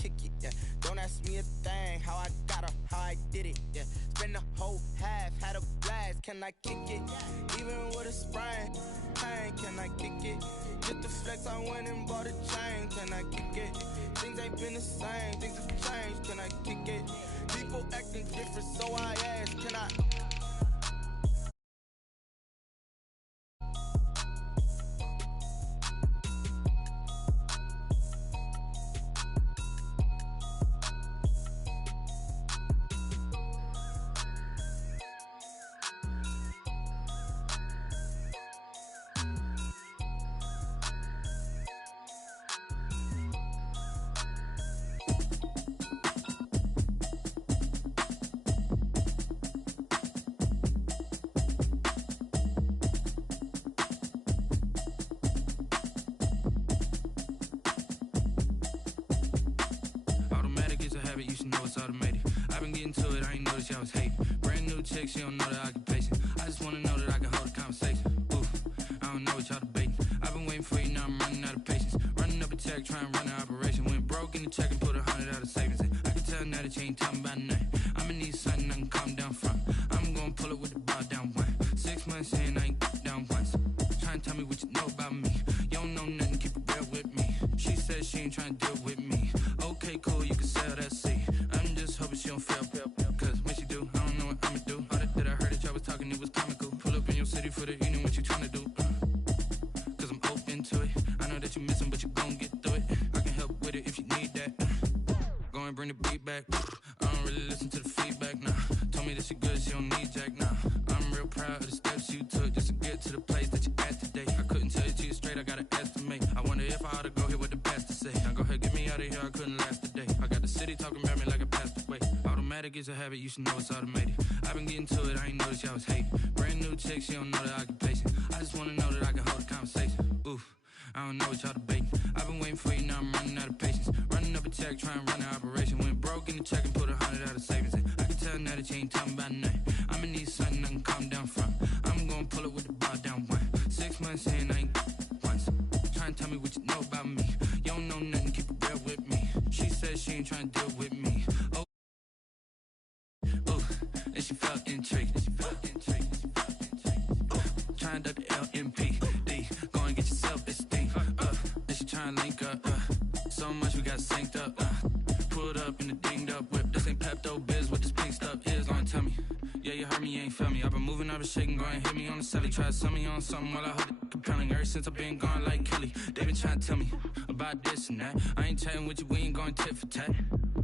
kick it, yeah. Don't ask me a thing, how I got her, how I did it, yeah. Spend the whole half, had a blast, can I kick it? Even with a sprain, pain, can I kick it? Just the flex, I went and bought a chain, can I kick it? Things ain't been the same, things have changed, can I kick it? People acting different, so I ask, can I? You should know it's automated. I've been getting to it, I ain't noticed y'all was hating. Brand new chick, she don't know the occupation. I just wanna know that I can hold a conversation. Oof, I don't know what y'all debating. I've been waiting for you, now I'm running out of patience. Running up a check, trying to run an operation. Went broke in the check and put 100 out of savings in. I can tell now that you ain't talking about nothing. I'ma need something I can calm down from. I'm gonna pull it with the bar down one. 6 months in, I ain't down once. Trying to tell me what you know about me. You don't know nothing, keep it real with me. She said she ain't trying to deal with me. Okay, cool, you can sell that seat. I'm just hoping she don't fail, cause when she do, I don't know what I'ma do. All that I heard that y'all was talking, it was comical. Pull up in your city for the evening, what you tryna do? Cause I'm open to it. I know that you missing, but you gon' get through it. I can help with it if you need that. Go and bring the beat back. I don't really listen to the feedback, nah. Told me that she good, she don't need jack, nah. I'm real proud of the steps you took just to get to the place that you at today. I couldn't tell you to you straight, I gotta estimate. I wonder if I ought to go here with the best to say. Now go ahead, get me out of here, I couldn't last today. I got the city talking about me like a passed away. Automatic is a habit, you should know it's automated. I've been getting to it, I ain't noticed y'all was hating. Brand new chick, she don't know the occupation. I just wanna know that I can hold a conversation. Oof, I don't know what y'all debating. I've been waiting for you, now I'm running out of patience. Running up a check, trying to run an operation. Went broke in the check and put 100 out of savings in. I can tell now that you ain't talking about nothing. I'ma need something I can calm down from. I'm gonna pull it with the bar down one. 6 months in, I ain't once. Trying to tell me what you know about me. You don't know nothing, keep it real with me. She said she ain't trying to deal with me. Oh, and she felt intrigued. Trying to duck the LMPD. Go and get your self-esteem. And she trying to link up. So much we got synced up. Pulled up in the dinged up whip. This ain't Pepto-Biz, what this pink stuff is. Long tell me. Yeah, you heard me, you ain't felt me. I've been moving, I've been shaking, go and hit me on the celly. Try to sell me on something while I hold it compelling. Ever since I've been gone like Kelly, they been trying to tell me about this and that. I ain't chatting with you, we ain't going tit for tat.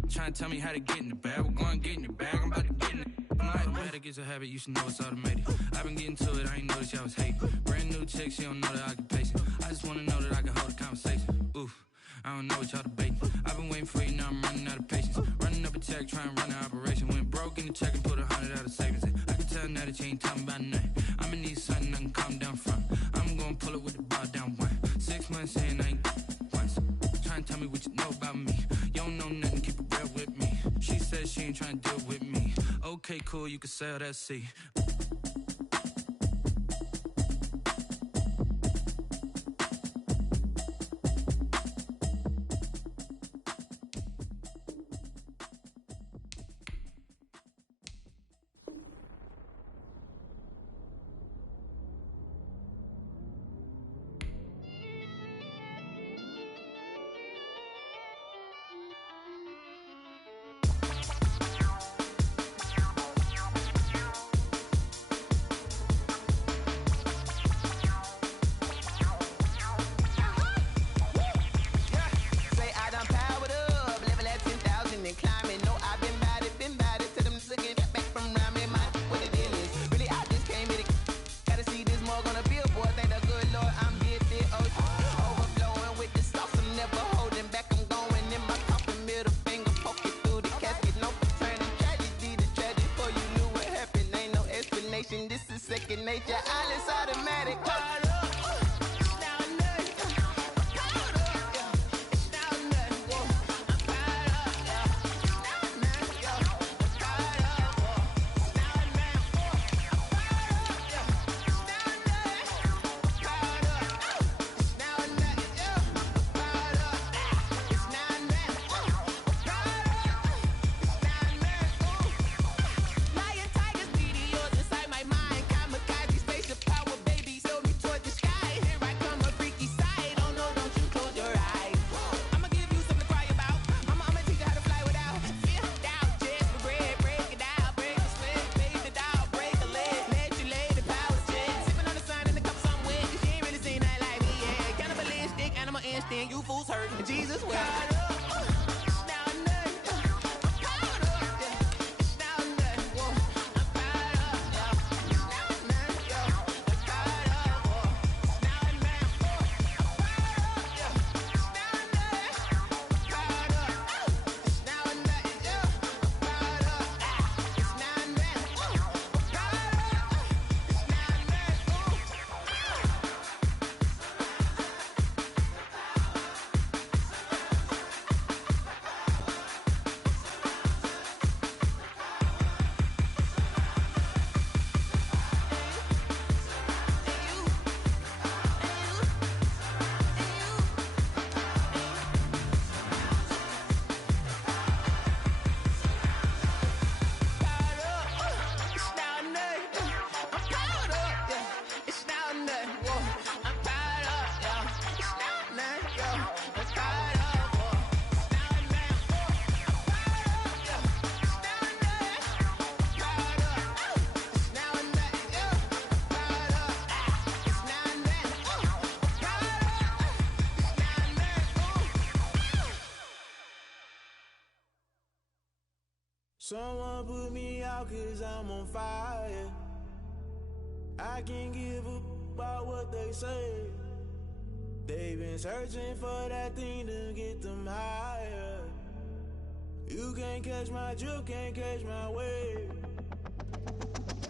Trying to tell me how to get in the bag, we're going to get in the bag, I'm about to get in it. Automatic is a habit, you should know it's automated. I've been getting to it, I ain't noticed y'all was hating. Brand new chick, she don't know the occupation. I just wanna know that I can hold a conversation. Oof, I don't know what y'all debating. I've been waiting for you, now I'm running out of patience. Running up a check, trying to run an operation. Went broke in the check and put 100 out of savings in. I can tell now that you ain't talking about nothing. I'ma need something I can calm down from. I'm gonna pull it with the bar down one. 6 months in, I ain't once. Trying to tell me what you know about me. You don't know nothing, keep it real with me. She said she ain't trying to deal with me. Okay, cool, you can sell that seat. hurt. Jesus, well. Someone put me out 'cause I'm on fire. I can't give up about what they say. They've been searching for that thing to get them higher. You can't catch my drift, can't catch my wave.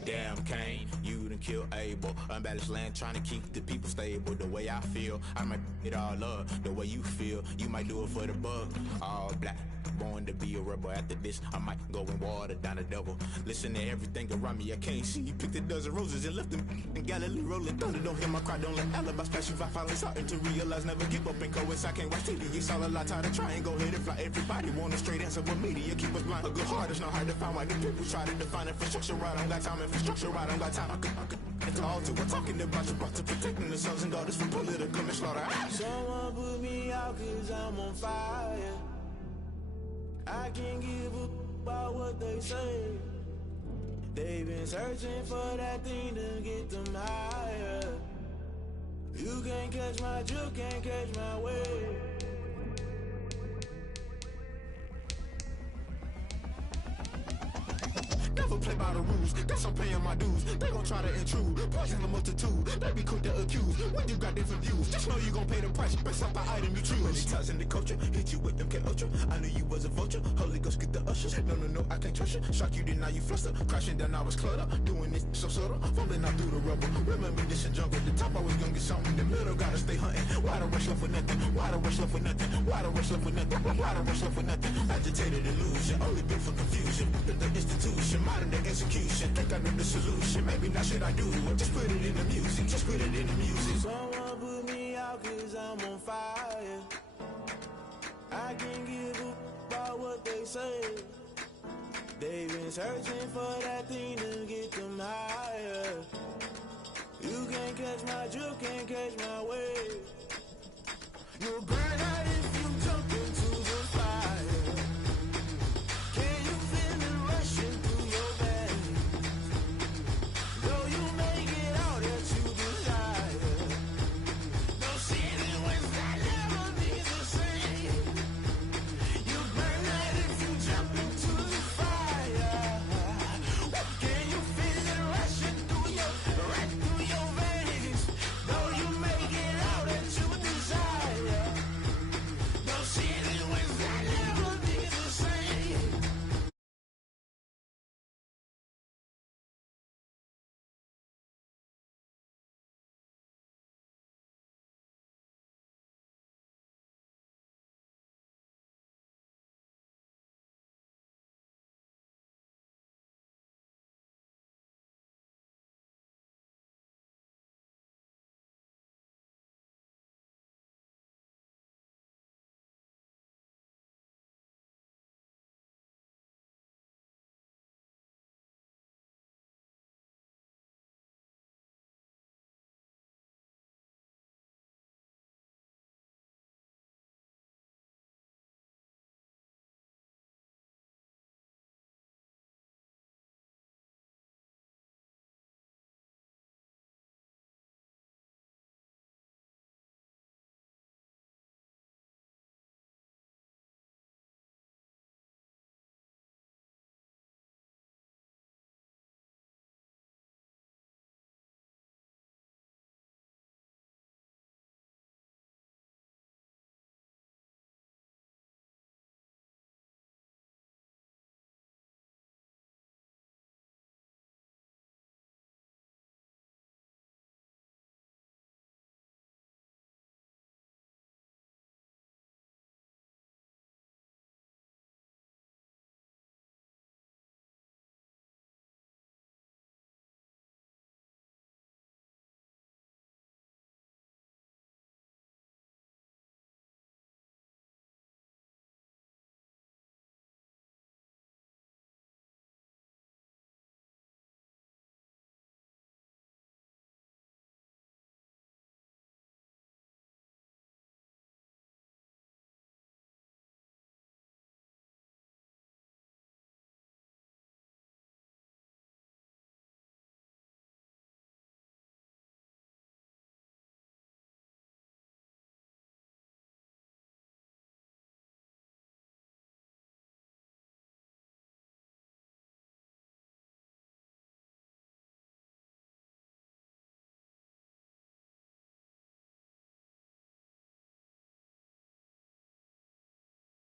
Damn Kane, you done killed Abel. Unbalanced land trying to keep the people stable. The way I feel, I might it all up. The way you feel, you might do it for the bug. All black, born to be a rebel. After this, I might go and water down the devil. Listen to everything around me, I can't see. Picked a dozen roses and left them in Galilee rolling thunder. Don't hear my cry, don't let alibis pass you. I finally starting to realize, never give up and coincide. I can't watch TV, it's all a lot. Time to try and go ahead and fly. Everybody want a straight answer, but media keep us blind. A good heart is not hard to find. Why the people try to define infrastructure right? I don't got time, infrastructure right, I don't got time. I could it's all to we're talking about to protecting the sons and daughters from political and slaughter. Someone put me out 'cause I'm on fire. I can't give up about what they say. They've been searching for that thing to get them higher. You can't catch my drift, can't catch my wave. Never play by the rules, guess I'm paying my dues. They gon' try to intrude, poison the multitude. They be quick to accuse, when you got different views. Just know you gon' pay the price, based off the item you choose. Many times in the culture, hit you with MK Ultra. I knew you was a vulture, Holy Ghost get the ushers. No, I can't trust you. Shock you, then now you fluster. Crashing down, I was cluttered. Doing this so subtle, fumbling out through the rubble. Remember this in jungle, the top I was gonna get something. In the middle, gotta stay hunting. Why the rush left with nothing? Why the rush left with nothing? Why the rush left with nothing? Why the rush left with nothing? Agitated illusion, only built for confusion. The institution, modern day execution. Think I know the solution. Maybe not should I do it? Just put it in the music. Just put it in the music. Someone put me out 'cause I'm on fire. I can't give up about what they say. They've been searching for that thing to get them higher. You can't catch my drift, can't catch my wave. You'll burn out if you jump into the fire. Can you feel it rushing through your veins? Though you make it out that you desire. No ceiling without never be the same. You burn out if you jump into the fire. Can you feel it rushing through your veins? Though you make it out that you desire.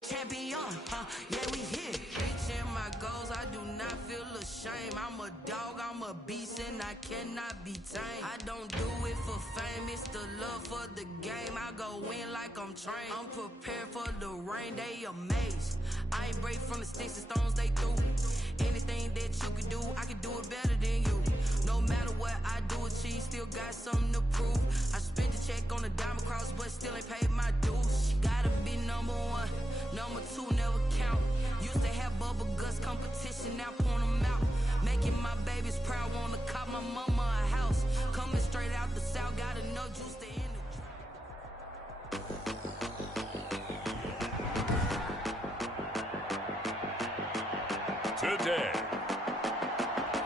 Champion, yeah, we here. Reaching my goals, I do not feel ashamed. I'm a dog, I'm a beast, and I cannot be tamed. I don't do it for fame, it's the love for the game. I go in like I'm trained. I'm prepared for the rain, they amazed. I ain't break from the sticks and stones they threw. Anything that you can do, I can do it better than you. No matter what I do, achieve, still got something to prove. I spent the check on the diamond cross, but still ain't paid my dues. Gotta be number one, number two never count. Used to have bubble guts competition, now point them out. Making my babies proud, wanna cop my mama a house. Coming straight out the south, got enough juice to end the Today,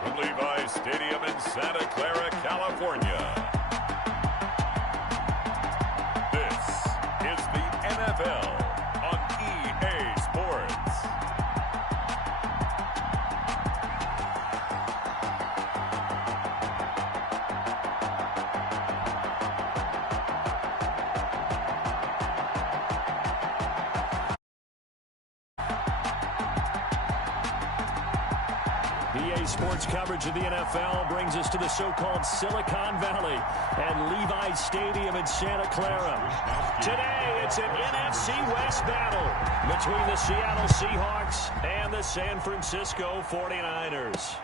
from Levi's Stadium in Santa Clara, California, this is the NFL on EA Sports. EA Sports coverage of the NFL brings us to the so-called Silicon Valley and Levi's Stadium in Santa Clara. Today, it's an NFC West battle between the Seattle Seahawks and the San Francisco 49ers.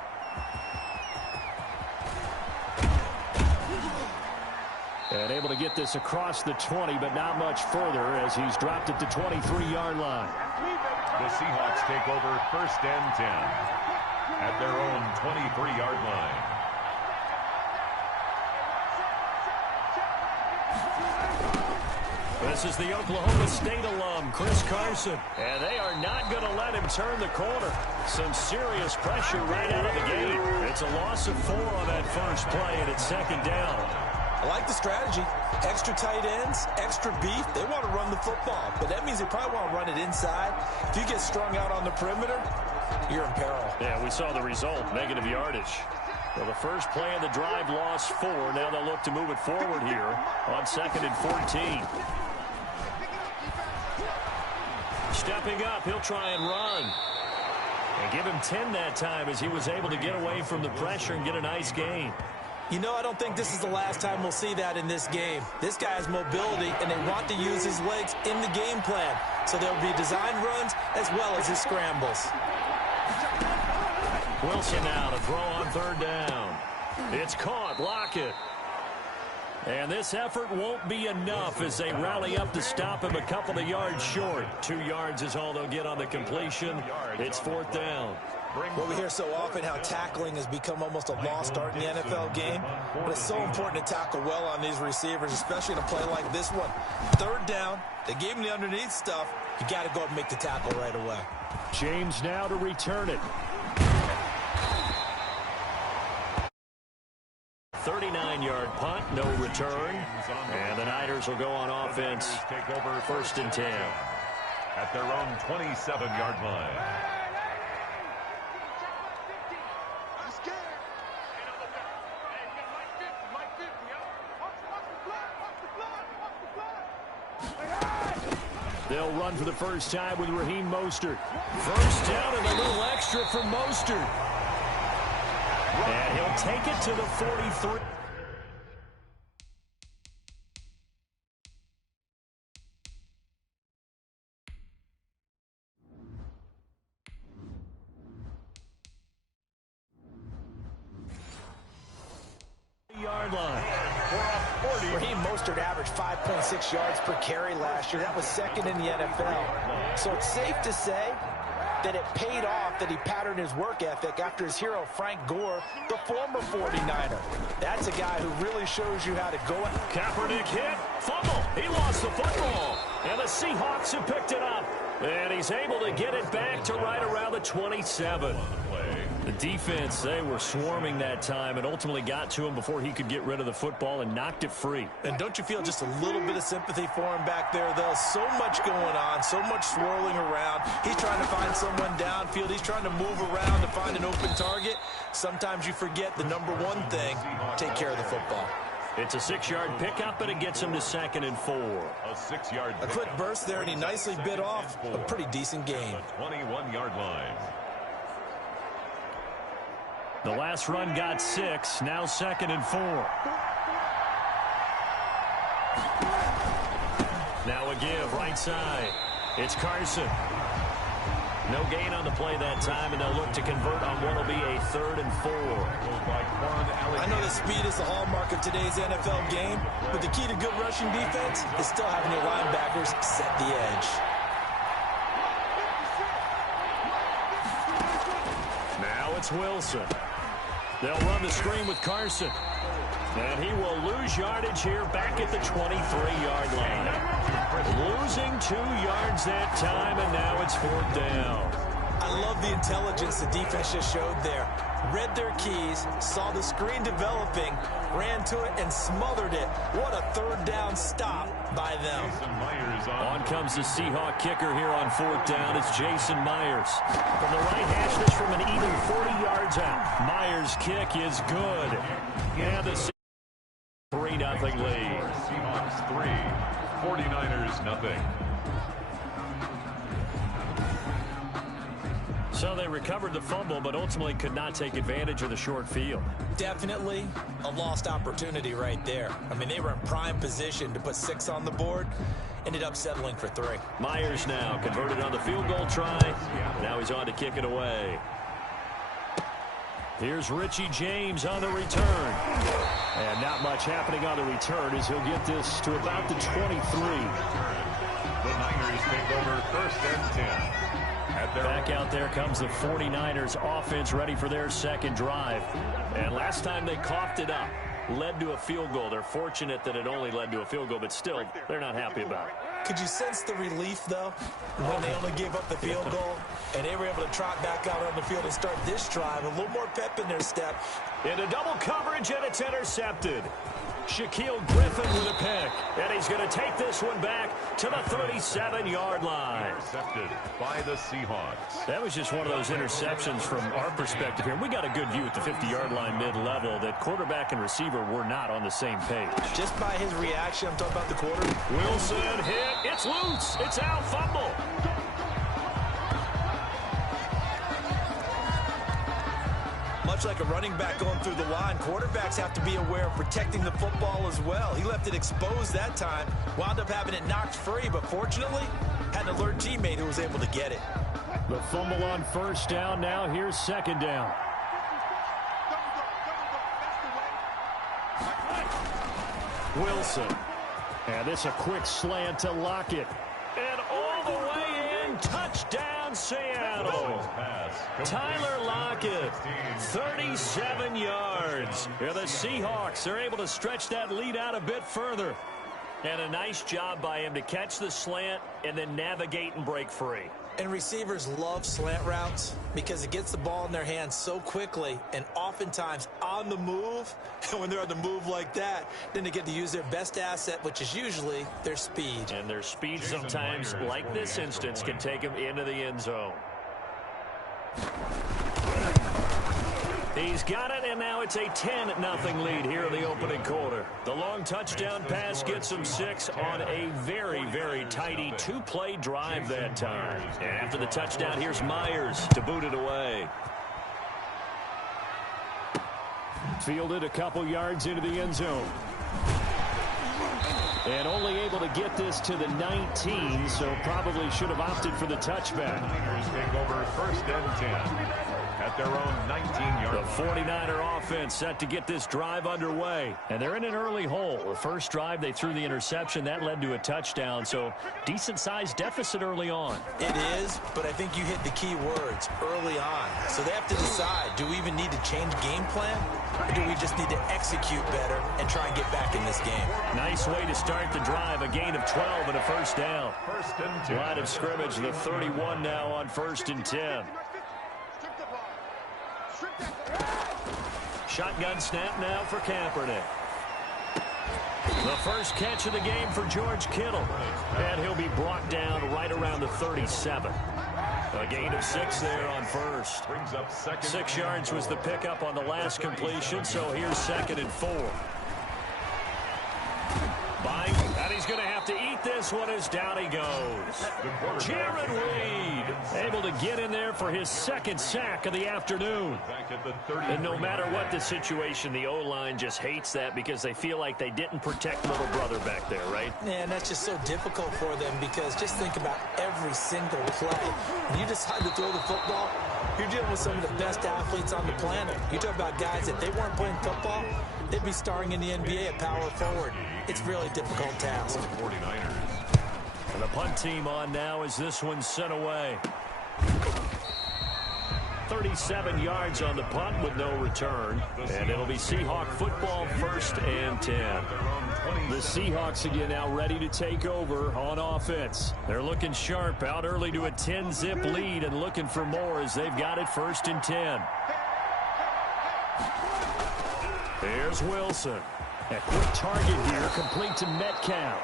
And able to get this across the 20, but not much further as he's dropped it to 23-yard line. The Seahawks take over 1st and 10 at their own 23-yard line. This is the Oklahoma State alum, Chris Carson. And they are not going to let him turn the corner. Some serious pressure right out of the gate. It's a loss of 4 on that first play, and it's 2nd down. I like the strategy. Extra tight ends, extra beef. They want to run the football, but that means they probably want to run it inside. If you get strung out on the perimeter, you're in peril. Yeah, we saw the result, negative yardage. Well, the first play of the drive lost 4. Now they'll look to move it forward here on 2nd and 14. Stepping up, he'll try and run. And give him 10 that time as he was able to get away from the pressure and get a nice gain. You know, I don't think this is the last time we'll see that in this game. This guy has mobility, and they want to use his legs in the game plan. So there'll be design runs as well as his scrambles. Wilson now to throw on 3rd down. It's caught. Lockett. And this effort won't be enough as they rally up to stop him a couple of yards short. 2 yards is all they'll get on the completion. It's 4th down. Well, we hear so often how tackling has become almost a lost art in the NFL game. But it's so important to tackle well on these receivers, especially in a play like this one. 3rd down, they gave him the underneath stuff. You got to go up and make the tackle right away. James now to return it. 39-yard punt, no return. And the Niners will go on offense. Take over 1st and 10. At their own 27-yard line. They'll run for the first time with Raheem Mostert. 1st down and a little extra for Mostert. And he'll take it to the 43. Yard line. Raheem Mostert averaged 5.6 yards per carry last year. That was 2nd in the NFL. So it's safe to say that it paid off that he patterned his work ethic after his hero, Frank Gore, the former 49er. That's a guy who really shows you how to go. Kaepernick hit. Fumble. He lost the football. And the Seahawks have picked it up. And he's able to get it back to right around the 27. The defense, they were swarming that time and ultimately got to him before he could get rid of the football and knocked it free. And don't you feel just a little bit of sympathy for him back there, though? So much going on, so much swirling around. He's trying to find someone downfield. He's trying to move around to find an open target. Sometimes you forget the number one thing, take care of the football. It's a 6-yard pickup, and it gets him to 2nd and 4. A 6-yard A quick burst there, and he nicely bit off a pretty decent gain. 21-yard line. The last run got 6, now 2nd and 4. Now a give, right side. It's Carson. No gain on the play that time, and they'll look to convert on what will be a 3rd and 4. I know that speed is the hallmark of today's NFL game, but the key to good rushing defense is still having your linebackers set the edge. Now it's Wilson. They'll run the screen with Carson. And he will lose yardage here back at the 23-yard line. Losing 2 yards that time, and now it's 4th down. I love the intelligence the defense just showed there. Read their keys, saw the screen developing, ran to it, and smothered it. What a 3rd down stop by them. On comes the Seahawk kicker here on 4th down. It's Jason Myers. From the right hash, this from an even 40 yards out. Myers' kick is good. And the 3-0 lead. Seahawks 3, 49ers nothing. So they recovered the fumble, but ultimately could not take advantage of the short field. Definitely a lost opportunity right there. I mean, they were in prime position to put 6 on the board. Ended up settling for 3. Myers now converted on the field goal try. Now he's on to kick it away. Here's Richie James on the return. And not much happening on the return as he'll get this to about the 23. The Niners take over 1st and 10. Back out there comes the 49ers offense ready for their 2nd drive. And last time they coughed it up, led to a field goal. They're fortunate that it only led to a field goal, but still, they're not happy about it. Could you sense the relief, though, when they only gave up the field goal and they were able to trot back out on the field and start this drive? A little more pep in their step. Into double coverage, and it's intercepted. Shaquille Griffin with a pick, and he's going to take this one back to the 37-yard line. Intercepted by the Seahawks. That was just one of those interceptions from our perspective here. We got a good view at the 50-yard line mid-level that quarterback and receiver were not on the same page. Just by his reaction, I'm talking about the quarter. Wilson hit. It's loose. It's out. Fumble. Much like a running back going through the line, quarterbacks have to be aware of protecting the football as well. He left it exposed that time, wound up having it knocked free, but fortunately, had an alert teammate who was able to get it. The fumble on 1st down. Now here's 2nd down. Wilson. And it's a quick slant to Lockett. And all the way in, touchdown Seattle. Tyler Lockett, 37 yards. Yeah, the Seahawks are able to stretch that lead out a bit further. And a nice job by him to catch the slant and then navigate and break free. And receivers love slant routes because it gets the ball in their hands so quickly and oftentimes on the move. And when they're on the move like that, then they get to use their best asset, which is usually their speed. And their speed sometimes, like this instance, can take them into the end zone. He's got it, and now it's a 10-0 lead here in the opening quarter. The long touchdown pass gets him 6 on a very, very tidy 2-play drive that time. And after the touchdown, here's Myers to boot it away. Fielded a couple yards into the end zone. And only able to get this to the 19, so probably should have opted for the touchback. Niners take over 1st and 10 at their own 19-yard line. The 49er offense set to get this drive underway. And they're in an early hole. The first drive, they threw the interception. That led to a touchdown, so decent-sized deficit early on. It is, but I think you hit the key words, early on. So they have to decide, do we even need to change game plan? Or do we just need to execute better and try and get back in this game? Nice way to start the drive. A gain of 12 and a 1st down. 1st and 10. Line of scrimmage, the 31 now on 1st and 10. Shotgun snap now for Kaepernick. The first catch of the game for George Kittle. And he'll be brought down right around the 37. A gain of 6 there on 1st. Brings up 2nd. 6 yards was the pickup on the last completion, so here's 2nd and 4. Buying, and he's going to have to eat this one as down he goes. Jared Reed able to get in there for his second sack of the afternoon. And no matter what the situation, the O-line just hates that because they feel like they didn't protect little brother back there, right? And that's just so difficult for them because just think about every single play. When you decide to throw the football, you're dealing with some of the best athletes on the planet. You talk about guys, if they weren't playing football, they'd be starring in the NBA at power forward. It's a really difficult task. And the punt team on now as this one's sent away. 37 yards on the punt with no return. And it'll be Seahawk football, 1st and 10. The Seahawks again now ready to take over on offense. They're looking sharp, out early to a 10-zip lead and looking for more as they've got it 1st and 10. Here's Wilson. A quick target here, complete to Metcalf.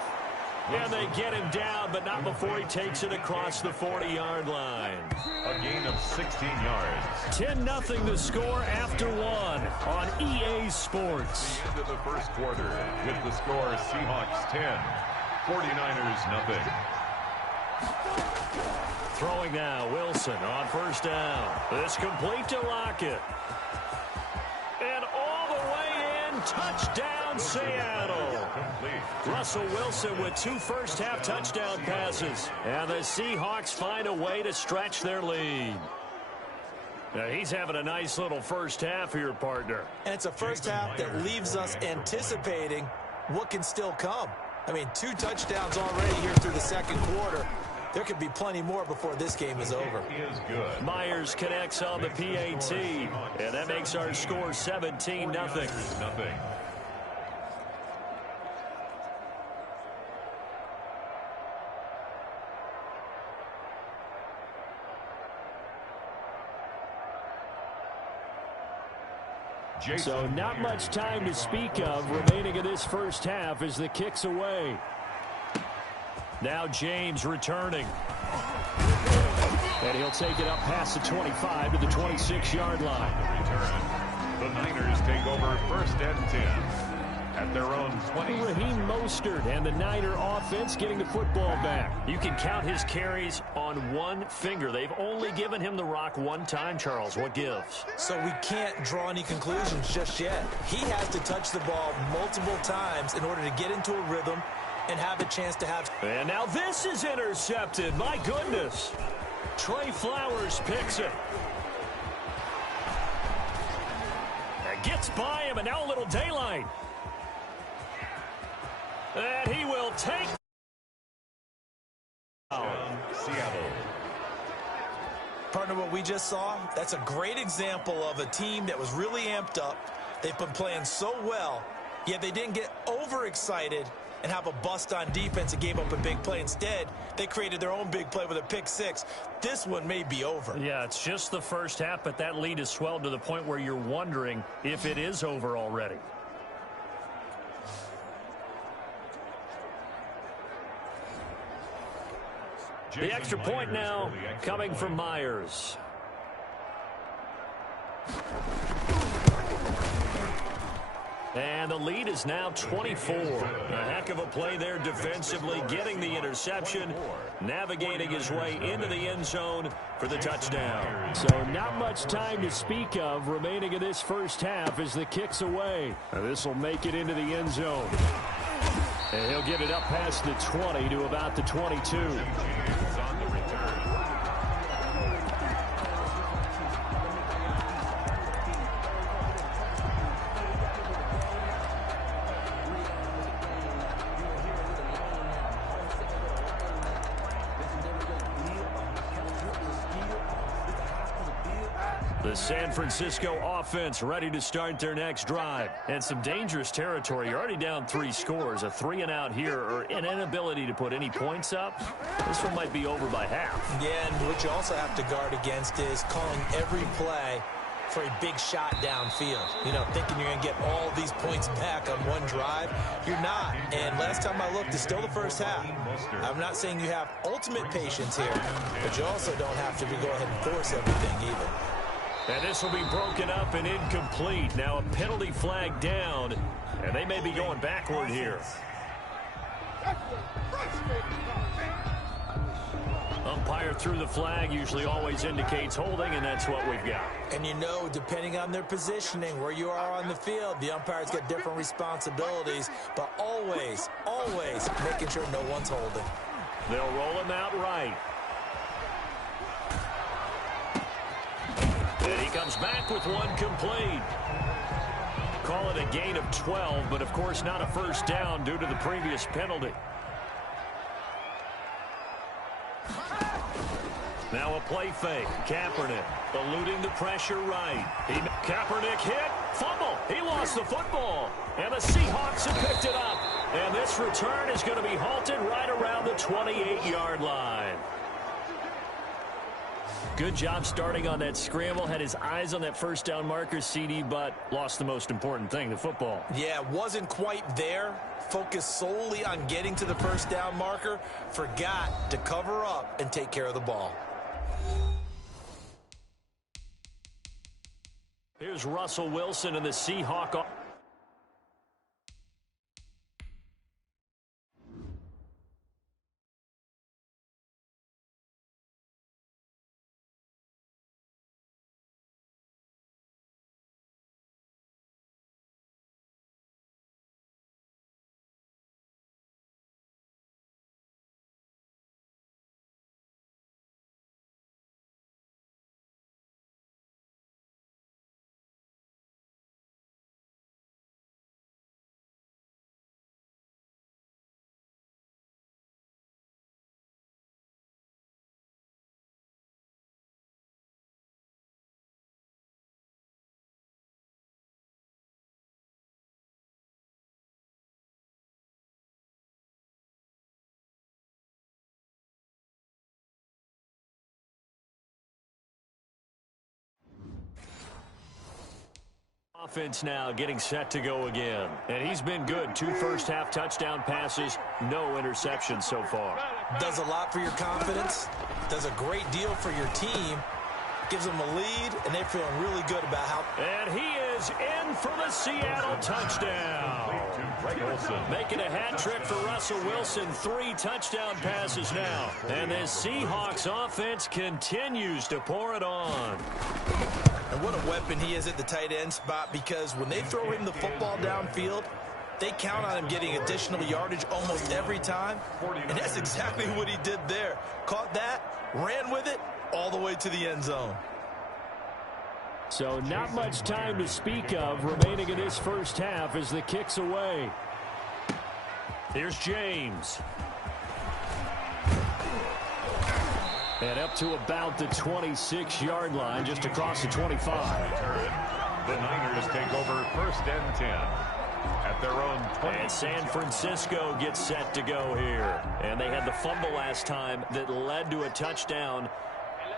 And they get him down, but not before he takes it across the 40-yard line. A gain of 16 yards. 10-0 the score after one on EA Sports. The end of the first quarter with the score Seahawks 10, 49ers nothing. Throwing now, Wilson on 1st down. This complete to Lockett. And all the way in, touchdown Seattle. Russell Wilson with 2 first-half touchdown passes. And the Seahawks find a way to stretch their lead. Now, he's having a nice little first half here, partner. And it's a first half that leaves us anticipating what can still come. I mean, 2 touchdowns already here through the second quarter. There could be plenty more before this game is over. Myers connects on the PAT, and that makes our score 17-0. So not much time to speak of remaining in this first half as the kick's away. Now James returning. And he'll take it up past the 25 to the 26-yard line. The Niners take over 1st and 10 at their own 20. Raheem Mostert and the Niner offense getting the football back. You can count his carries on one finger. They've only given him the rock one time, Charles. What gives? So we can't draw any conclusions just yet. He has to touch the ball multiple times in order to get into a rhythm and have a chance to have. And now this is intercepted. My goodness. Trey Flowers picks it. And gets by him, and now a little daylight. And he will take. Seattle. Partner, what we just saw, that's a great example of a team that was really amped up. They've been playing so well, yet they didn't get overexcited and have a bust on defense and gave up a big play. Instead, they created their own big play with a pick 6. This one may be over. Yeah, it's just the first half, but that lead has swelled to the point where you're wondering if it is over already. The extra point now coming from Myers. And the lead is now 24. A heck of a play there defensively, getting the interception, navigating his way into the end zone for the touchdown. So not much time to speak of remaining in this first half as the kick's away. This will make it into the end zone. And he'll get it up past the 20 to about the 22. The San Francisco offense ready to start their next drive. And some dangerous territory. You're already down 3 scores. A 3-and-out here or an inability to put any points up. This one might be over by half. Yeah, and what you also have to guard against is calling every play for a big shot downfield. You know, thinking you're going to get all these points back on one drive. You're not. And last time I looked, it's still the first half. I'm not saying you have ultimate patience here, but you also don't have to go ahead and force everything either. And this will be broken up and incomplete. Now a penalty flag down, and they may be going backward here. Umpire threw the flag, usually always indicates holding, and that's what we've got. And you know, depending on their positioning, where you are on the field, the umpire's got different responsibilities, but always, always making sure no one's holding. They'll roll him out right. And he comes back with one complete. Call it a gain of 12, but of course not a first down due to the previous penalty. Now a play fake. Kaepernick eluding the pressure right. Kaepernick hit. Fumble. He lost the football. And the Seahawks have picked it up. And this return is going to be halted right around the 28-yard line. Good job starting on that scramble. Had his eyes on that first down marker, CD, but lost the most important thing, the football. Yeah, wasn't quite there. Focused solely on getting to the first down marker. Forgot to cover up and take care of the ball. Here's Russell Wilson and the Seahawks. Offense now getting set to go again. And he's been good. 2 first-half touchdown passes, no interceptions so far. Does a lot for your confidence. Does a great deal for your team. Gives them a lead, and they're feeling really good about how... And he is in for the Seattle touchdown. Making a hat trick for Russell Wilson. 3 touchdown passes now. And the Seahawks offense continues to pour it on. And what a weapon he is at the tight end spot, because when they throw him the football downfield, they count on him getting additional yardage almost every time. And that's exactly what he did there. Caught that, ran with it, all the way to the end zone. So not much time to speak of remaining in this first half as the kick's away. Here's James. And up to about the 26-yard line, just across the 25. The Niners take over first and 10 at their own 20. And San Francisco gets set to go here. And they had the fumble last time that led to a touchdown.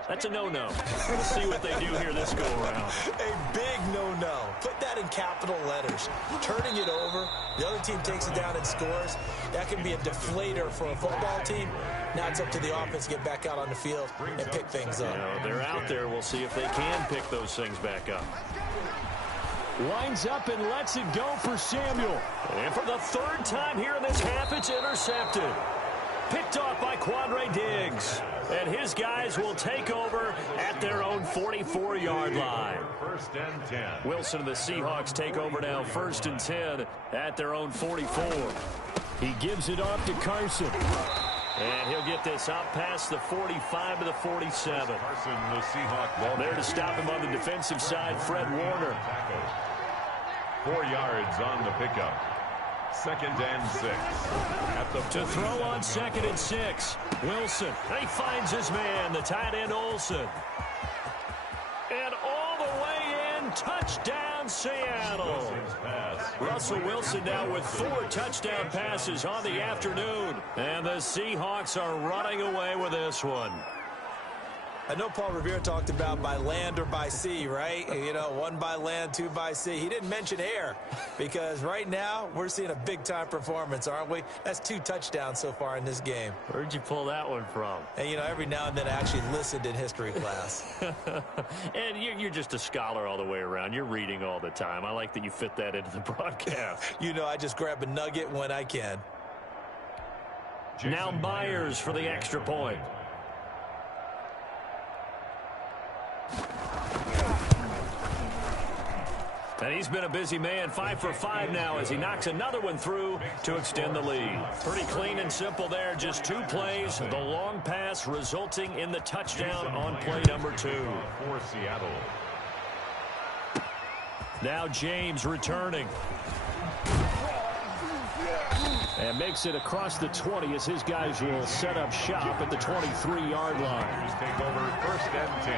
That's a no-no. We'll see what they do here this go-around. A big no-no. Put that in capital letters. Turning it over, the other team takes it down and scores. That can be a deflator for a football team. Now it's up to the offense to get back out on the field and pick things up. You know, they're out there. We'll see if they can pick those things back up. Lines up and lets it go for Samuel. And for the 3rd time here in this half, it's intercepted. Picked off by Quandre Diggs. And his guys will take over at their own 44-yard line. First and 10. Wilson and the Seahawks take over now, 1st and 10 at their own 44. He gives it off to Carson. And he'll get this out past the 45 to the 47. Carson, the Seahawk. There to stop him on the defensive side, Fred Warner. 4 yards on the pickup. 2nd and 6. At the to throw on 2nd and 6. Wilson. And he finds his man, the tight end Olsen. And all the way in, touchdown Seattle. Russell Wilson now with 4 touchdown passes on the afternoon. And the Seahawks are running away with this one. I know Paul Revere talked about by land or by sea, right? You know, 1 by land, 2 by sea. He didn't mention air, because right now we're seeing a big-time performance, aren't we? That's 2 touchdowns so far in this game. Where'd you pull that one from? And, you know, every now and then I actually listened in history class. And you're just a scholar all the way around. You're reading all the time. I like that you fit that into the broadcast. You know, I just grab a nugget when I can. Now Myers for the extra point. And he's been a busy man, 5 for 5 now as he knocks another one through to extend the lead. Pretty clean and simple there, just 2 plays. The long pass resulting in the touchdown on play number 2. For Seattle. Now James returning. And makes it across the 20 as his guys will set up shop at the 23-yard line. Take over 1st and 10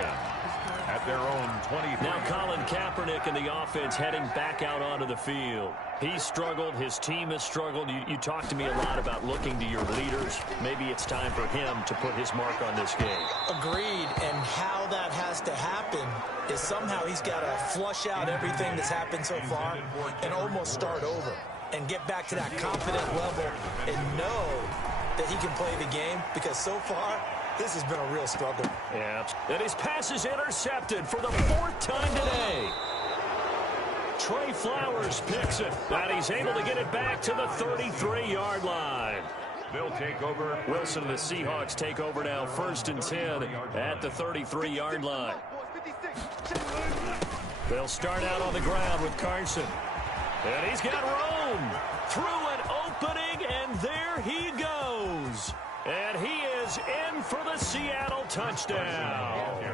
at their own 23. Now Colin Kaepernick and the offense heading back out onto the field. He's struggled. His team has struggled. You talk to me a lot about looking to your leaders. Maybe it's time for him to put his mark on this game. Agreed. And how that has to happen is somehow he's got to flush out everything that's happened so far and almost start over and get back to that confident level and know that he can play the game, because so far this has been a real struggle. Yeah. And his pass is intercepted for the 4th time today. Trey Flowers picks it. And he's able to get it back to the 33-yard line. They'll take over. Wilson and the Seahawks take over now, 1st and 10 at the 33-yard line. They'll start out on the ground with Carson. And he's got room through an opening, and there he goes. And he is in for the Seattle touchdown.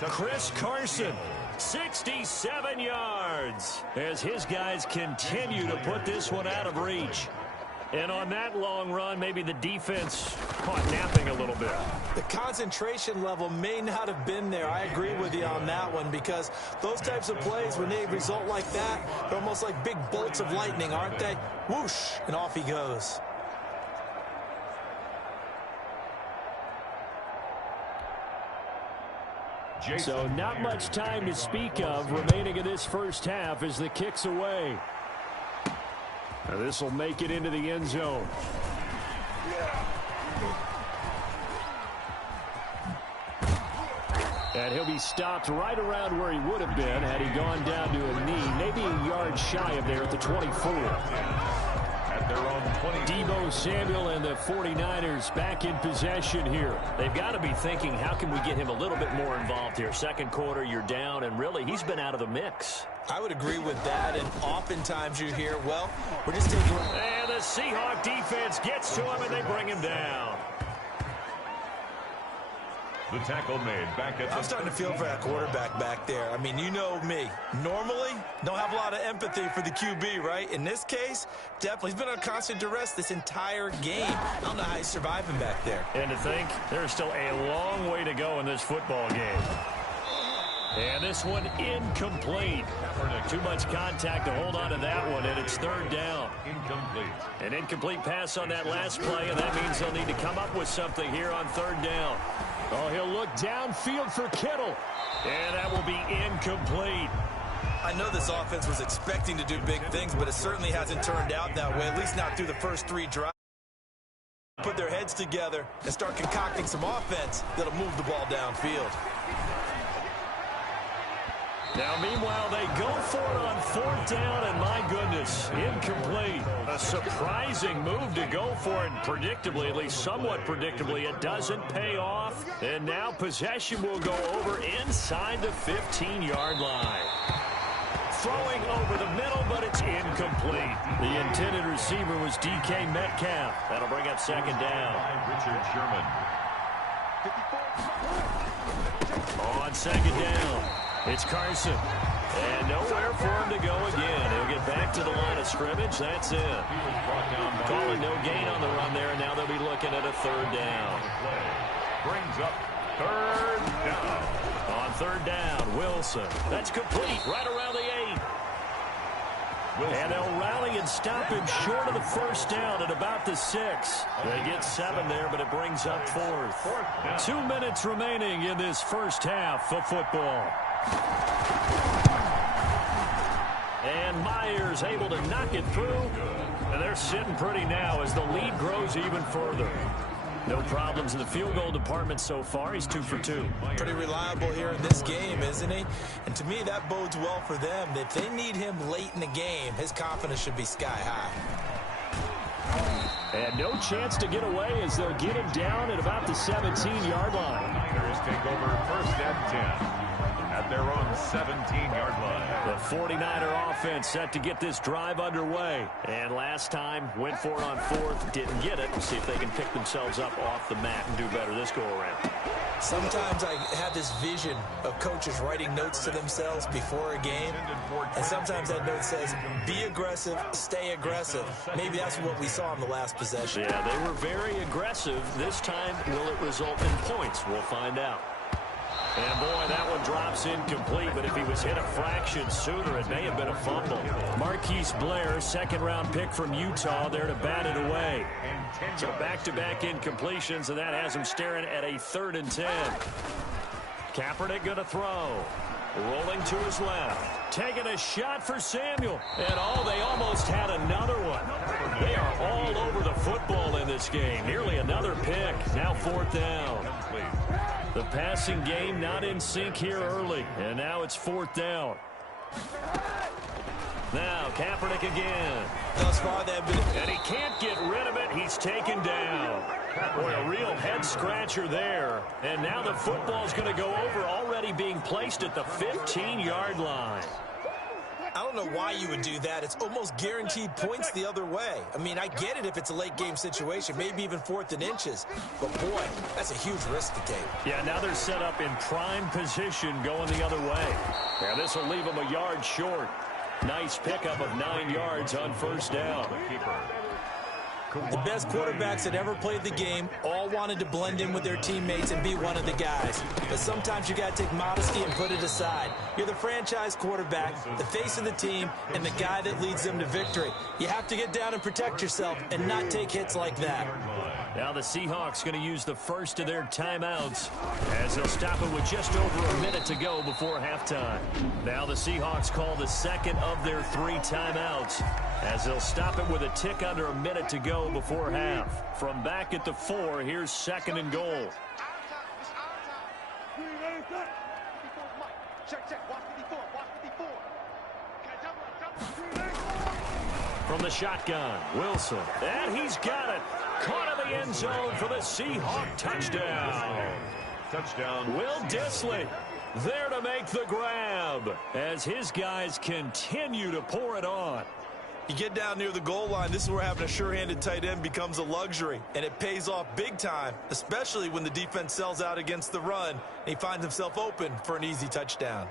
Chris Carson, 67 yards, as his guys continue to put this one out of reach. And on that long run, maybe the defense caught napping a little bit. The concentration level may not have been there. I agree with you on that one, because those types of plays, when they result like that, they're almost like big bolts of lightning, aren't they? Whoosh, and off he goes. So not much time to speak of remaining in this first half as the kick's away. Now this will make it into the end zone. And he'll be stopped right around where he would have been had he gone down to a knee, maybe a yard shy of there at the 24. At their own 20. Deebo Samuel and the 49ers back in possession here. They've got to be thinking, how can we get him a little bit more involved here? Second quarter, you're down, and really, he's been out of the mix. I would agree with that, and oftentimes you hear, well, we're just taking... And the Seahawk defense gets to him, and they bring him down. The tackle made back at the... I'm starting to feel for that quarterback back there. I mean, you know me. Normally, don't have a lot of empathy for the QB, right? In this case, definitely. He's been on constant duress this entire game. I don't know how he's surviving back there. And to think, there's still a long way to go in this football game. And this one incomplete. Too much contact to hold on to that one, and it's 3rd down. Incomplete. An incomplete pass on that last play, and that means they'll need to come up with something here on 3rd down. Oh, he'll look downfield for Kittle, and that will be incomplete. I know this offense was expecting to do big things, but it certainly hasn't turned out that way, at least not through the first 3 drives. Put their heads together and start concocting some offense that'll move the ball downfield. Now, meanwhile, they go for it on 4th down, and my goodness, incomplete. A surprising move to go for it, predictably, at least somewhat predictably. It doesn't pay off, and now possession will go over inside the 15-yard line. Throwing over the middle, but it's incomplete. The intended receiver was DK Metcalf. That'll bring up 2nd down. Richard Sherman. On 2nd down. It's Carson. And nowhere for him to go again. He'll get back to the line of scrimmage. That's it. Calling no gain on the run there, and now they'll be looking at a 3rd down. Brings up 3rd down. On 3rd down, Wilson. That's complete right around the 8. And they'll rally and stop him short of the 1st down at about the 6. They get 7 there, but it brings up 4th. 2 minutes remaining in this first half of football. And Myers able to knock it through. And they're sitting pretty now as the lead grows even further. No problems in the field goal department so far. He's 2 for 2. Pretty reliable here in this game, isn't he? And to me, that bodes well for them. If they need him late in the game, his confidence should be sky high. And no chance to get away as they'll get him down at about the 17-yard line. Niners take over 1st and 10 at their own 17-yard line. The 49er offense set to get this drive underway. And last time, went for it on 4th, didn't get it. See if they can pick themselves up off the mat and do better this go-around. Sometimes I have this vision of coaches writing notes to themselves before a game, and sometimes that note says, be aggressive, stay aggressive. Maybe that's what we saw in the last possession. Yeah, they were very aggressive. This time, will it result in points? We'll find out. And, boy, that one drops incomplete, but if he was hit a fraction sooner, it may have been a fumble. Marquise Blair, 2nd-round pick from Utah, there to bat it away. So back-to-back incompletions, and that has him staring at a 3rd and 10. Kaepernick going to throw. Rolling to his left. Taking a shot for Samuel. And, they almost had another one. They are all over the football in this game. Nearly another pick. Now 4th down. The passing game not in sync here early. And now it's 4th down. Now Kaepernick again. Thus far, and he can't get rid of it. He's taken down. Boy, a real head-scratcher there. And now the football's going to go over, already being placed at the 15-yard line. I don't know why you would do that. It's almost guaranteed points the other way. I mean, I get it if it's a late-game situation, maybe even 4th and inches. But, boy, that's a huge risk to take. Yeah, now they're set up in prime position going the other way. Yeah, this will leave them a yard short. Nice pickup of 9 yards on 1st down. The best quarterbacks that ever played the game all wanted to blend in with their teammates and be one of the guys. But sometimes you got to take modesty and put it aside. You're the franchise quarterback, the face of the team, and the guy that leads them to victory. You have to get down and protect yourself and not take hits like that. Now the Seahawks going to use the first of their timeouts as they'll stop it with just over a minute to go before halftime. Now the Seahawks call the second of their 3 timeouts as they'll stop it with a tick under a minute to go before half. From back at the 4, here's 2nd and goal. From the shotgun, Wilson. And he's got it. Caught in the end zone for the Seahawk touchdown. Touchdown. Will Dissly there to make the grab as his guys continue to pour it on. You get down near the goal line, this is where having a sure-handed tight end becomes a luxury, and it pays off big time, especially when the defense sells out against the run, and he finds himself open for an easy touchdown.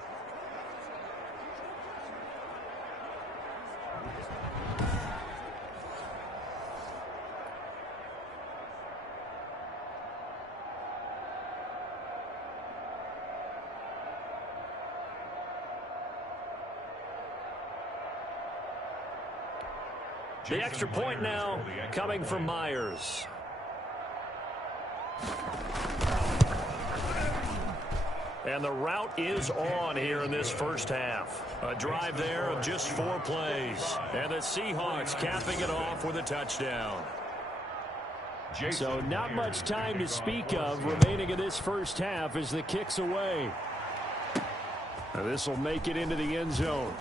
The extra point now coming from Myers. And the route is on here in this first half. A drive there of just 4 plays. And the Seahawks capping it off with a touchdown. So not much time to speak of remaining in this first half as the kick's away. This will make it into the end zone.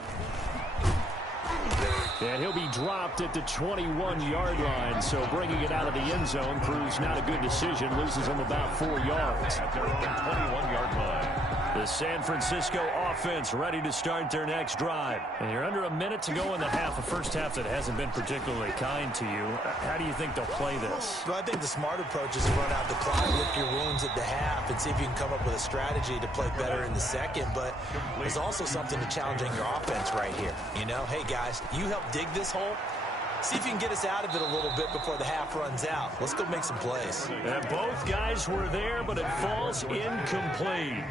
And he'll be dropped at the 21-yard line, so bringing it out of the end zone proves not a good decision. Loses him about 4 yards. At their own 21-yard line. The San Francisco offense ready to start their next drive. And you're under a minute to go in the half, a first half that hasn't been particularly kind to you. How do you think they'll play this? Well, I think the smart approach is to run out the clock, lick your wounds at the half, and see if you can come up with a strategy to play better in the second. But there's also something to challenging your offense right here. You know, hey, guys, you help dig this hole. See if you can get us out of it a little bit before the half runs out. Let's go make some plays. And both guys were there, but it falls incomplete.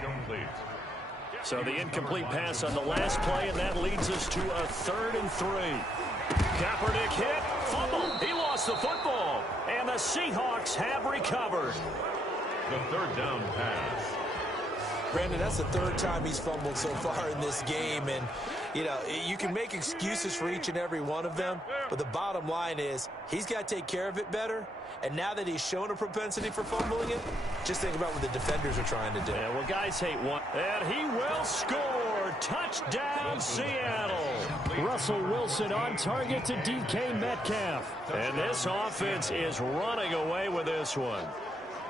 So the incomplete pass on the last play, and that leads us to a 3rd and 3. Kaepernick hit, fumble. He lost the football, and the Seahawks have recovered. The 3rd down pass. Brandon, that's the 3rd time he's fumbled so far in this game, and you know, you can make excuses for each and every one of them, But the bottom line is he's got to take care of it better. And now that he's shown a propensity for fumbling it, just think about what the defenders are trying to do. Yeah, well, guys hate one. And he will score. Touchdown, Seattle. Russell Wilson on target to DK Metcalf. And this offense is running away with this one.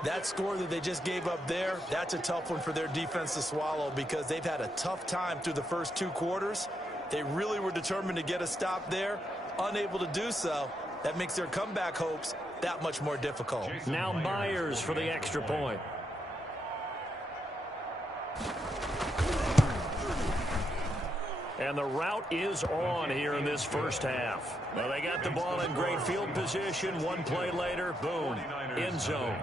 That score that they just gave up there, that's a tough one for their defense to swallow because they've had a tough time through the first 2 quarters. They really were determined to get a stop there, unable to do so. That makes their comeback hopes that much more difficult. Now Myers for the extra point. And the route is on here in this first half. Well, they got the ball in great field position. One play later, boom, end zone.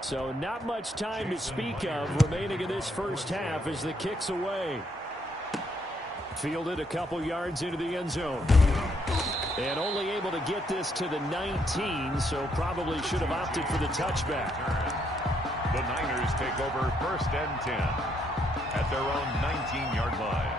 So not much time to speak of remaining in this first half as the kick's away. Fielded a couple yards into the end zone. And only able to get this to the 19, so probably should have opted for the touchback. The Niners take over 1st and 10 at their own 19-yard line.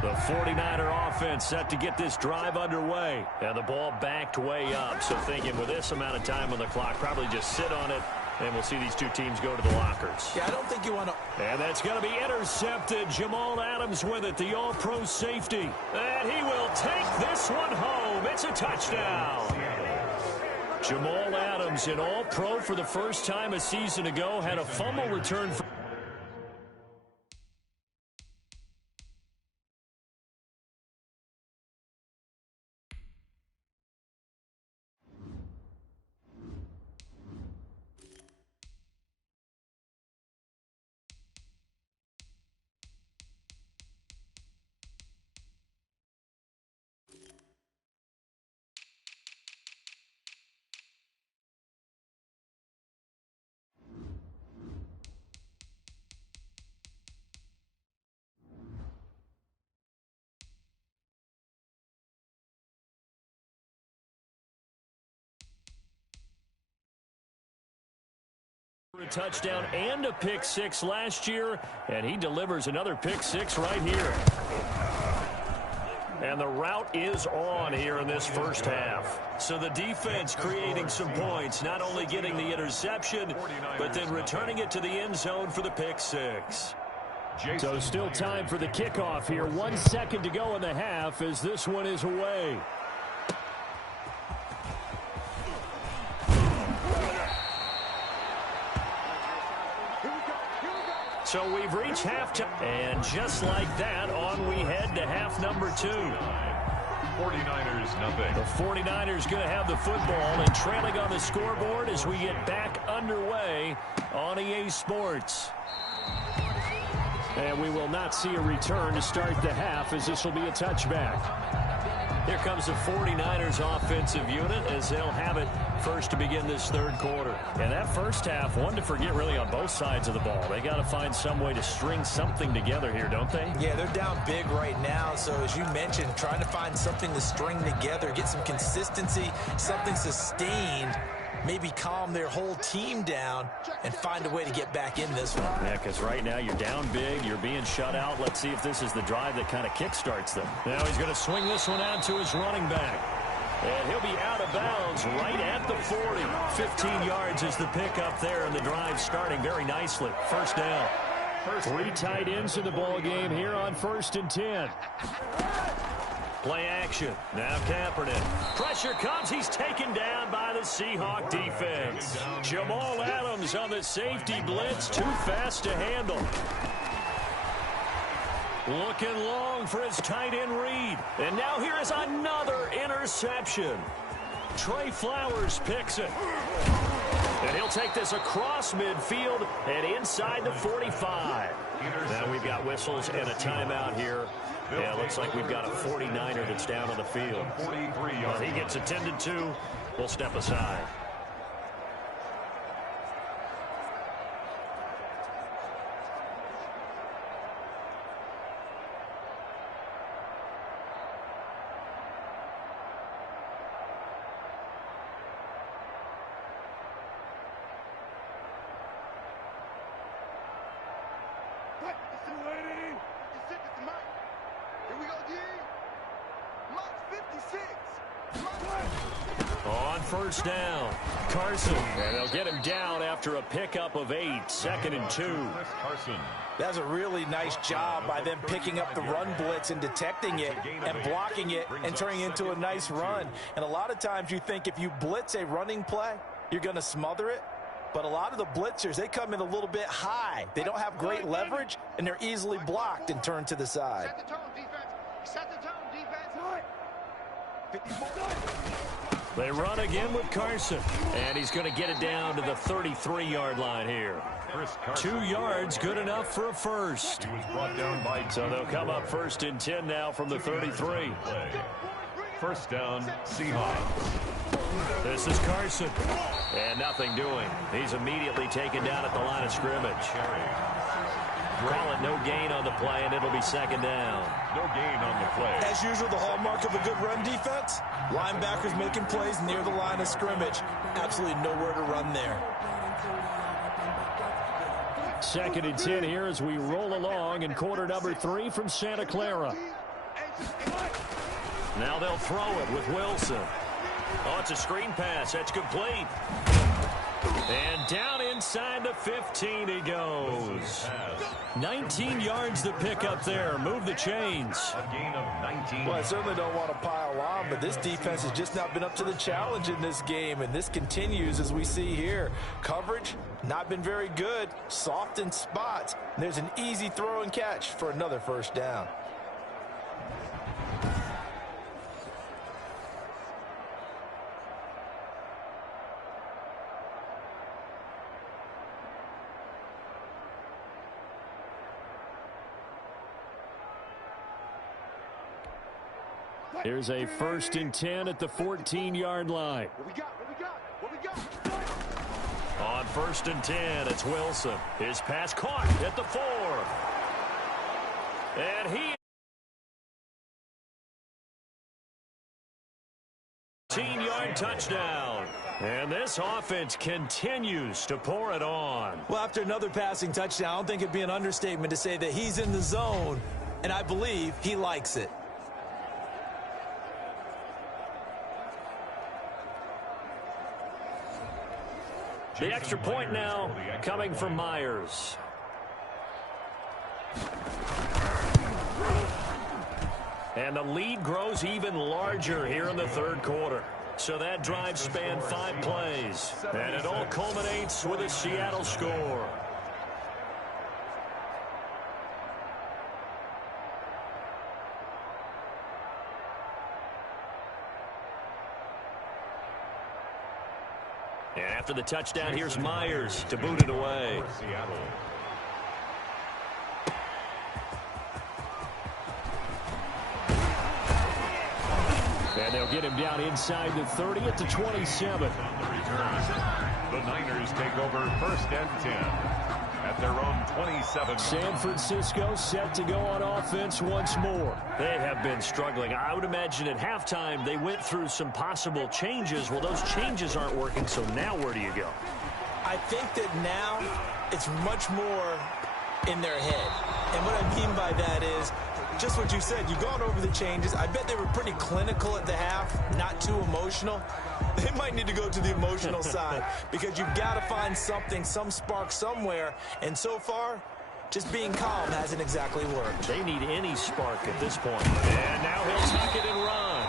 The 49er offense set to get this drive underway. And the ball backed way up, so thinking with this amount of time on the clock, probably just sit on it, and we'll see these two teams go to the lockers. Yeah, I don't think you want to... And that's going to be intercepted. Jamal Adams with it, the all-pro safety. And he will take this one home. It's a touchdown. Jamal Adams, an all-pro for the first time a season ago, had a fumble return for... A touchdown and a pick 6 last year, and he delivers another pick 6 right here. And the route is on here in this first half. So the defense creating some points, not only getting the interception, but then returning it to the end zone for the pick 6. So still time for the kickoff here. 1 second to go in the half as this one is away. So we've reached halftime, and just like that, on we head to half number 2. 49ers nothing. The 49ers going to have the football and trailing on the scoreboard as we get back underway on EA Sports. And we will not see a return to start the half as this will be a touchback. Here comes the 49ers offensive unit as they'll have it first to begin this third quarter. And that first half, one to forget really on both sides of the ball. They got to find some way to string something together here, don't they? Yeah, they're down big right now. So as you mentioned, trying to find something to string together, get some consistency, something sustained, maybe calm their whole team down and find a way to get back in this one. Yeah, because right now you're down big, you're being shut out. Let's see if this is the drive that kind of kickstarts them. Now he's going to swing this one out to his running back. And he'll be out of bounds right at the 40. 15 yards is the pickup there, and the drive starting very nicely. First down. 3 tight ends in the ball game here on 1st and 10. Play action. Now Kaepernick. Pressure comes. He's taken down by the Seahawk defense. Jamal Adams on the safety blitz. Too fast to handle. Looking long for his tight end read. And now here is another interception. Trey Flowers picks it. And he'll take this across midfield and inside the 45. Now we've got whistles and a timeout here. Yeah, it looks like we've got a 49er that's down on the field. Well, he gets attended to. We'll step aside. On first down, Carson. And they'll get him down after a pickup of 8, 2nd and 2. Carson. That's a really nice job by them picking up the run blitz and detecting it and blocking it and turning it into a nice run. And a lot of times you think if you blitz a running play, you're going to smother it. But a lot of the blitzers, they come in a little bit high. They don't have great leverage, and they're easily blocked and turned to the side. Set the tone, defense. Set the tone, defense. They run again with Carson. And he's going to get it down to the 33-yard line here. 2 yards, good enough for a first. He was brought down by so they'll come up 1st and 10 now from the 33. First down, Seahawks. This is Carson. And nothing doing. He's immediately taken down at the line of scrimmage. Call it no gain on the play, and it'll be 2nd down. No gain on the play. As usual, the hallmark of a good run defense, linebackers making plays near the line of scrimmage. Absolutely nowhere to run there. 2nd and 10 here as we roll along in quarter number 3 from Santa Clara. Now they'll throw it with Wilson. Oh, it's a screen pass. That's complete. And down inside the 15 he goes. 19 yards to pick up there. Move the chains. A gain of 19. Well, I certainly don't want to pile on, but this defense has just not been up to the challenge in this game, and this continues as we see here. Coverage, not been very good. Soft in spots. There's an easy throw and catch for another first down. Here's a 1st and 10 at the 14-yard line. What we got? On 1st and 10, it's Wilson. His pass caught at the 4. And he 18-yard touchdown. And this offense continues to pour it on. Well, after another passing touchdown, I don't think it'd be an understatement to say that he's in the zone, and I believe he likes it. The extra point now coming from Myers. And the lead grows even larger here in the 3rd quarter. So that drive spanned 5 plays. And it all culminates with a Seattle score. And after the touchdown, here's Myers to boot it away. And they'll get him down inside the 30 at the 27. The Niners take over 1st and 10 at their own 27. San Francisco set to go on offense once more. They have been struggling. I would imagine at halftime they went through some possible changes. Well, those changes aren't working, so now where do you go? I think that now it's much more in their head. And what I mean by that is just what you said. You've gone over the changes. I bet they were pretty clinical at the half, not too emotional. They might need to go to the emotional side because you've got to find something, some spark somewhere. And so far, just being calm hasn't exactly worked. They need any spark at this point. And now he'll tuck it and run.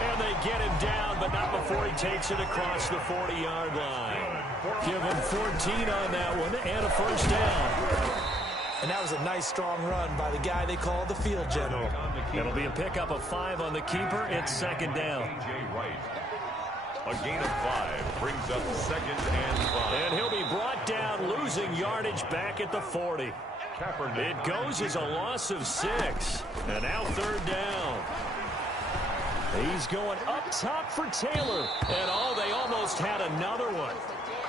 And they get him down, but not before he takes it across the 40-yard line. Give him 14 on that one and a first down. And that was a nice, strong run by the guy they call the field general. It'll be a pickup of 5 on the keeper. It's 2nd down. A gain of 5 brings up 2nd and 5. And he'll be brought down, losing yardage back at the 40. It goes as a loss of 6. And now 3rd down. He's going up top for Taylor. And they almost had another one.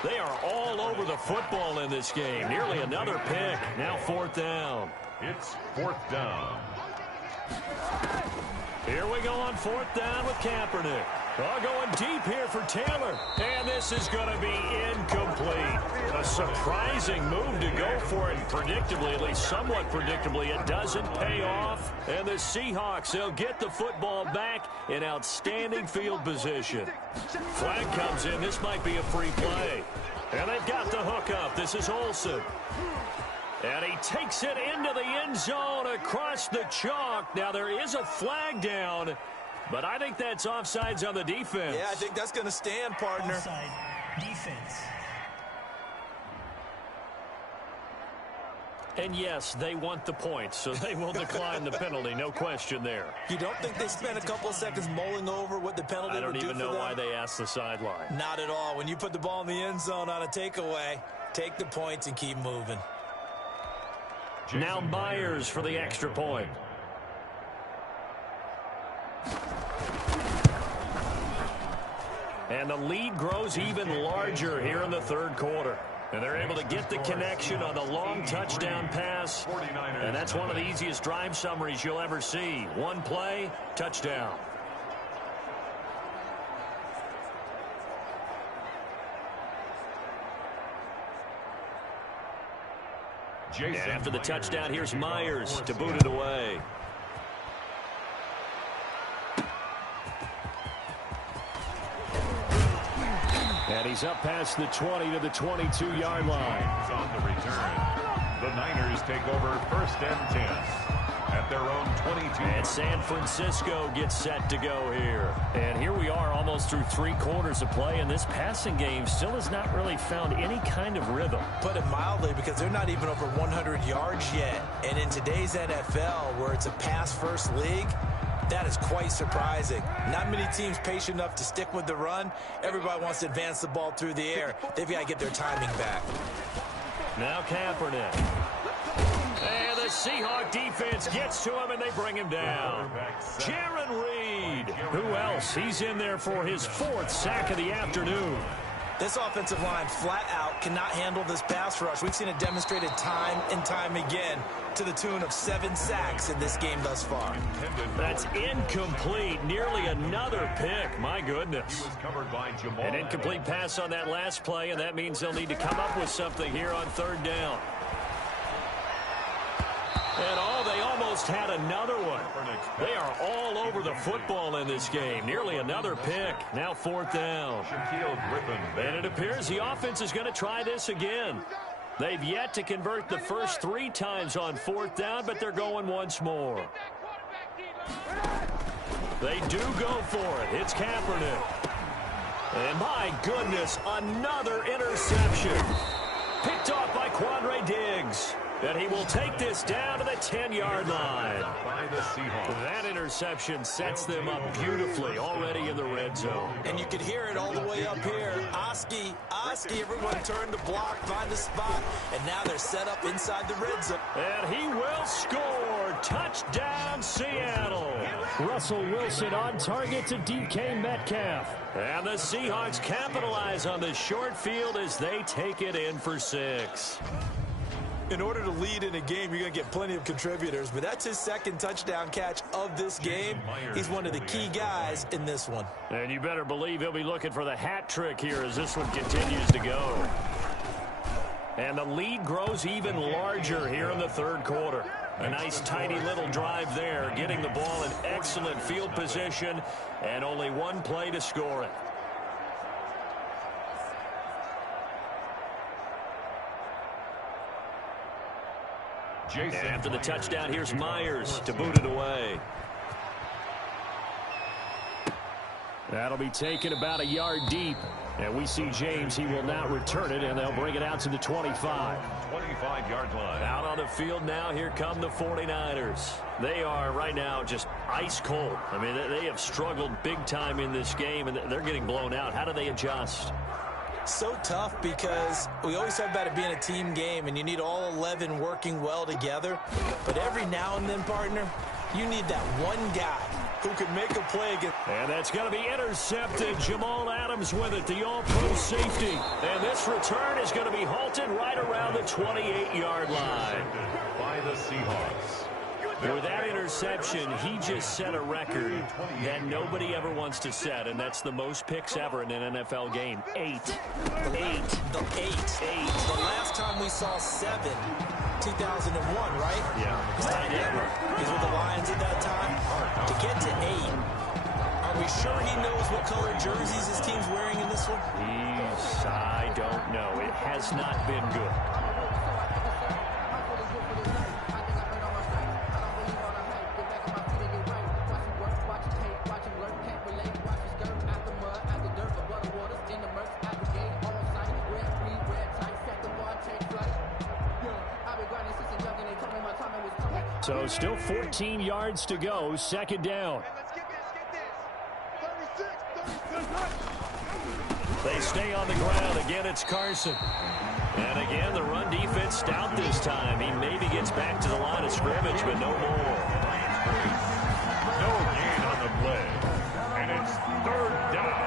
They are all over the football in this game. Nearly another pick. Now 4th down. It's 4th down. Here we go on 4th down with Kaepernick. Well, going deep here for Taylor. And this is going to be incomplete. A surprising move to go for it. Predictably, at least somewhat predictably, it doesn't pay off. And the Seahawks, they'll get the football back in outstanding field position. Flag comes in. This might be a free play. And they've got the hook up. This is Olsen. And he takes it into the end zone across the chalk. Now, there is a flag down, but I think that's offsides on the defense. Yeah, I think that's going to stand, partner. Offside defense. And yes, they want the points, so they will decline the penalty. No question there. You don't think they spent a couple of seconds mulling over what the penalty would do for them? I don't even know why they asked the sideline. Not at all. When you put the ball in the end zone on a takeaway, take the points and keep moving. Now Myers for the extra point. And the lead grows even larger here in the third quarter. And they're able to get the connection on the long touchdown pass. And that's one of the easiest drive summaries you'll ever see. One play, touchdown. And after the touchdown, here's Myers to boot it away. And he's up past the 20 to the 22-yard line. On the return, the Niners take over first and 10 at their own 22. And San Francisco gets set to go here. And here we are almost through 3 quarters of play, and this passing game still has not really found any kind of rhythm. Put it mildly, because they're not even over 100 yards yet. And in today's NFL, where it's a pass-first league, that is quite surprising. Not many teams patient enough to stick with the run. Everybody wants to advance the ball through the air. They've got to get their timing back. Now Kaepernick. And the Seahawk defense gets to him, and they bring him down. Jaron Reed. Who else? He's in there for his 4th sack of the afternoon. This offensive line flat out cannot handle this pass rush. We've seen it demonstrated time and time again to the tune of 7 sacks in this game thus far. That's incomplete. Nearly another pick. My goodness. An incomplete pass on that last play, and that means they'll need to come up with something here on 3rd down. And they almost had another one. They are all over the football in this game. Nearly another pick. Now 4th down. And it appears the offense is going to try this again. They've yet to convert the first 3 times on 4th down, but they're going once more. They do go for it. It's Kaepernick. And my goodness, another interception. Picked off by Quandre Diggs. And he will take this down to the 10-yard line. That interception sets them up beautifully already in the red zone. And you could hear it all the way up here. Oski, everyone turned to block, find a spot, and now they're set up inside the red zone. And he will score. Touchdown, Seattle. Russell Wilson on target to DK Metcalf. And the Seahawks capitalize on the short field as they take it in for 6. In order to lead in a game, you're going to get plenty of contributors, but that's his 2nd touchdown catch of this game. He's one of the key guys in this one. And you better believe he'll be looking for the hat trick here as this one continues to go. And the lead grows even larger here in the 3rd quarter. A nice, tiny little drive there, getting the ball in excellent field position, and only 1 play to score it. And after the touchdown, here's Myers to boot it away. That'll be taken about a yard deep. And we see James. He will not return it, and they'll bring it out to the 25. 25-yard line. Out on the field now, here come the 49ers. They are right now just ice cold. I mean, they have struggled big time in this game, and they're getting blown out. How do they adjust? So tough, because we always talk about it being a team game and you need all 11 working well together. But every now and then, partner, you need that one guy who can make a play against. And that's going to be intercepted. Jamal Adams with it, the all-pro safety. And this return is going to be halted right around the 28-yard line. By the Seahawks. With that interception, he just set a record that nobody ever wants to set, and that's the most picks ever in an NFL game. 8. The last time we saw 7, 2001, right? Yeah. Is that it? These were the Lions at that time. To get to 8, are we sure he knows what color jerseys his team's wearing in this one? I don't know. It has not been good. So still 14 yards to go, second down. They stay on the ground. Again, it's Carson. And again, the run defense stout this time. He maybe gets back to the line of scrimmage, but no more. No gain on the play. And it's third down.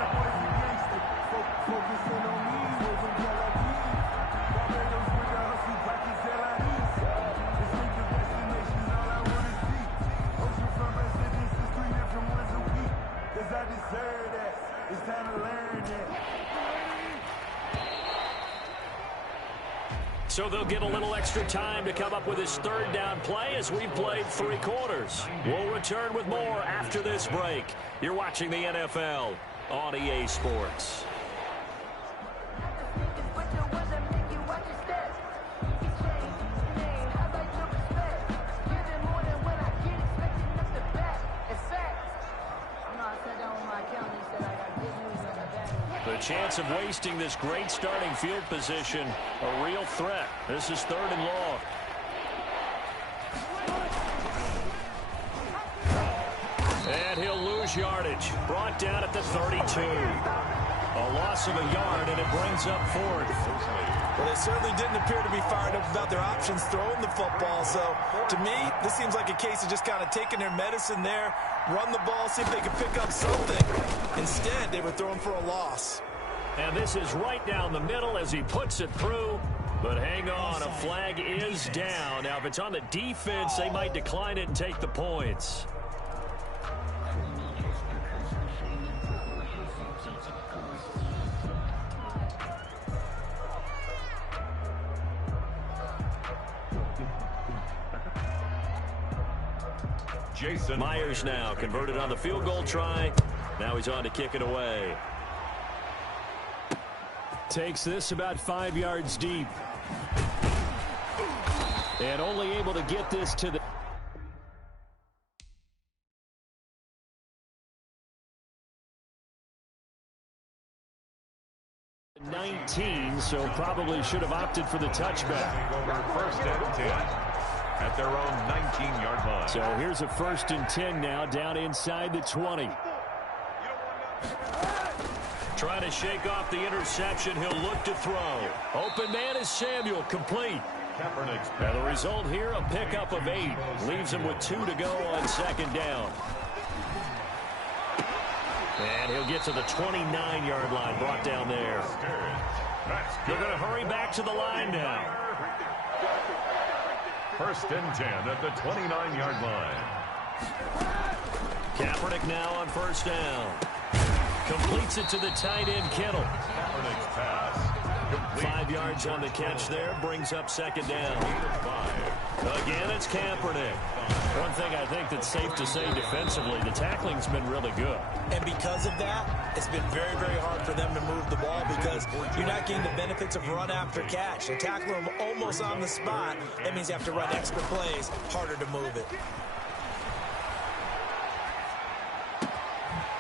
So they'll get a little extra time to come up with his third down play as we've played 3 quarters. We'll return with more after this break. You're watching the NFL on EA Sports. The chance of wasting this great starting field position, a real threat. This is 3rd and long. And he'll lose yardage. Brought down at the 32. A loss of a yard, and it brings up 4th. Well, they certainly didn't appear to be fired up about their options throwing the football. So, to me, this seems like a case of just kind of taking their medicine there, run the ball, see if they can pick up something. Instead, they were throwing for a loss. And this is right down the middle as he puts it through. But hang on, a flag is down. Now, if it's on the defense, they might decline it and take the points. Jason Myers now converted on the field goal try. Now he's on to kick it away. Takes this about 5 yards deep. And only able to get this to the 19, so probably should have opted for the touchback. over 1st and 10 at their own 19-yard line. So here's a 1st and 10 now, down inside the 20. Trying to shake off the interception. He'll look to throw. Open man is Samuel, complete. And the result here, a pickup of 8. Leaves him with 2 to go on 2nd down. And he'll get to the 29-yard line, brought down there. They're going to hurry back to the line now. 1st and 10 at the 29-yard line. Kaepernick now on 1st down. Completes it to the tight end, Kittle. Kaepernick's pass. 5 yards on the catch there. Brings up 2nd down. Again, it's Kaepernick. One thing I think that's safe to say defensively, the tackling's been really good. And because of that, it's been very, very hard for them to move the ball because you're not getting the benefits of run after catch. They tackle them almost on the spot. That means you have to run extra plays, harder to move it.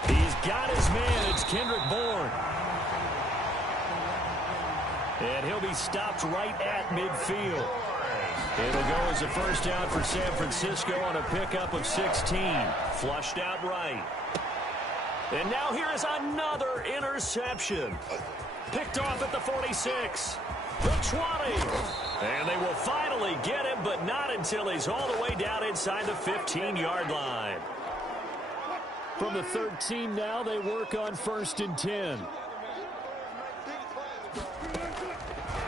He's got his man. It's Kendrick Bourne. And he'll be stopped right at midfield. It'll go as a 1st down for San Francisco on a pickup of 16. Flushed out right. And now here is another interception. Picked off at the 46. The 20. And they will finally get him, but not until he's all the way down inside the 15-yard line. From the 13 now, they work on 1st and 10.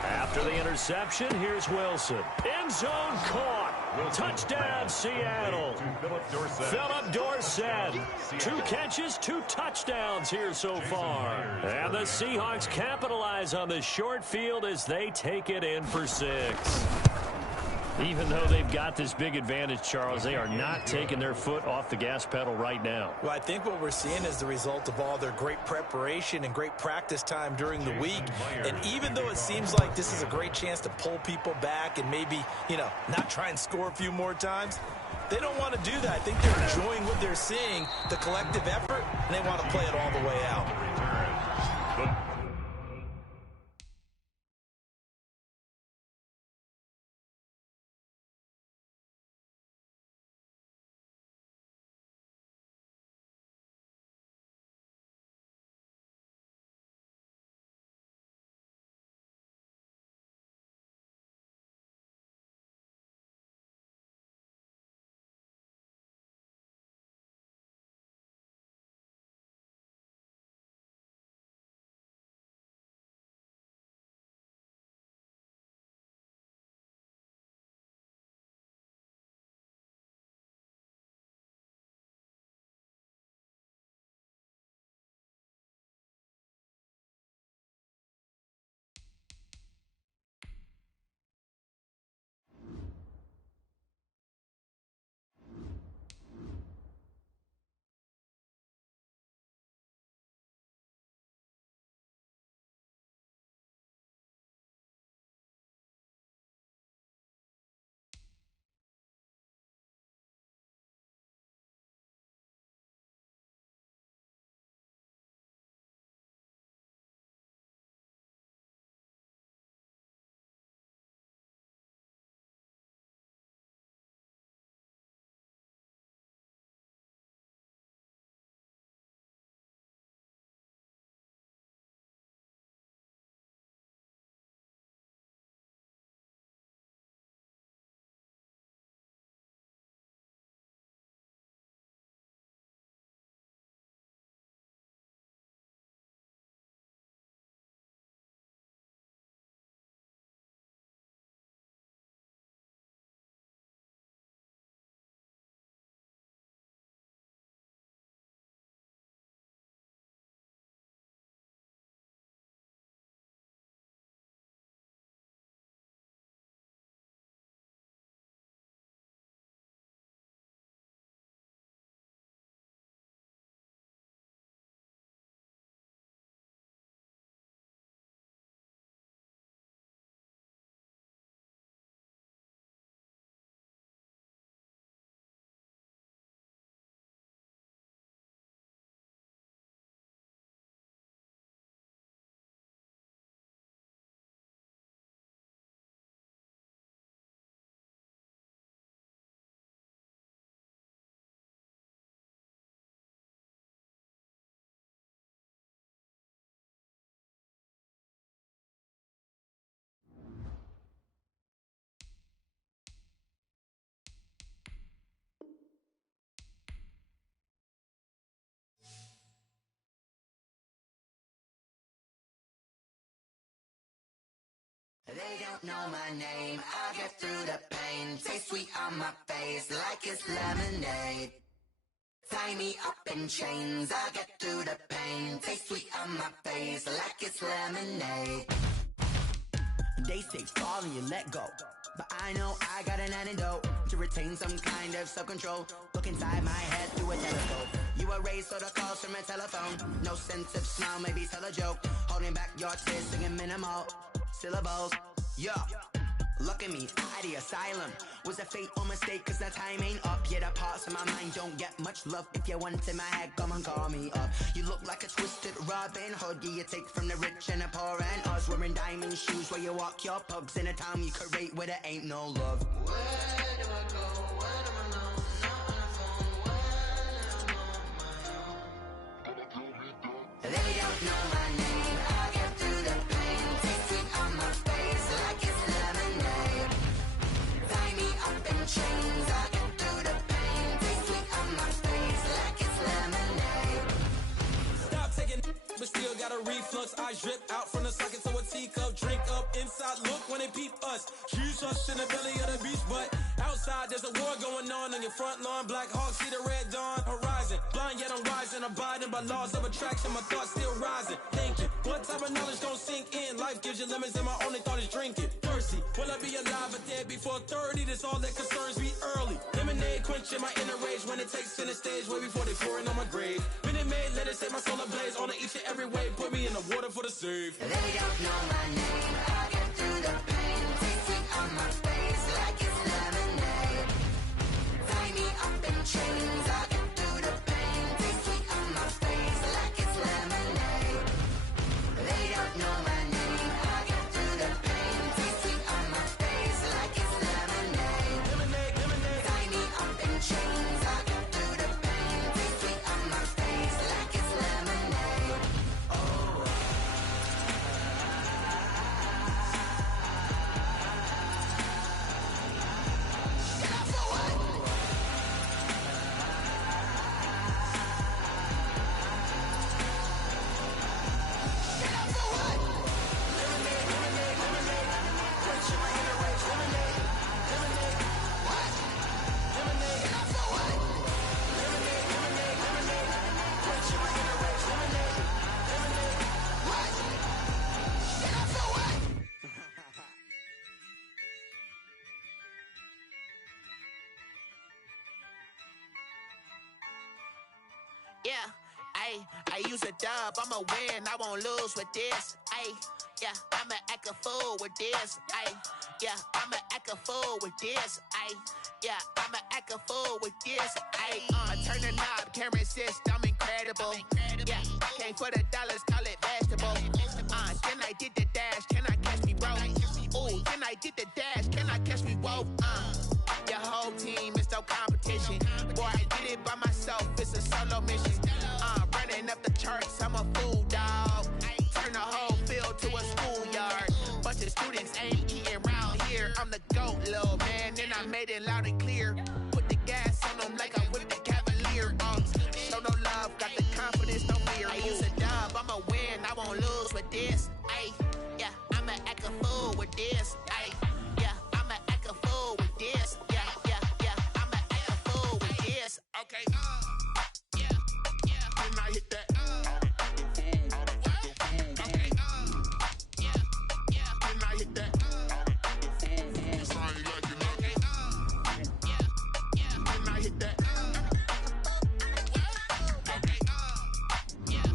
After the interception, here's Wilson. End zone caught. Touchdown, Seattle. Philip Dorsett. 2 catches, 2 touchdowns here so far. And the Seahawks capitalize on the short field as they take it in for 6. Even though they've got this big advantage, Charles, they are not taking their foot off the gas pedal right now. Well, I think what we're seeing is the result of all their great preparation and great practice time during the week. And even though it seems like this is a great chance to pull people back and maybe, not try and score a few more times, they don't want to do that. I think they're enjoying what they're seeing, the collective effort, and they want to play it all the way out. They don't know my name, I get through the pain. Taste sweet on my face like it's lemonade. Tie me up in chains, I get through the pain. Taste sweet on my face like it's lemonade. They say fall and you let go, but I know I got an antidote to retain some kind of self-control. Look inside my head through a telescope. You erase all the calls from a telephone. No sense of smile, maybe tell a joke. Holding back your tears, singing minimal syllables. Yeah, look at me, at the asylum. Was a fate or mistake, cause the time ain't up. Yet the parts of my mind don't get much love. If you want in my head, come and call me up. You look like a twisted Robin Hood. Yeah, you take from the rich and the poor and us. Wearing diamond shoes where you walk your pugs in a town you create where there ain't no love. Where do I go? When I'm alone? Not on the phone. When I'm on my own. They don't know my name. I get through the pain. Taste sweet on my face like it's lemonade. Tie me up in chains. I get through the pain. Taste sweet on my face like it's lemonade. Stop taking, but still got a reflux. I drip out from the socket to a teacup. Drink up inside. Look when they peep us. Choose us in the belly of the beach, but outside. outside, there's a war going on your front lawn. Black Hawk, see the red dawn horizon. Blind yet I'm rising, abiding by laws of attraction. My thoughts still rising, thinking, what type of knowledge gon' sink in? Life gives you lemons and my only thought is drinking. Thirsty, will I be alive or dead before 30? That's all that concerns me early. Lemonade quenching my inner rage when it takes center stage way before they pour it on my grave. Minute Maid, let it set my soul ablaze. On each and every way, put me in the water for the save. They don't know my name, I get through the pain. Taste sweet on my face like it's lemonade. Tie me up in chains, I get through the pain. Taste sweet on my face like it's lemonade. They don't know my name, I get through the pain. Taste sweet on my face like it's lemonade. Lemonade, lemonade. Tie me up in chains, I get through the pain. Taste sweet on my face like it's lemonade. Yeah, I use a dub, I'ma win, I won't lose with this. Yeah, I'ma act a fool with this. Yeah, I'ma act a fool with this. Yeah, I'ma act a fool with this. I turn the knob, can't resist, I'm incredible. Yeah, came for the dollars, call it vegetable. Then I did the dash, can I catch me, bro? Ooh, then I did the dash, can I catch me, whoa? Your whole team is no competition. Boy, I did it by myself, it's a solo mission. Running up the charts, I'm a fool, dog. Turn the whole field to a schoolyard. Bunch of students ain't eating round here. I'm the GOAT, little man, and I made it loud and clear. Put the gas on them like I'm with the Cavalier. Show no love, got the confidence, no fear. I use a dub, I'ma win, I won't lose with this. Yeah, I'ma act a fool with this. Yeah, I'ma act a fool with this. Yeah, I'ma act a fool with this. Okay. Yeah. Then I hit that. Okay. Yeah. Then I hit that. Sorry, like you know. Okay. Yeah. Then I hit that. Okay. Yeah.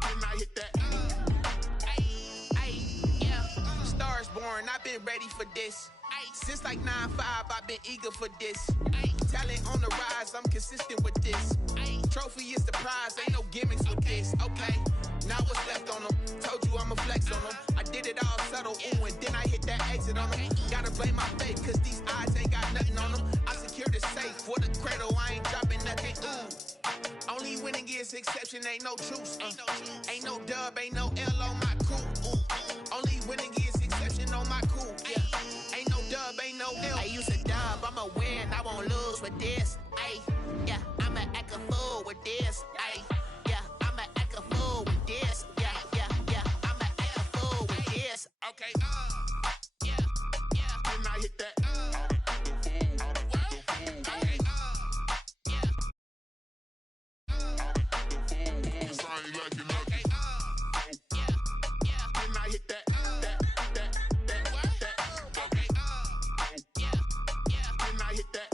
Then I hit that. Yeah. Stars born, I've been ready for this. Since like 9-5, I've been eager for this. Talent on the rise, I'm consistent with this. Trophy is the prize, ain't no gimmicks with this. Okay, now what's left on them? Told you I'ma flex on them. I did it all subtle, ooh, and then I hit that exit on them. Gotta blame my faith, cause these eyes ain't got nothing on them. I secured the safe for the cradle, I ain't dropping nothing, ooh. Only winning is exception, ain't no truce. Ain't no dub, ain't no L on my crew. Ooh. Only winning is exception on my crew. Yeah. Ain't no dub, ain't no L. I use a dub, I'ma win, I won't lose with this. Yeah, I'ma act a fool with this. Yeah, I'ma act a fool with this. Yeah, I'ma act a fool with this. Okay. Yeah. Then I hit that. Okay. Yeah. Sorry, like you know. Okay. Yeah. Then I hit that. Okay. Yeah. Then I hit that.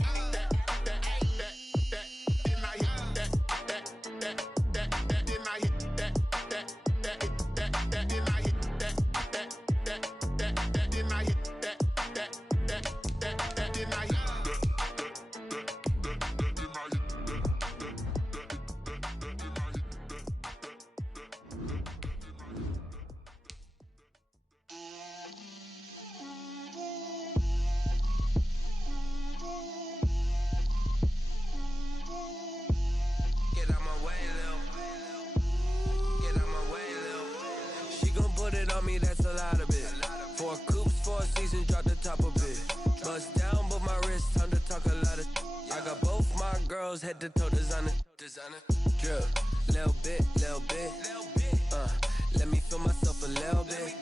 That's a lot of it. 4 coops, 4 seasons, drop the top of it. Bust down, but my wrist, time to talk a lot of. I got both my girls head to toe designer. Drip, little bit. Let me feel myself a little bit.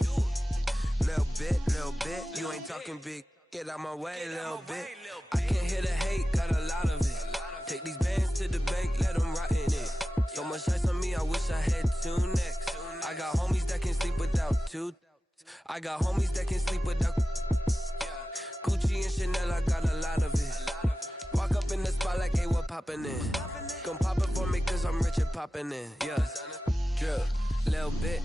Little bit. You ain't talking big. get out my way a little bit. I can't hear the hate, got a lot of it. Take these bands to the bank, let them rot in it. So much ice on me, I wish I had 2 necks. I got homies that can sleep without 2. I got homies that can sleep without Gucci and Chanel, I got a lot of it. Walk up in the spot like, hey, what poppin' in? Gon' pop it for me cause I'm rich and poppin' in, yeah. Drip, little bit,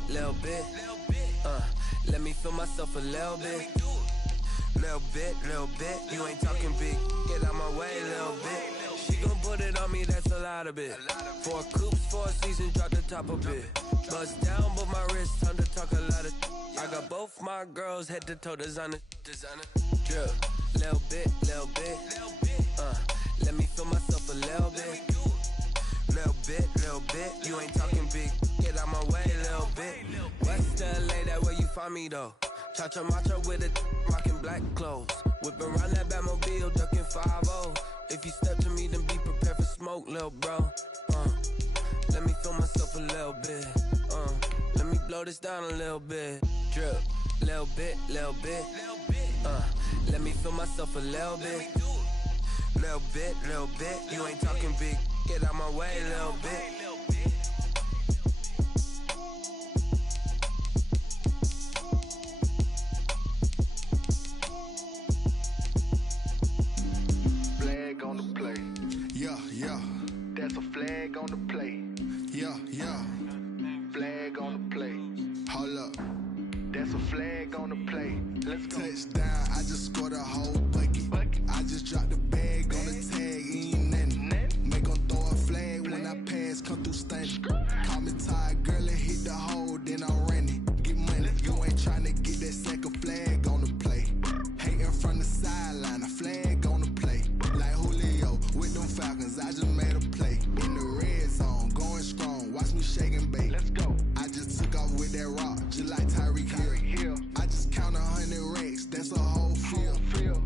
let me feel myself a little bit. Little bit, you ain't talking big, get out my way a little bit. She gon' put it on me, that's a lot of it. 4 coops, 4 seasons, drop the top a bit. Bust down, but my wrist, time to talk a lot of. I got both my girls head to toe designer. Drip, little bit, let me feel myself a little bit. Little bit, you ain't talking big, get out my way a little bit. West LA, that where you find me though. Cha-cha matcha with it, rockin' black clothes. Whip around that Batmobile, ducking 5-0. If you step to me, then be prepared for smoke, lil' bro. Let me feel myself a little bit. Let me blow this down a little bit. Drip, little bit. Let me feel myself a little bit. Little bit, you ain't talking big, get out my way a little bit. Flag on the play. Yeah. That's a flag on the play. Yeah. Flag on the play. Hold up. That's a flag on the play. Let's go. Touchdown, I just scored a whole bucket. I just dropped the bag on the tag, ain't nothing. Make them throw a flag when I pass, come through stunning. Call me tired, girl, and hit the hole, then I'm running. Get money, you ain't tryna get that second flag on the play. Hating from the sideline, a flag on the play. Like Julio with them Falcons, I just made a play. In the red zone, going strong, watch me shake and bake. Let's go. I just took off with that rock, just like Tyreek Hill. I just count 100 racks, that's a whole field.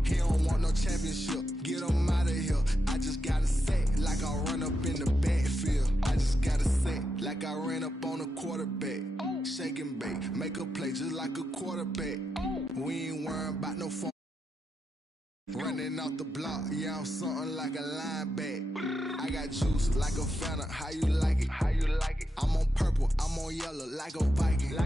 He don't want no championship, get him out of here. I just got a set, like I run up in the backfield. I just got a set, like I ran up on a quarterback. Shake and bake, make a play just like a quarterback. We ain't worrying about no phone. Running off the block, yeah, I'm something like a linebacker. I got juice like a Fanta, how you like it? I'm on purple, I'm on yellow, like a Viking.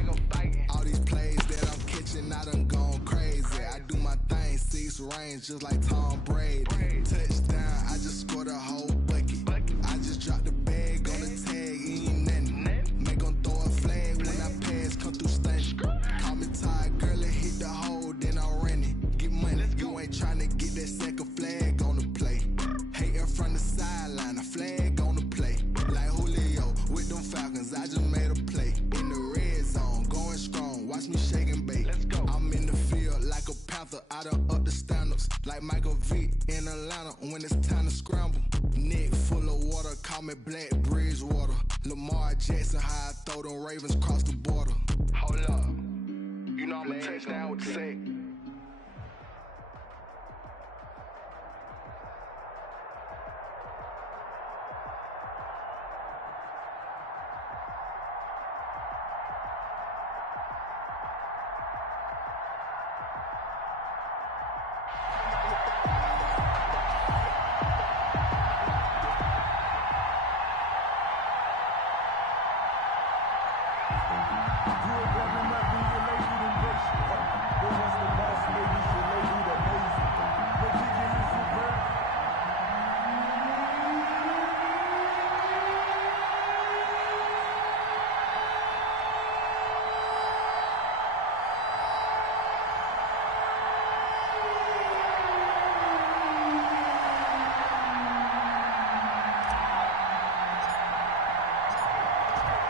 All these plays that I'm catching, I done gone crazy. I do my thing, 6 range, just like Tom Brady. Touchdown, I just scored a whole bucket. I just dropped the bag on the tag, ain't nothing. Make them throw a flag when I pass, come through stunning. Call me tired, girl, and hit the hole, then I'm running. Get money, you ain't tryna get that second flag on the play. Hating from the sideline, a flag on the play. Like Julio with them Falcons, I just made a play. In the red zone, going strong, watch me shake and bake. Let's go. I'm in the field like a panther, I done up the standards. Like Michael Vick in Atlanta when it's time to scramble. Neck full of water, call me Black Bridgewater. Lamar Jackson, how I throw them Ravens cross the border. Hold up, you know I'm a touchdown with the sack.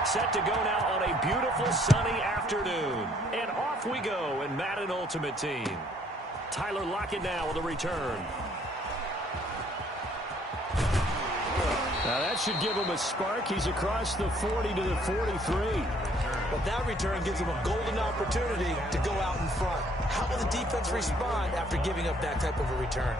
Set to go now on a beautiful sunny afternoon. And off we go in Madden Ultimate Team. Tyler Lockett now with a return. Now that should give him a spark. He's across the 40 to the 43. Well, that return gives him a golden opportunity to go out in front. How will the defense respond after giving up that type of a return?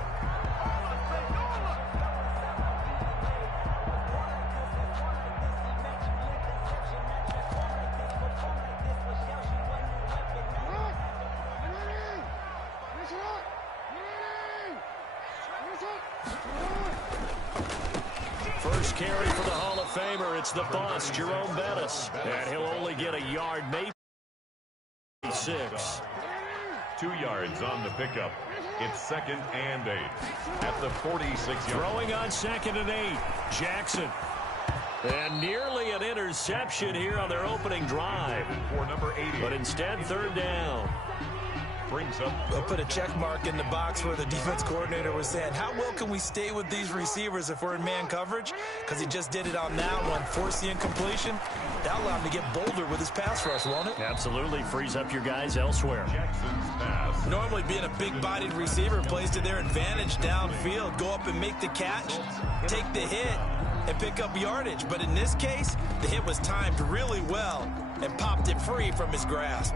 First carry for the Hall of Famer. It's the boss, Jerome Bettis. And he'll only get a yard, maybe 6. 2 yards on the pickup. It's 2nd and 8 at the 46-yard. Throwing on 2nd and 8. Jackson. And nearly an interception here on their opening drive. For number 80. But instead, 3rd down. Brings up. They'll put a check mark in the box where the defense coordinator was saying, how well can we stay with these receivers if we're in man coverage? Because he just did it on that one. Force the incompletion. That allowed him to get bolder with his pass rush, won't it? Absolutely. Frees up your guys elsewhere. Jackson's pass. Normally being a big-bodied receiver plays to their advantage downfield. Go up and make the catch, take the hit, and pick up yardage. But in this case, the hit was timed really well and popped it free from his grasp.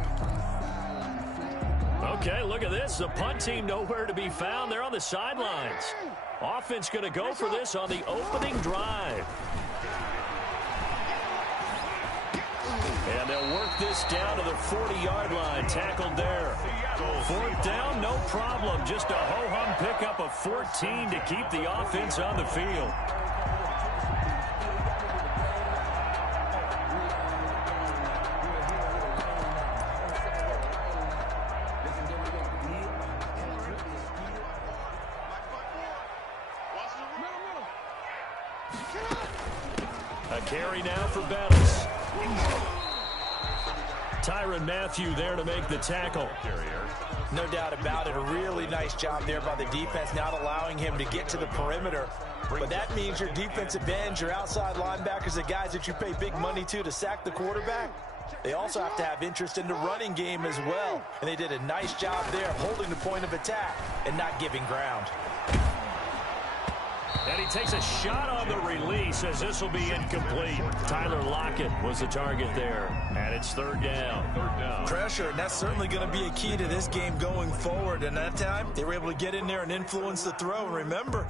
Okay, look at this. The punt team nowhere to be found. They're on the sidelines. Offense going to go for this on the opening drive. And they'll work this down to the 40-yard line. Tackled there. 4th down, no problem. Just a ho-hum pickup of 14 to keep the offense on the field. A carry now for Bettis. Tyrann Mathieu there to make the tackle. No doubt about it. A really nice job there by the defense, not allowing him to get to the perimeter. But that means your defensive ends, your outside linebackers, the guys that you pay big money to sack the quarterback, they also have to have interest in the running game as well. And they did a nice job there of holding the point of attack and not giving ground. And he takes a shot on the release as this will be incomplete. Tyler Lockett was the target there. And it's 3rd down. Pressure, and that's certainly going to be a key to this game going forward. And that time, they were able to get in there and influence the throw. And remember,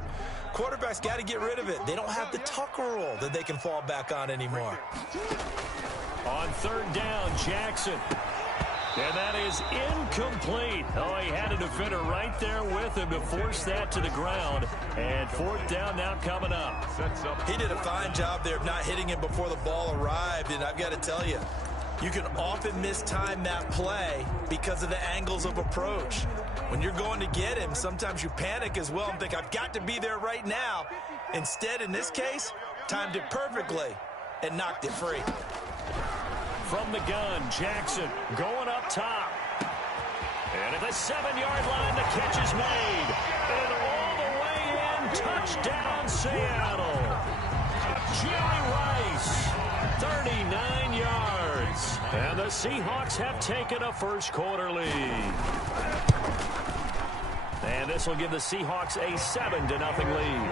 quarterbacks got to get rid of it. They don't have the Tucker roll that they can fall back on anymore. On 3rd down, Jackson. And that is incomplete. Oh, he had a defender right there with him to force that to the ground. And 4th down now coming up. He did a fine job there of not hitting him before the ball arrived. And I've got to tell you, you can often mistime that play because of the angles of approach. When you're going to get him, sometimes you panic as well and think, I've got to be there right now. Instead, in this case, timed it perfectly and knocked it free. From the gun, Jackson going up top. And at the 7-yard line, the catch is made. And all the way in, touchdown Seattle. Jerry Rice, 39 yards. And the Seahawks have taken a first-quarter lead. And this will give the Seahawks a 7-0 lead.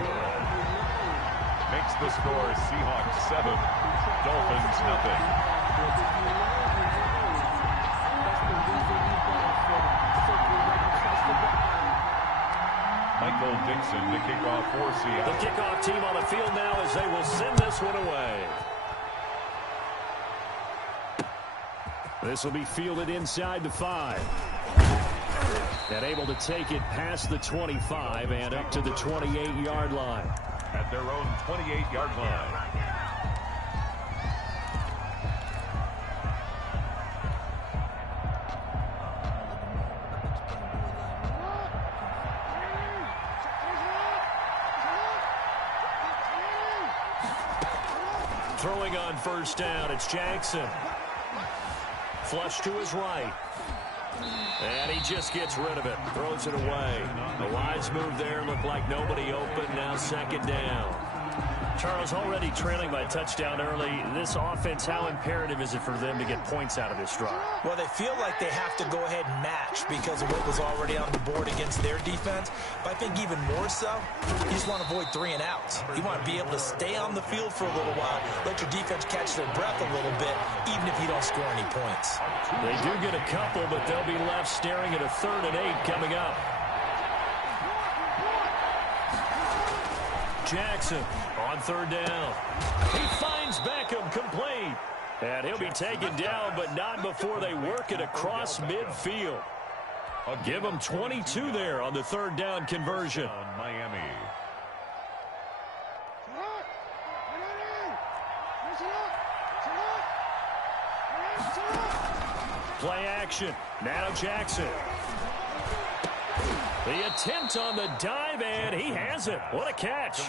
Makes the score Seahawks 7, Dolphins nothing. Michael Dixon to kick off for Seattle. The kickoff team on the field now as they will send this one away. This will be fielded inside the 5. And able to take it past the 25 and up to the 28-yard line. At their own 28-yard line. Throwing on 1st down, it's Jackson. Flush to his right. And he just gets rid of it. Throws it away. A wise move there. Looked like nobody open. Now 2nd down. Charles, already trailing by a touchdown early. This offense, how imperative is it for them to get points out of this drive? Well, they feel like they have to go ahead and match because of what was already on the board against their defense. But I think even more so, you just want to avoid 3 and outs. You want to be able to stay on the field for a little while, let your defense catch their breath a little bit, even if you don't score any points. They do get a couple, but they'll be left staring at a 3rd and 8 coming up. Jackson on 3rd down. He finds Beckham complete. And he'll be taken down, but not before they work it across midfield. I'll give him 22 there on the 3rd down conversion. Miami. Play action. Now Jackson. The attempt on the dive, and he has it. What a catch.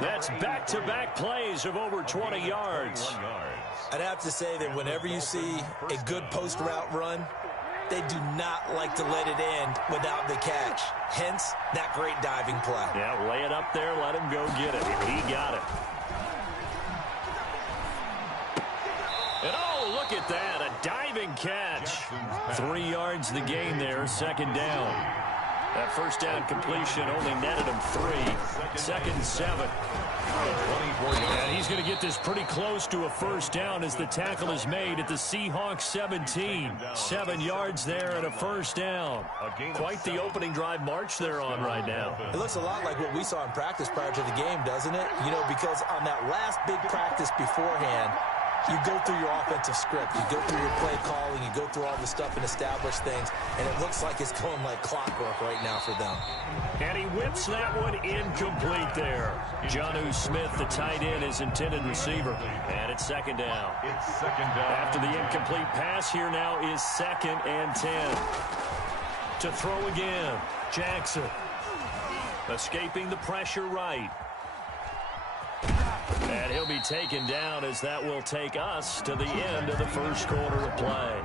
That's back-to-back plays of over 20 yards. I'd have to say that whenever you see a good post-route run, they do not like to let it end without the catch. Hence, that great diving play. Yeah, lay it up there, let him go get it. He got it. And oh, look at that, a diving catch. 3 yards the gain there, second down. That first down completion only netted him 3. Second and 7. And he's going to get this pretty close to a first down as the tackle is made at the Seahawks 17. 7 yards there and a first down. Quite the opening drive march they're on right now. It looks a lot like what we saw in practice prior to the game, doesn't it? You know, because on that last big practice beforehand, you go through your offensive script. You go through your play calling. You go through all the stuff and establish things. And it looks like it's going like clockwork right now for them. And he whips that one incomplete there. Jonnu Smith, the tight end, is intended receiver. And it's second down. After the incomplete pass, here now is 2nd and 10. To throw again, Jackson. Escaping the pressure right. And he'll be taken down as that will take us to the end of the first quarter of play.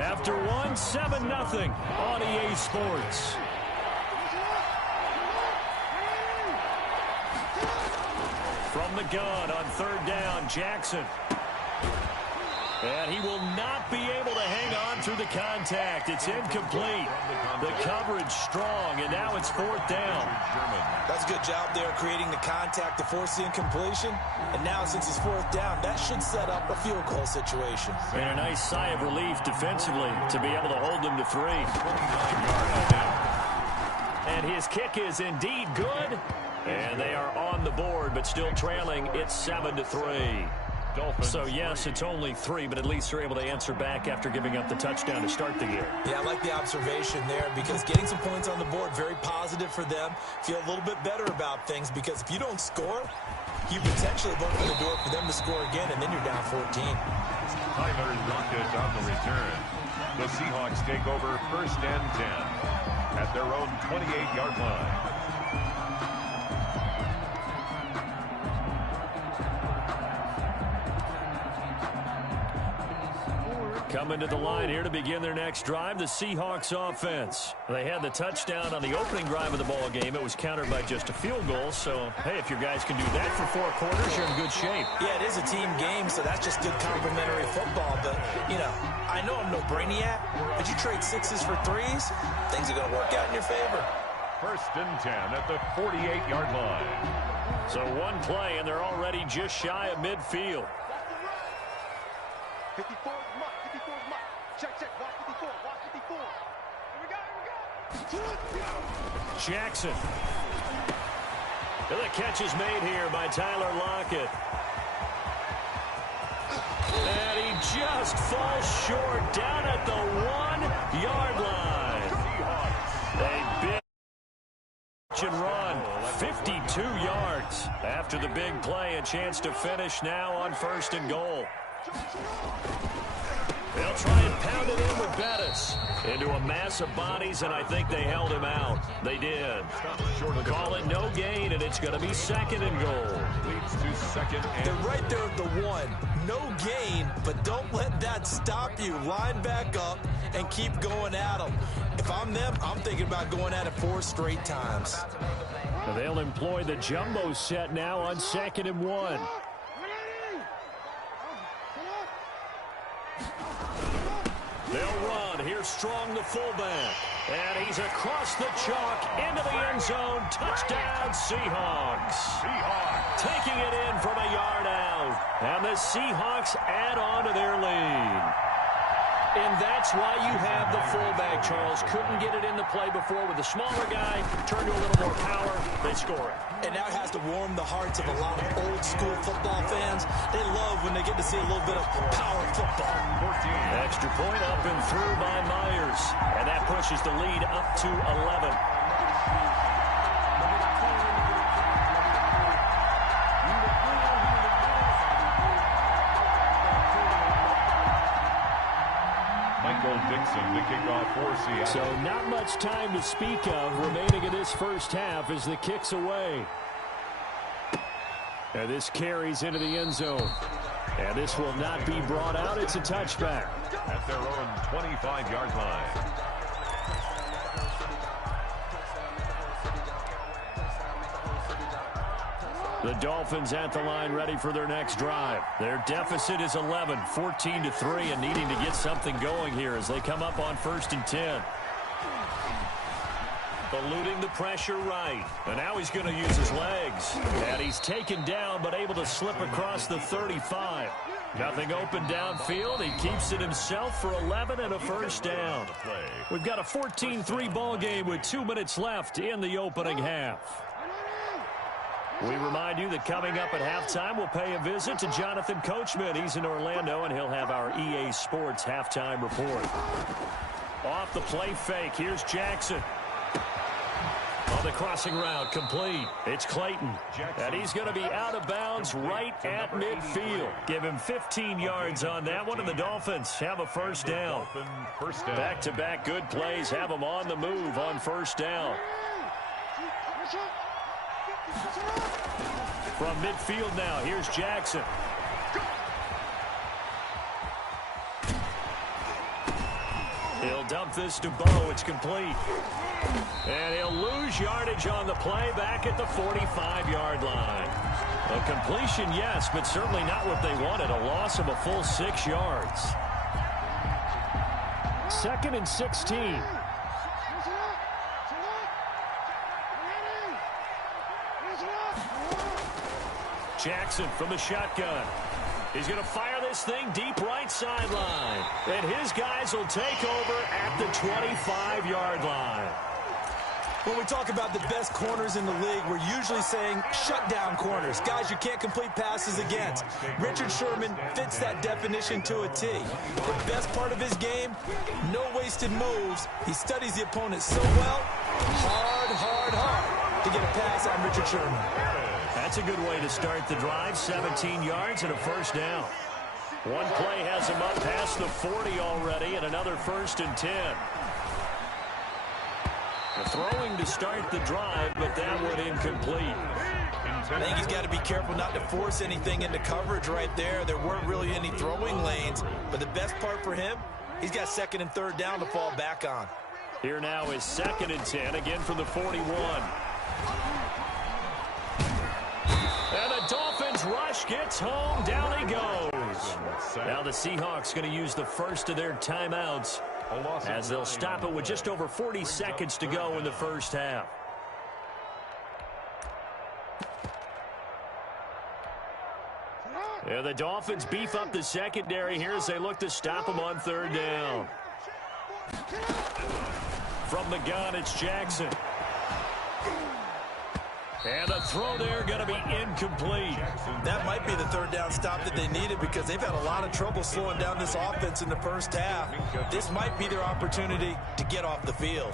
After one, 7-0 on EA Sports. From the gun on third down, Jackson. And he will not be able to hang on through the contact. It's incomplete. The coverage strong, and now it's 4th down. That's a good job there creating the contact to force the incompletion. And now since it's 4th down, that should set up a field goal situation. And a nice sigh of relief defensively to be able to hold them to 3. And his kick is indeed good. And they are on the board, but still trailing. It's 7-3. So, yes, it's only 3, but at least they're able to answer back after giving up the touchdown to start the game. Yeah, I like the observation there because getting some points on the board, very positive for them. Feel a little bit better about things because if you don't score, you potentially have opened the door for them to score again, and then you're down 14. Tyler Lockett on the return. The Seahawks take over 1st and 10 at their own 28-yard line. Coming to the line here to begin their next drive, the Seahawks offense. They had the touchdown on the opening drive of the ball game. It was countered by just a field goal. So, hey, if your guys can do that for 4 quarters, you're in good shape. Yeah, it is a team game, so that's just good complementary football. But, you know, I know I'm no brainiac, but you trade 6s for 3s, things are going to work out in your favor. 1st and 10 at the 48-yard line. So one play, and they're already just shy of midfield. 54 mark, 54 mark. Check, watch 54, watch 54. Here we go. Jackson. And the catch is made here by Tyler Lockett. And he just falls short down at the 1-yard line. A big and run, 52 yards. After the big play, a chance to finish now on 1st and goal. They'll try and pound it in with Bettis into a mass of bodies, and I think they held him out. They did. Call it no gain, and it's going to be 2nd and goal. Leads to 2nd and... They're right there at the 1. No gain, but don't let that stop you. Line back up and keep going at them. If I'm them, I'm thinking about going at it 4 straight times. They'll employ the jumbo set now on 2nd and 1. They'll run. Here's Strong, the fullback. And he's across the chalk into the end zone. Touchdown, Seahawks. Taking it in from a yard out. And the Seahawks add on to their lead. And that's why you have the fullback, Charles. Couldn't get it in the play before with the smaller guy. Turned to a little more power. They score it. And now it has to warm the hearts of a lot of old-school football fans. They love when they get to see a little bit of power football. Extra point up and through by Myers. And that pushes the lead up to 11. the kickoff for Seattle. So not much time to speak of remaining in this first half as the kick's away. And this carries into the end zone. And this will not be brought out. It's a touchback. At their own 25-yard line. The Dolphins at the line ready for their next drive. Their deficit is 11, 14-3, and needing to get something going here as they come up on 1st and 10. Eluding the pressure right. And now he's going to use his legs. And he's taken down but able to slip across the 35. Nothing open downfield. He keeps it himself for 11 and a first down. We've got a 14-3 ball game with 2 minutes left in the opening half. We remind you that coming up at halftime, we'll pay a visit to Jonathan Coachman. He's in Orlando, and he'll have our EA Sports halftime report. Off the play fake, here's Jackson. On the crossing route, complete. It's Clayton. And he's going to be out of bounds right at midfield. Give him 15 yards on that one, and the Dolphins have a first down. Back-to-back good plays have them on the move on first down. From midfield now, here's Jackson. He'll dump this to Bo. It's complete. And he'll lose yardage on the play back at the 45-yard line. A completion, yes, but certainly not what they wanted. A loss of a full 6 yards. 2nd and 16. Jackson from the shotgun. He's going to fire this thing deep right sideline. And his guys will take over at the 25-yard line. When we talk about the best corners in the league, we're usually saying shutdown corners, guys you can't complete passes against. Richard Sherman fits that definition to a T. The best part of his game, no wasted moves. He studies the opponent so well, hard to get a pass on Richard Sherman. That's a good way to start the drive. 17 yards and a first down. One play has him up past the 40 already, and another 1st and 10. Throwing to start the drive, but that one incomplete. I think he's got to be careful not to force anything into coverage right there. There weren't really any throwing lanes, but the best part for him, he's got 2nd and 3rd down to fall back on. Here now is 2nd and 10, again from the 41. And the Dolphins rush gets home. Down he goes. Now the Seahawks going to use the first of their timeouts as they'll stop it with just over 40 seconds to go in the first half. And the Dolphins beef up the secondary here as they look to stop them on 3rd down. From the gun, it's Jackson. And a throw there going to be incomplete. That might be the 3rd down stop that they needed because they've had a lot of trouble slowing down this offense in the first half. This might be their opportunity to get off the field.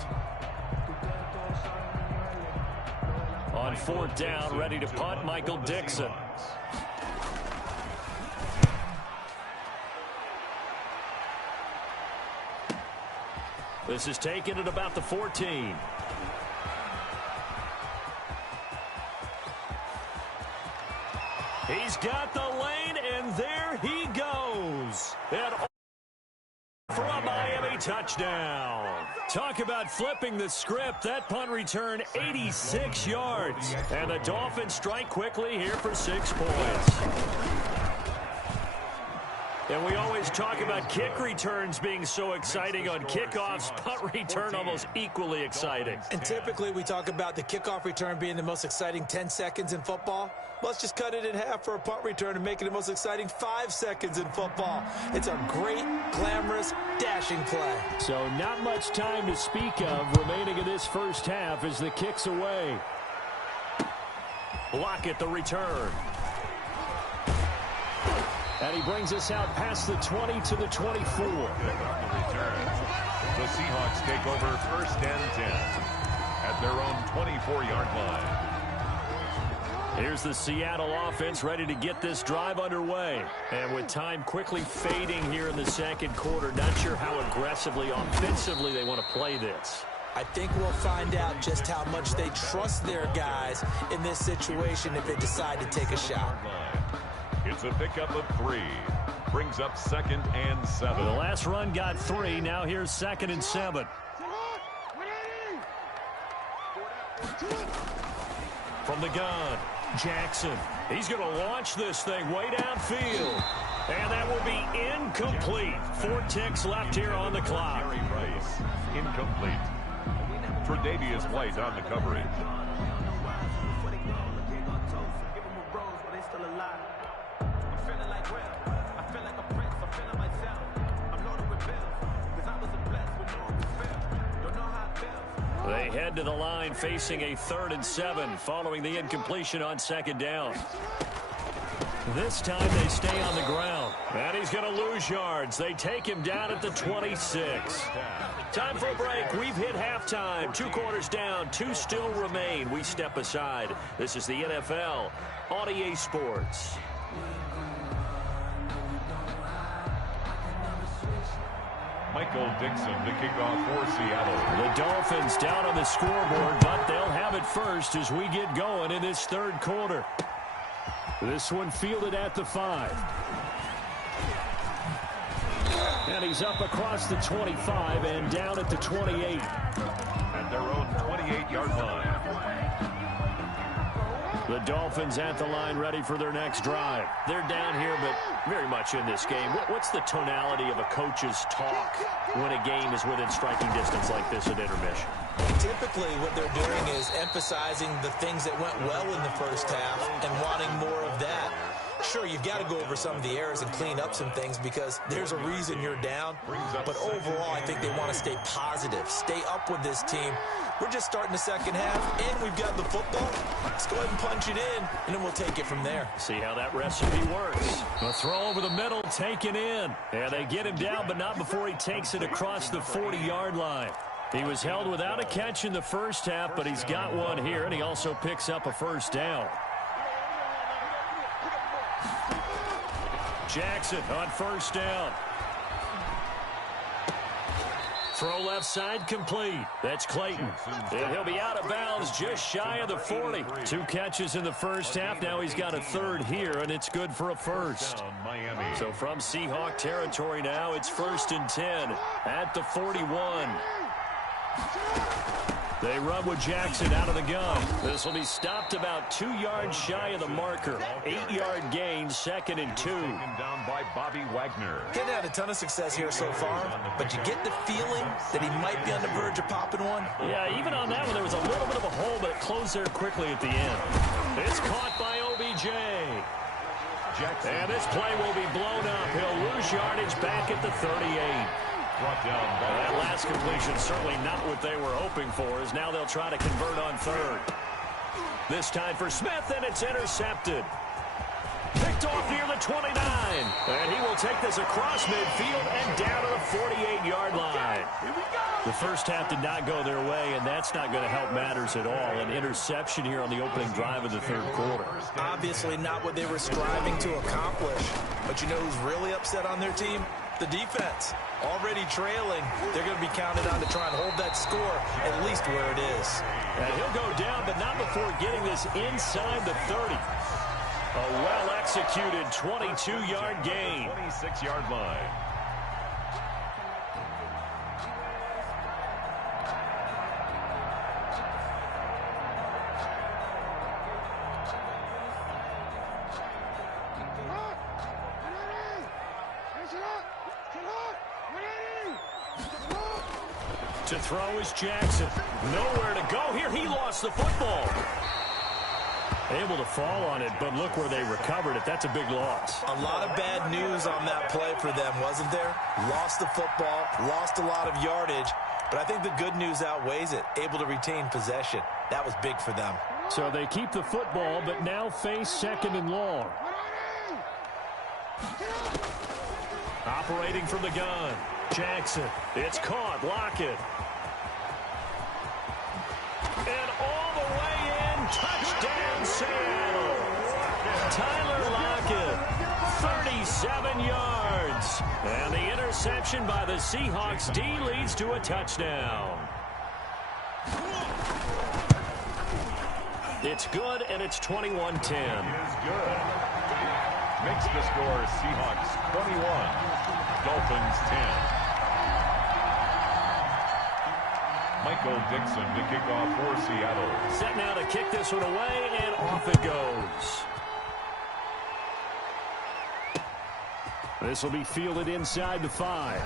On 4th down, ready to punt, Michael Dixon. This is taken at about the 14. He's got the lane, and there he goes. And for a Miami touchdown. Talk about flipping the script. That punt return, 86 yards. And the Dolphins strike quickly here for 6 points. And we always talk about kick returns being so exciting on kickoffs. Punt return almost equally exciting. And typically we talk about the kickoff return being the most exciting 10 seconds in football. Let's just cut it in half for a punt return and make it the most exciting 5 seconds in football. It's a great, glamorous, dashing play. So not much time to speak of remaining in this first half as the kick's away. Block at the return. And he brings us out past the 20 to the 24. The Seahawks take over 1st and 10 at their own 24-yard line. Here's the Seattle offense ready to get this drive underway. And with time quickly fading here in the second quarter, not sure how aggressively, offensively they want to play this. I think we'll find out just how much they trust their guys in this situation if they decide to take a shot. It's a pickup of 3. Brings up 2nd and 7. The last run got 3. Now here's 2nd and 7. From the gun, Jackson. He's going to launch this thing way downfield. And that will be incomplete. 4 ticks left here on the clock. Jerry Rice, incomplete. Tre'Davious White on the coverage. They head to the line facing a 3rd and 7 following the incompletion on 2nd down. This time they stay on the ground. And he's going to lose yards. They take him down at the 26. Time for a break. We've hit halftime. 2 quarters down. 2 still remain. We step aside. This is the NFL on EA Sports. Michael Dixon to kick off for Seattle. The Dolphins down on the scoreboard, but they'll have it first as we get going in this 3rd quarter. This one fielded at the 5. And he's up across the 25 and down at the 28. At their own 28-yard line. The Dolphins at the line ready for their next drive. They're down here, but very much in this game. What's the tonality of a coach's talk when a game is within striking distance like this at intermission? Typically, what they're doing is emphasizing the things that went well in the first half and wanting more of that. Sure, you've got to go over some of the errors and clean up some things because there's a reason you're down. But overall, I think they want to stay positive, stay up with this team. We're just starting the second half, and we've got the football. Let's go ahead and punch it in, and then we'll take it from there. See how that recipe works. A throw over the middle, taken in. And they get him down, but not before he takes it across the 40-yard line. He was held without a catch in the first half, but he's got one here, and he also picks up a 1st down. Jackson on 1st down. Throw left side complete. That's Clayton. And he'll be out of bounds just shy of the 40. 2 catches in the first half. Now he's got a 3rd here, and it's good for a 1st. So from Seahawk territory now, it's 1st and 10 at the 41. They run with Jackson out of the gun. This will be stopped about 2 yards shy of the marker. 8-yard gain, 2nd and 2. Down by Bobby Wagner. He's had a ton of success here so far, but you get the feeling that he might be on the verge of popping one. Yeah, even on that one, there was a little bit of a hole, but it closed there quickly at the end. It's caught by OBJ. Jackson. And this play will be blown up. He'll lose yardage back at the 38. Brought down by that last completion, certainly not what they were hoping for, as now they'll try to convert on 3rd. This time for Smith, and it's intercepted. Picked off near the 29. And he will take this across midfield and down to the 48-yard line. The first half did not go their way, and that's not going to help matters at all. An interception here on the opening drive of the 3rd quarter. Obviously not what they were striving to accomplish. But you know who's really upset on their team? The defense. Already trailing. They're going to be counted on to try and hold that score at least where it is. And he'll go down, but not before getting this inside the 30. A well-executed 22-yard gain. 26-yard line. To throw is Jackson. Nowhere to go here. He lost the football. Able to fall on it, but look where they recovered it. That's a big loss. A lot of bad news on that play for them, wasn't there? Lost the football, lost a lot of yardage, but I think the good news outweighs it. Able to retain possession. That was big for them. So they keep the football, but now face 2nd and long. Operating from the gun. Jackson. It's caught. Lockett. And all the way in. Touchdown, Seattle. reception by the Seahawks. D leads to a touchdown. It's good, and it's 21-10. It is good. Makes the score Seahawks 21, Dolphins 10. Michael Dixon to kick off for Seattle. Set now to kick this one away, and off it goes. This will be fielded inside the 5.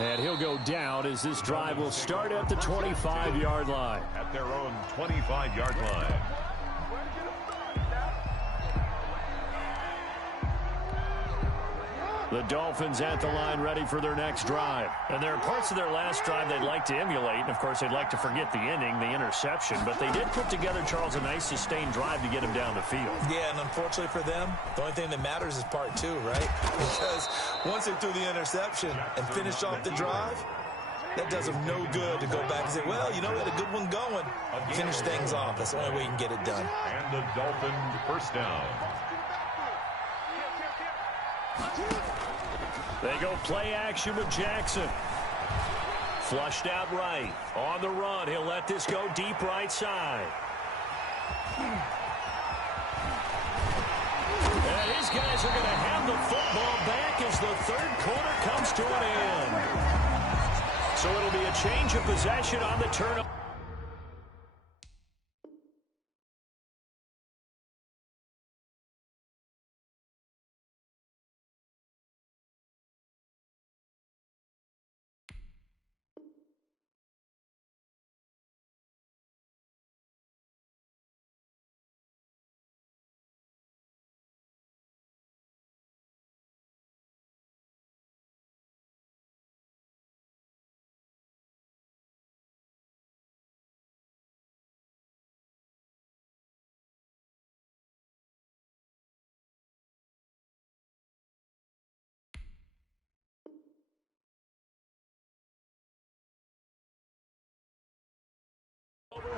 And he'll go down as this drive will start at the 25-yard line. At their own 25-yard line. The Dolphins at the line ready for their next drive. And there are parts of their last drive they'd like to emulate. And, of course, they'd like to forget the inning, the interception. But they did put together, Charles, a nice sustained drive to get him down the field. Yeah, and unfortunately for them, the only thing that matters is part 2, right? Because once they threw the interception and finished off the drive, that does them no good to go back and say, well, you know, we had a good one going. Finish things off. That's the only way you can get it done. And the Dolphins first down. They go play action with Jackson. Flushed out right. On the run, he'll let this go deep right side. And these guys are going to have the football back as the third quarter comes to an end. So it'll be a change of possession on the turnover.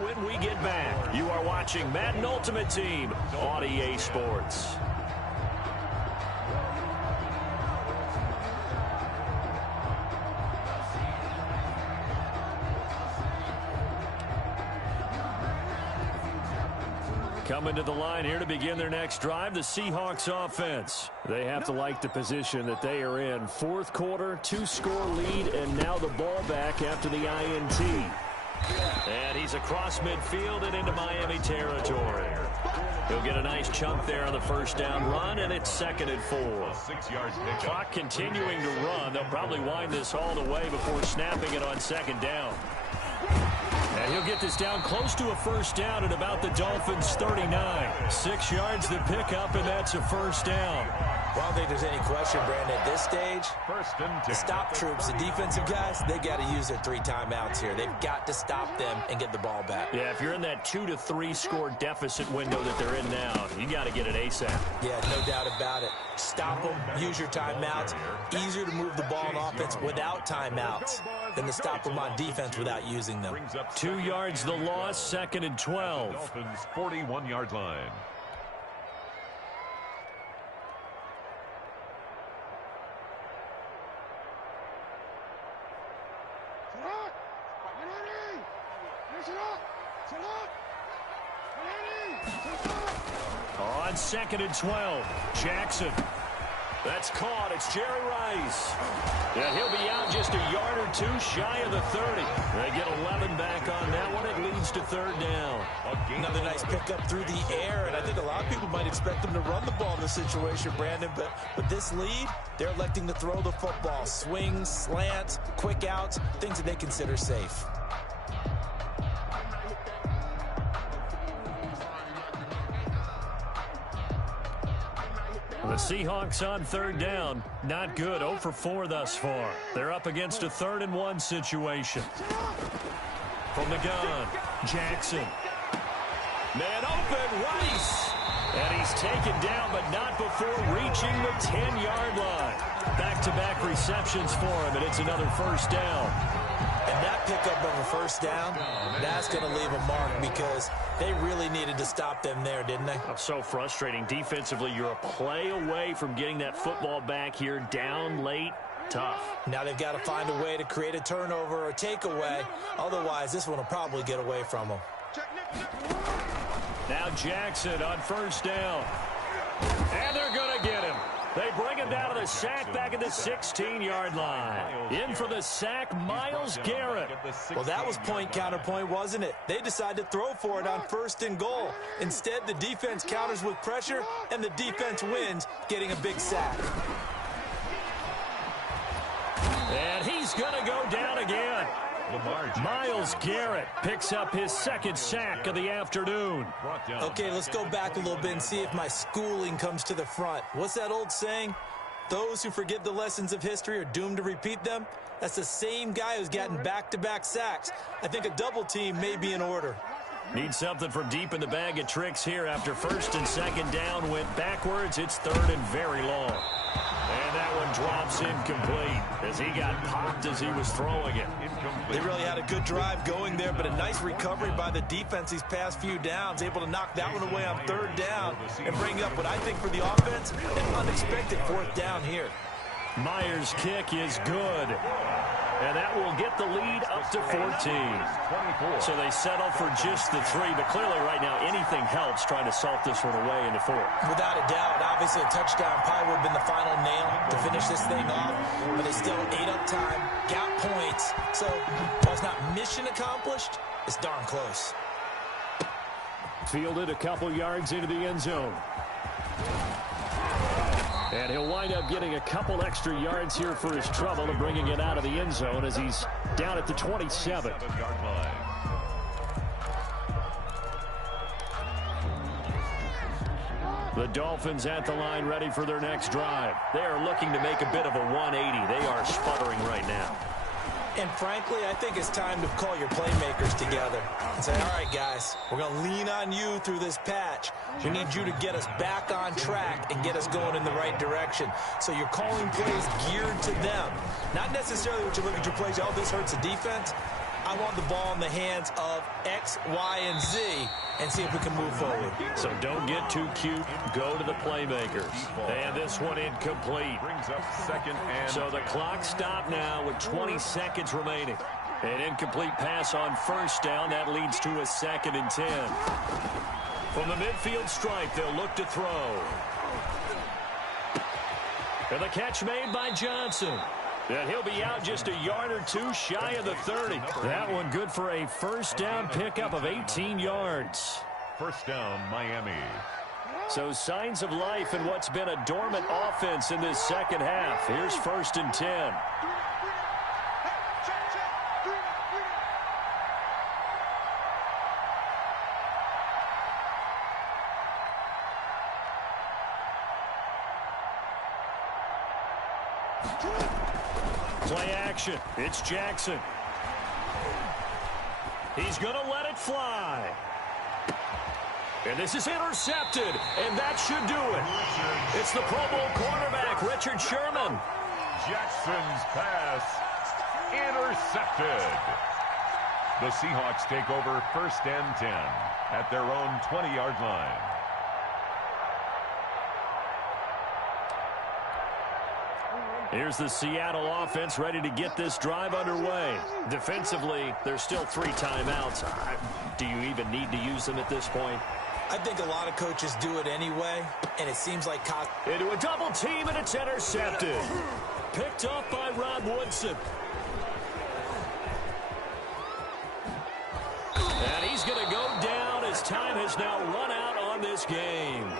When we get back, you are watching Madden Ultimate Team on EA Sports. Coming to the line here to begin their next drive, the Seahawks offense. They have to like the position that they are in. Fourth quarter, 2-score lead, and now the ball back after the INT. And he's across midfield and into Miami territory. He'll get a nice chunk there on the first down run, and it's 2nd and 4. 6 yards pickup. Clock continuing to run. They'll probably wind this all the way before snapping it on 2nd down. And he'll get this down close to a first down at about the Dolphins' 39. 6 yards to pick up, and that's a first down. Well, I don't think there's any question, Brandon, at this stage, First and 10. the stop troops, the defensive guys, they got to use their 3 timeouts here. They've got to stop them and get the ball back. Yeah, if you're in that 2 to 3 score deficit window that they're in now, you got to get it ASAP. Yeah, no doubt about it. Stop them, use your timeouts. Easier to move the ball on offense without timeouts than to stop them on defense without using them. 2 yards the loss, 2nd and 12. Dolphins 41-yard line. On 2nd and 12, Jackson. That's caught. It's Jerry Rice. And he'll be out just a yard or 2 shy of the 30. They get 11 back on that one. It leads to 3rd down. Another nice pickup through the air, and I think a lot of people might expect them to run the ball in this situation, Brandon, but with this lead, they're electing to throw the football. Swings, slants, quick outs, things that they consider safe. The Seahawks on 3rd down. Not good. 0 for 4 thus far. They're up against a 3rd and 1 situation. From the gun, Jackson. Man open, Rice. And he's taken down, but not before reaching the 10-yard line. Back-to-back receptions for him, and it's another first down. And that pickup of a first down, that's going to leave a mark because they really needed to stop them there, didn't they? Oh, so frustrating. Defensively, you're a play away from getting that football back here down late. Tough. Now they've got to find a way to create a turnover or takeaway. Otherwise, this one will probably get away from them. Now Jackson on first down. And they're going to get him. They bring him down to the sack back at the 16-yard line. In for the sack, Myles Garrett. Well, that was point counterpoint, wasn't it? They decided to throw for it on first and goal. Instead, the defense counters with pressure, and the defense wins, getting a big sack. And he's going to go down again. Myles Garrett picks up his second sack of the afternoon. Okay, let's go back a little bit and see if my schooling comes to the front. What's that old saying? Those who forget the lessons of history are doomed to repeat them. That's the same guy who's gotten back-to-back sacks. I think a double team may be in order. Need something from deep in the bag of tricks here after first and second down went backwards. It's third and very long. And that one drops incomplete as he got popped as he was throwing it. They really had a good drive going there, but a nice recovery by the defense these past few downs, able to knock that one away on third down and bring up what I think for the offense, an unexpected fourth down here. Myers' kick is good. And that will get the lead up to 14. So they settle for just the 3. But clearly right now anything helps trying to salt this one away in the 4. Without a doubt. Obviously a touchdown probably would have been the final nail to finish this thing off. But they still ate up time, got points. So while it's not mission accomplished, it's darn close. Fielded a couple yards into the end zone. And he'll wind up getting a couple extra yards here for his trouble and bringing it out of the end zone as he's down at the 27. The Dolphins at the line ready for their next drive. They are looking to make a bit of a 180. They are sputtering right now. And frankly, I think it's time to call your playmakers together and say, all right, guys, we're going to lean on you through this patch. We need you to get us back on track and get us going in the right direction. So you're calling plays geared to them. Not necessarily what you look at your plays, oh, this hurts the defense. I want the ball in the hands of X, Y, and Z and see if we can move forward. So don't get too cute. Go to the playmakers. And this one incomplete. Brings up second and so the clock stopped now with 20 seconds remaining. An incomplete pass on first down. That leads to a 2nd and 10. From the midfield stripe, they'll look to throw. And the catch made by Johnson. And he'll be out just a yard or 2 shy of the 30. That one good for a first down pickup of 18 yards. First down, Miami. So signs of life in what's been a dormant offense in this second half. Here's 1st and 10. Play action. It's Jackson. He's going to let it fly. And this is intercepted, and that should do it. It's the Pro Bowl cornerback, Richard Sherman. Jackson's pass intercepted. The Seahawks take over 1st and 10 at their own 20-yard line. Here's the Seattle offense ready to get this drive underway. Defensively, there's still 3 timeouts. Do you even need to use them at this point? I think a lot of coaches do it anyway, and it seems like into a double team, and it's intercepted. Picked off by Rod Woodson. And he's going to go down as time has now run out on this game.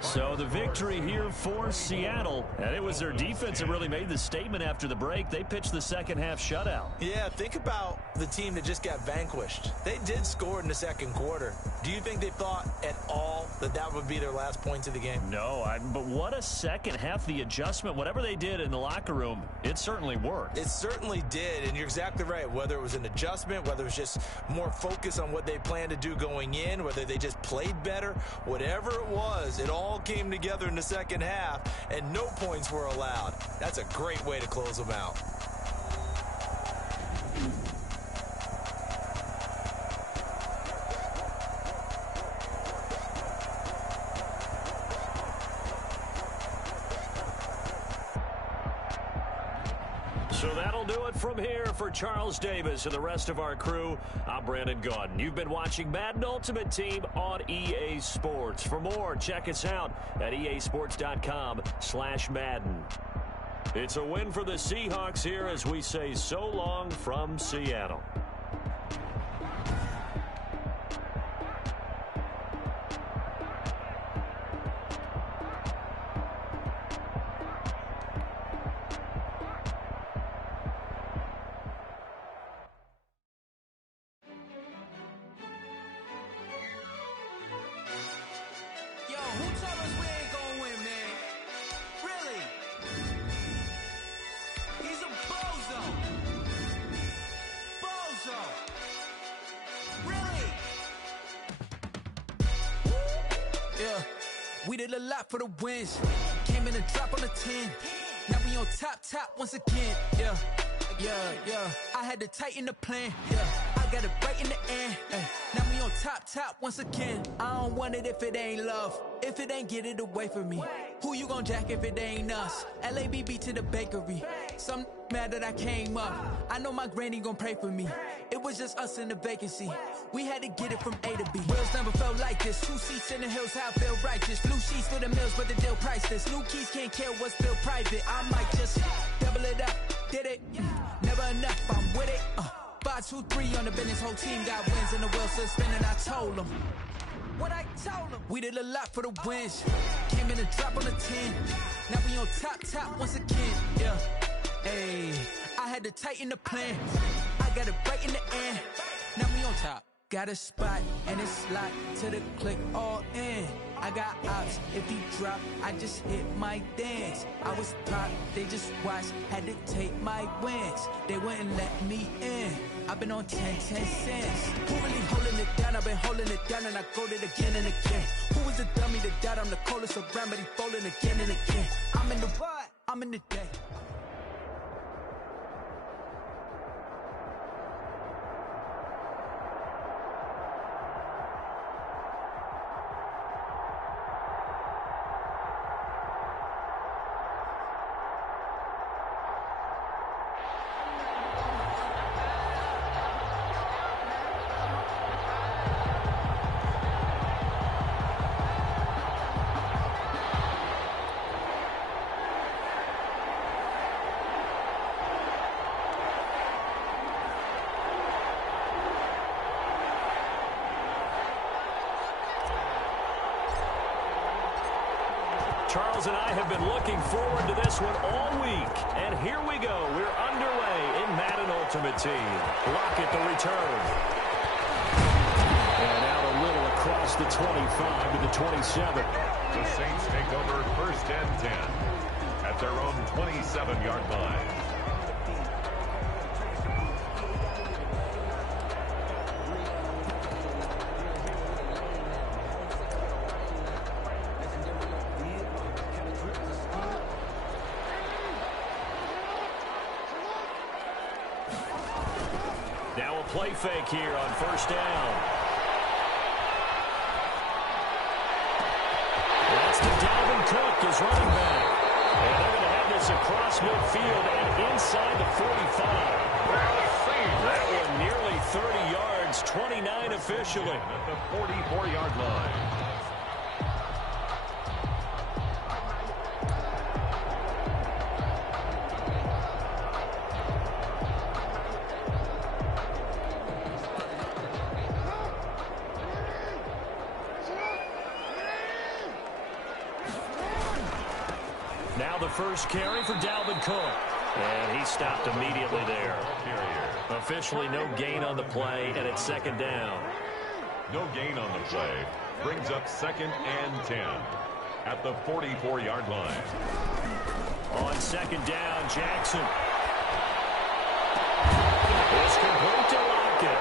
So the victory here for Seattle, and it was their defense that really made the statement after the break. They pitched the second half shutout. Yeah, think about the team that just got vanquished. They did score in the second quarter. Do you think they thought at all that that would be their last points of the game? No, but what a second half. The adjustment, whatever they did in the locker room, it certainly worked. It certainly did, and you're exactly right. Whether it was an adjustment, whether it was just more focus on what they planned to do going in, whether they just played better, whatever it was, it all came together in the second half, and no points were allowed. That's a great way to close them out. So that'll do it from here for Charles Davis and the rest of our crew. I'm Brandon Gaudin. You've been watching Madden Ultimate Team on EA Sports. For more, check us out at easports.com/Madden. It's a win for the Seahawks here as we say so long from Seattle. We did a lot for the wins. Came in a drop on the 10. Now we on top once again. Yeah. I had to tighten the plan. Yeah. I got it right in the end. Now we on top once again. I don't want it if it ain't love. If it ain't, get it away from me. Who you gon' jack if it ain't us? LABB to the bakery. Some mad that I came up. I know my granny gon' pray for me. It was just us in the vacancy. We had to get it from A to B. Wheels never felt like this. 2 seats in the hills, how I feel righteous. Blue sheets for the mills, but the deal priceless. New keys can't care what's still private. I might just double it up. Did it? Never enough, I'm with it. 5, 2, 3 on the business. Whole team got wins and the wheels still spinning. I told them what I told them. We did a lot for the wins. Came in a drop on the 10. Now we on top once again. Yeah. Hey, I had to tighten the plan. I got it right in the end. Now we on top. Got a spot and it's locked to the click all in. I got ops, if he drop, I just hit my dance. I was top, they just watched, had to take my wins. They wouldn't let me in. I've been on 10 cents. Who really holding it down? I've been holding it down and I go it again and again. Who was the dummy that died? I'm the coldest around, but he folding again and again. I'm in the what? I'm in the day. Charles and I have been looking forward to this one all week. And here we go. We're underway in Madden Ultimate Team. Lockett the return. And out a little across the 25 to the 27. The Saints take over 1st and 10 at their own 27-yard line. Now a play fake here on 1st down. That's to Dalvin Cook, his running back. And they're going to have this across midfield and inside the 45. That one nearly 30 yards, 29 officially. At the 44-yard line. Now the first carry for Dalvin Cook. And he stopped immediately there. A officially no gain on the play, and it's second down. No gain on the play. Brings up 2nd and 10 at the 44-yard line. On second down, Jackson. It's complete to Lockett.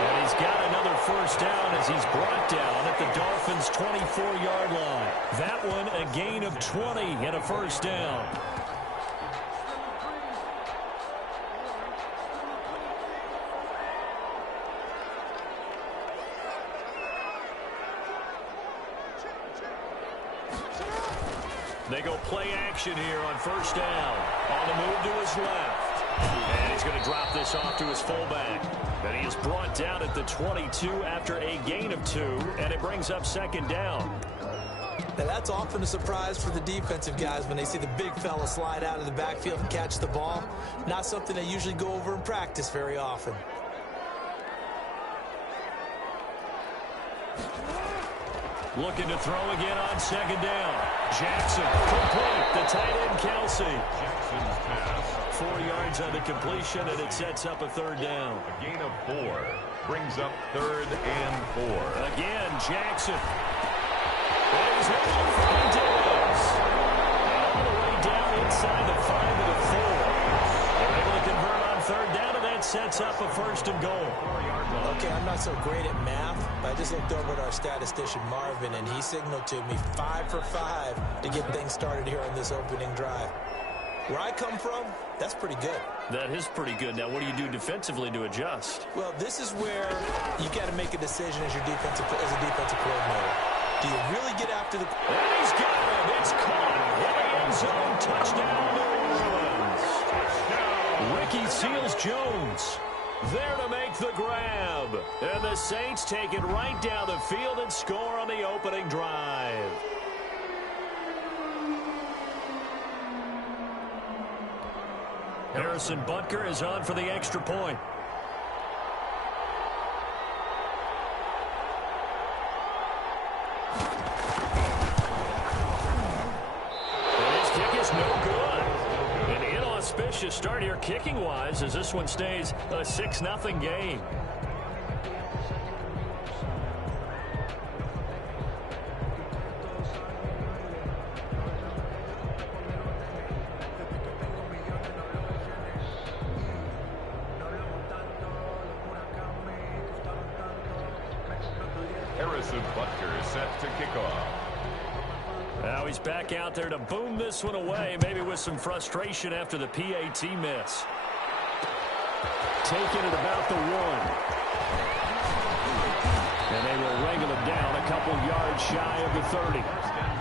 And he's got another first down as he's brought down at the Dolphins' 24-yard line. That one a gain of 20 and a first down. They go play action here on first down. On the move to his left. And he's going to drop this off to his fullback. And he is brought down at the 22 after a gain of 2, and it brings up second down. Now that's often a surprise for the defensive guys when they see the big fella slide out of the backfield and catch the ball. Not something they usually go over in practice very often. Looking to throw again on second down. Jackson, complete. The tight end, Kelsey. Jackson's pass. 4 yards on the completion, and it sets up a third down. A gain of 4. Brings up 3rd and 4. Again, Jackson. And he's able to find Diggs. All the way down inside the 5 to the 4. They're able to convert on third down, and that sets up a first and goal. Okay, I'm not so great at math, but I just looked over at our statistician, Marvin, and he signaled to me 5 for 5 to get things started here on this opening drive. Where I come from, that's pretty good. That is pretty good. Now, what do you do defensively to adjust? Well, this is where you got to make a decision as a defensive coordinator. Do you really get after the... And he's got it. It's caught. In the end zone. Touchdown, New Orleans. Ricky Seals-Jones there to make the grab. And the Saints take it right down the field and score on the opening drive. Harrison Butker is on for the extra point. And his kick is no good. An inauspicious start here kicking-wise as this one stays a 6-0 game. Butker is set to kick off. Now he's back out there to boom this one away, maybe with some frustration after the PAT miss. Taking it about the 1. And they will wrangle him down a couple yards shy of the 30. 1st and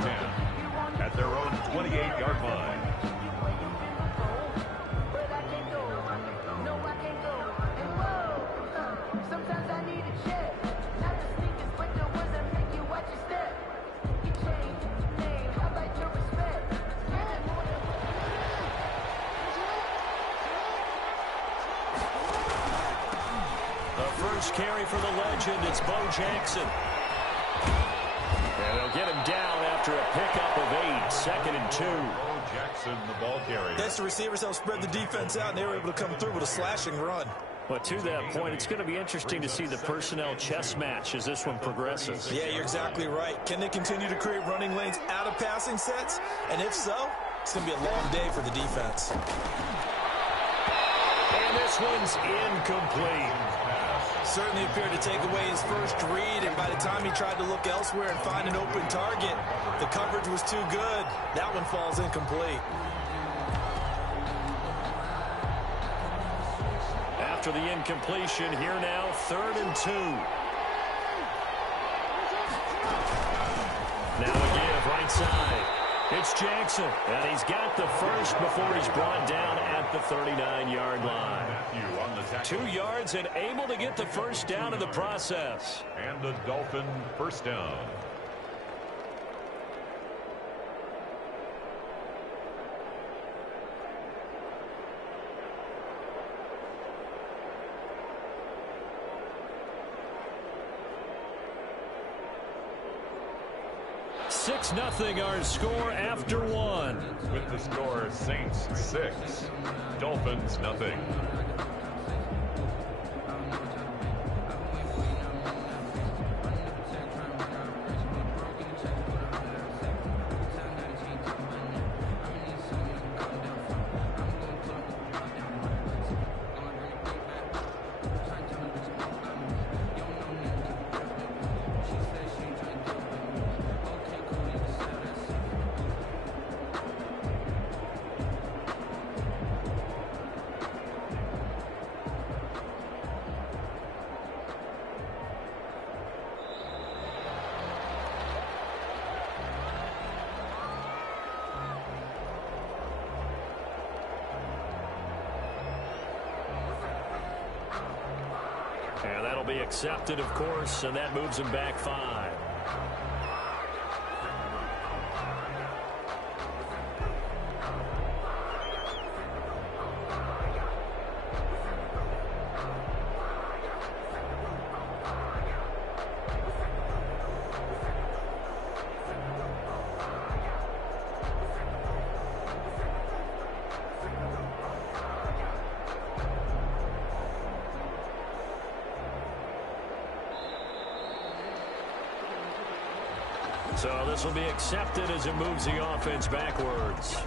10 at their own 28-yard line. Carry for the legend, it's Bo Jackson. And they'll get him down after a pickup of 8, 2nd and 2. Bo Jackson, the ball carrier. Yes, the receivers helped spread the defense out, and they were able to come through with a slashing run. Well, to that point, it's going to be interesting to see the personnel chess match as this one progresses. Yeah, you're exactly right. Can they continue to create running lanes out of passing sets? And if so, it's going to be a long day for the defense. And this one's incomplete. Certainly appeared to take away his first read, and by the time he tried to look elsewhere and find an open target, the coverage was too good. That one falls incomplete. After the incompletion, here now, 3rd and 2. Now a give, right side. It's Jackson, and he's got the first before he's brought down at the 39-yard line. 2 yards and able to get the first down in the process. And the Dolphin first down. Six nothing our score after 1. With the score, Saints 6, Dolphins nothing. And that'll be accepted, of course, and that moves him back 5. So this will be accepted as it moves the offense backwards.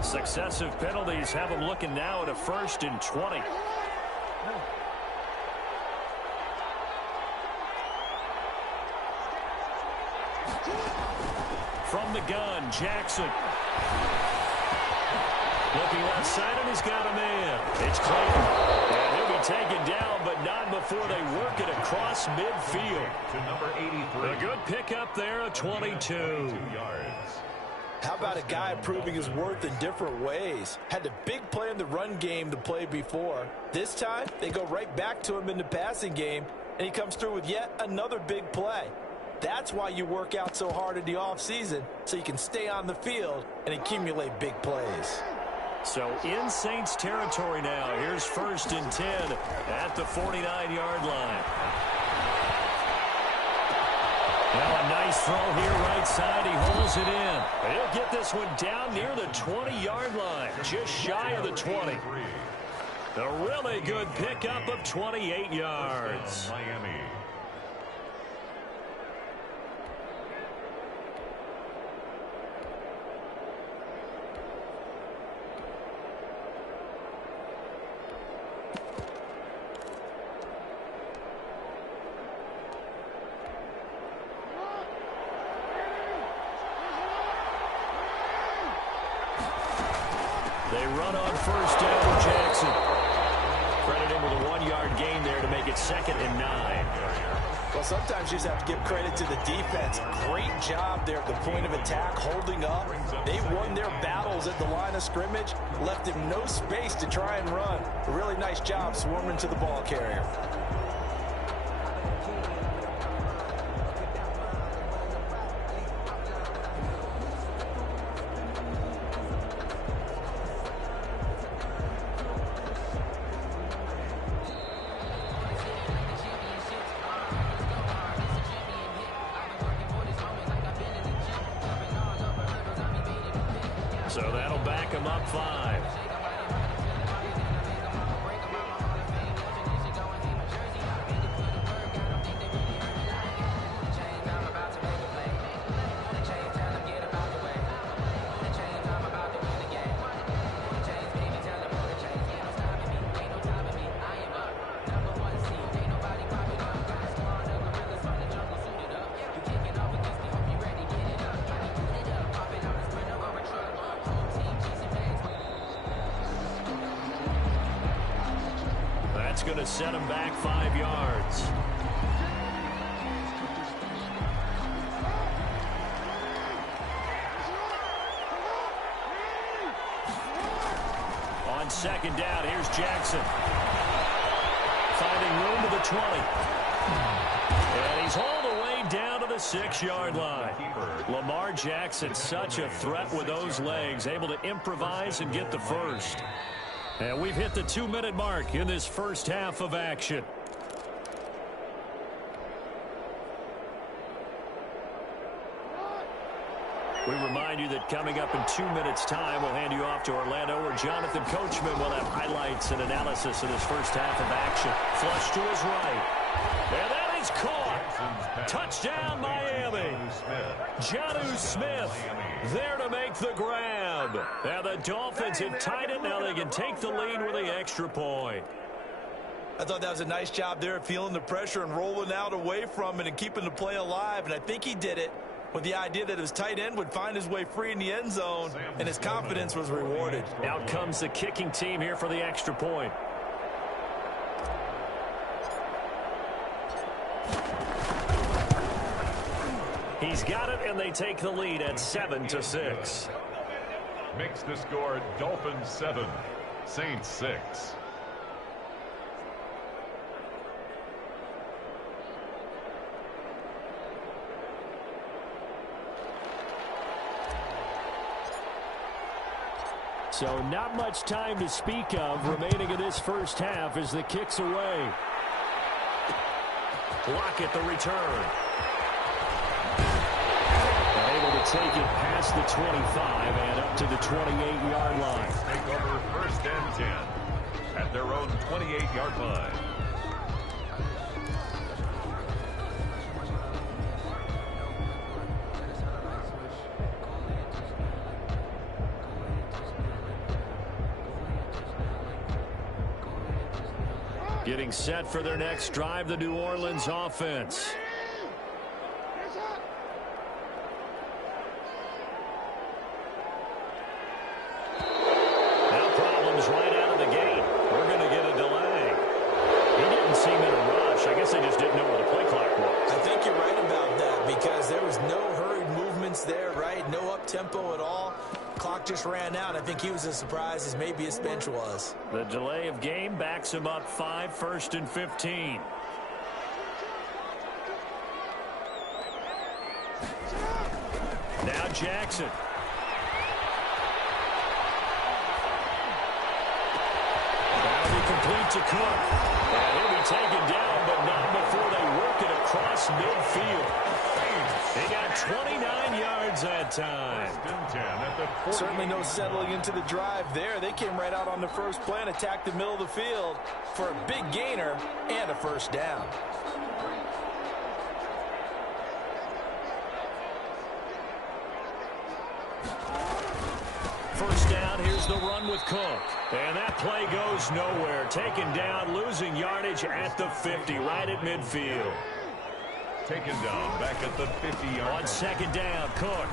Successive penalties have them looking now at a 1st and 20. From the gun, Jackson. Looking left side, and he's got a man. It's Clayton. And he'll be taken down, but not before they work it across midfield. To number 83. A good pickup there, a 22 yards. How about a guy proving his worth in different ways? Had a big play in the run game to play before. This time, they go right back to him in the passing game, and he comes through with yet another big play. That's why you work out so hard in the offseason, so you can stay on the field and accumulate big plays. So in Saints territory now. Here's 1st and 10 at the 49-yard line. Now a nice throw here right side. He holds it in. He'll get this one down near the 20-yard line, just shy of the 20. A really good pickup of 28 yards. Miami. They run on 1st down with Jackson. Credit him with a 1-yard gain there to make it 2nd and 9. Well, sometimes you just have to give credit to the defense. Great job there at the point of attack, holding up. They won their battles at the line of scrimmage, left him no space to try and run. A really nice job swarming to the ball carrier. So that'll back him up 5. That's going to set him back 5 yards. On 2nd down, here's Jackson. Finding room to the 20. And he's hauled away down to the 6-yard line. Lamar Jackson, such a threat with those legs, able to improvise and get the first. And we've hit the 2-minute mark in this first half of action. We remind you that coming up in 2 minutes' time, we'll hand you off to Orlando, where Jonathan Coachman will have highlights and analysis of this first half of action. Flush to his right. And that is caught. Touchdown, Miami. Jonnu Smith there to make the grab. And the Dolphins have tied it. Now they can take the lead with the extra point. I thought that was a nice job there, feeling the pressure and rolling out away from it and keeping the play alive. And I think he did it with the idea that his tight end would find his way free in the end zone, and his confidence was rewarded. Out comes the kicking team here for the extra point. He's got it, and they take the lead at 7-6. Makes the score Dolphins 7, Saints 6. So not much time to speak of remaining in this first half as the kick's away. Lockett the return. Able to take it past the 25 and up to the 28-yard line. Take over first and 10 at their own 28-yard line. Getting set for their next drive, the New Orleans offense. Now problems right out of the gate. We're going to get a delay. He didn't seem in a rush. I guess they just didn't know where the play clock was. I think you're right about that because there was no hurried movements there, right? No up-tempo at all. Clock just ran out. I think he was as surprised as maybe his bench was. The delay of game backs him up 5, 1st and 15. Now Jackson. That'll be complete to Cook. And he'll be taken down, but not before they work it across midfield. He got 29 yards that time. Certainly no settling into the drive there. They came right out on the first play and attacked the middle of the field for a big gainer and a first down. First down, here's the run with Cook. And that play goes nowhere. Taken down, losing yardage at the 50, right at midfield. Taken down back at the 50-yard line. On second down, Cook.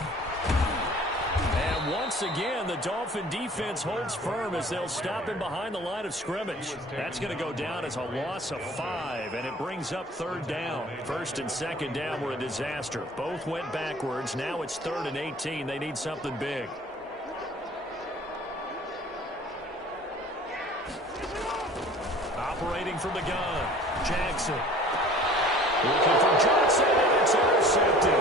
And once again, the Dolphin defense holds firm as they'll stop him behind the line of scrimmage. That's going to go down as a loss of 5, and it brings up third down. First and second down were a disaster. Both went backwards. Now it's 3rd and 18. They need something big. Operating from the gun, Jackson. Looking for Johnson, and it's intercepted.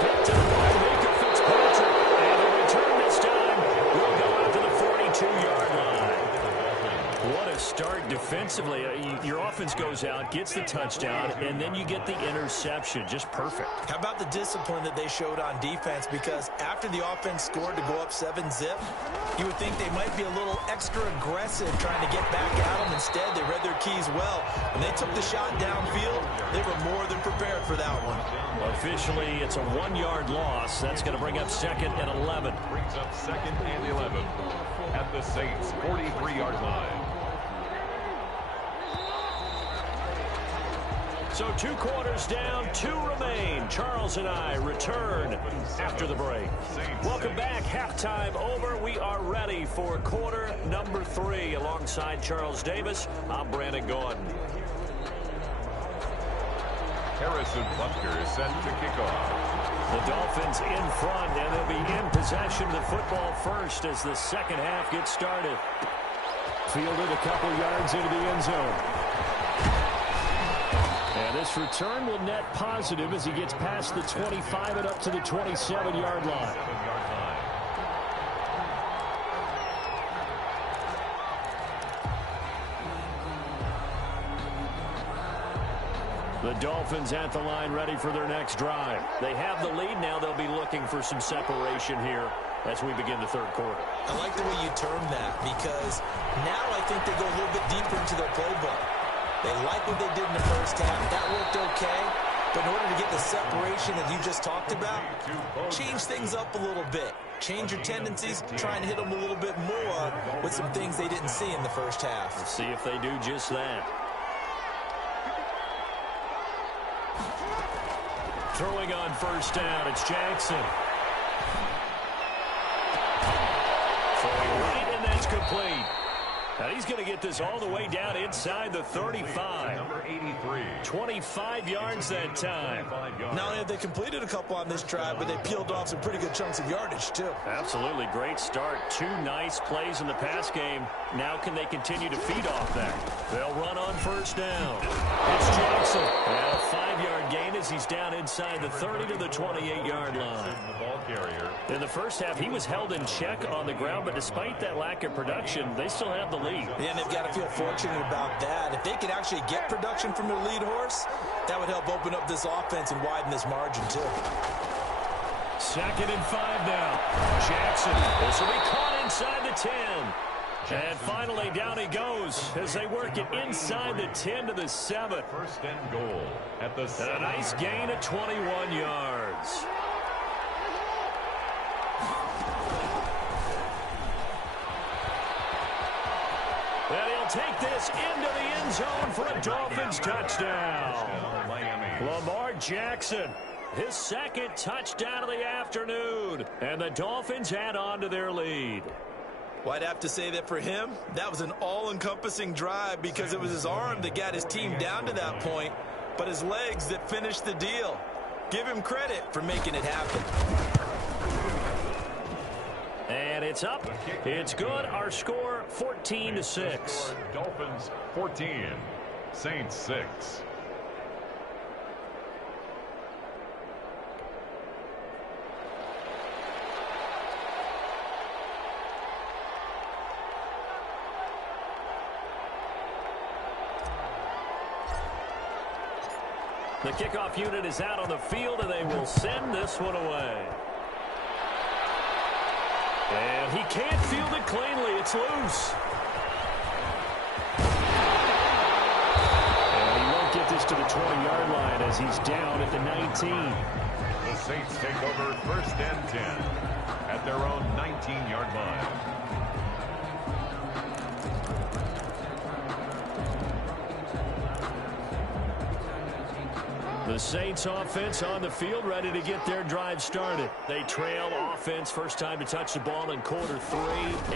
Picked up by Micah Fitzpatrick. And the return this time will go out to the 42-yard line. What a start defensively. Your offense goes out, gets the touchdown, and then you get the interception. Just perfect. How about the discipline that they showed on defense? Because after the offense scored to go up 7-zip, you would think they might be a little extra aggressive trying to get back at them. Instead, they read their keys well. When they took the shot downfield, they were more than prepared for that one. Officially, it's a 1-yard loss. That's going to bring up 2nd and 11. Brings up 2nd and 11 at the Saints' 43-yard line. So 2 quarters down, 2 remain. Charles and I return after the break. Welcome back. Halftime over. We are ready for quarter number 3. Alongside Charles Davis, I'm Brandon Gordon. Harrison Butker is set to kick off. The Dolphins in front, and they'll be in possession of the football first as the second half gets started. Fielded a couple yards into the end zone. And this return will net positive as he gets past the 25 and up to the 27-yard line. The Dolphins at the line ready for their next drive. They have the lead. Now they'll be looking for some separation here as we begin the third quarter. I like the way you termed that because now I think they go a little bit deeper into their playbook. They like what they did in the first half. That worked okay. But in order to get the separation that you just talked about, change things up a little bit. Change your tendencies, try and hit them a little bit more with some things they didn't see in the first half. Let's see if they do just that. Throwing on first down, it's Jackson. Throwing right, and that's complete. And he's going to get this all the way down inside the 35. Number 83. 25 yards that time. Not only have they completed a couple on this drive, but they peeled off some pretty good chunks of yardage, too. Absolutely great start. 2 nice plays in the pass game. Now can they continue to feed off that? They'll run on first down. It's Jackson. And a 5-yard gain as he's down inside the 30 to the 28-yard line. The ball carrier. In the first half, he was held in check on the ground, but despite that lack of production, they still have the lead. Yeah, and they've got to feel fortunate about that. If they could actually get production from their lead horse, that would help open up this offense and widen this margin, too. 2nd and 5 now. Jackson. This will be caught inside the 10. And finally, down he goes as they work it inside the 10 to the 7. 1st and goal at the 7. And a nice gain of 21 yards. And he'll take this into the end zone for a Dolphins touchdown. Lamar Jackson, his 2nd touchdown of the afternoon. And the Dolphins add on to their lead. Well, I'd have to say that for him, that was an all-encompassing drive because it was his arm that got his team down to that point, but his legs that finished the deal. Give him credit for making it happen. And it's up. It's good. Our score, 14-6. Dolphins 14, Saints 6. The kickoff unit is out on the field, and they will send this one away. And he can't field it cleanly. It's loose. And he won't get this to the 20-yard line as he's down at the 19. The Saints take over 1st and 10 at their own 19-yard line. The Saints offense on the field, ready to get their drive started. They trail offense, first time to touch the ball in quarter 3,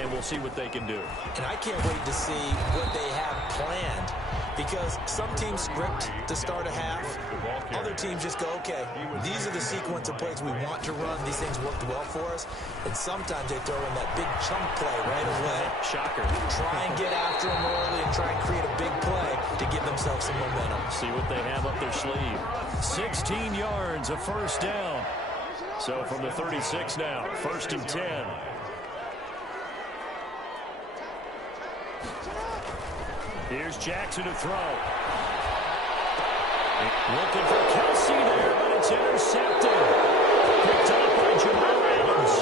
and we'll see what they can do. And I can't wait to see what they have planned, because some teams script to start a half. Other teams just go, okay, these are the sequence of plays we want to run. These things worked well for us. And sometimes they throw in that big chunk play right away. Shocker. Try and get after them early and try and create a big play to give themselves some momentum. See what they have up their sleeve. 16 yards, a first down. So from the 36 now, 1st and 10. Here's Jackson to throw. Looking for Kelsey there, but it's intercepted. Picked up by Jamal Adams.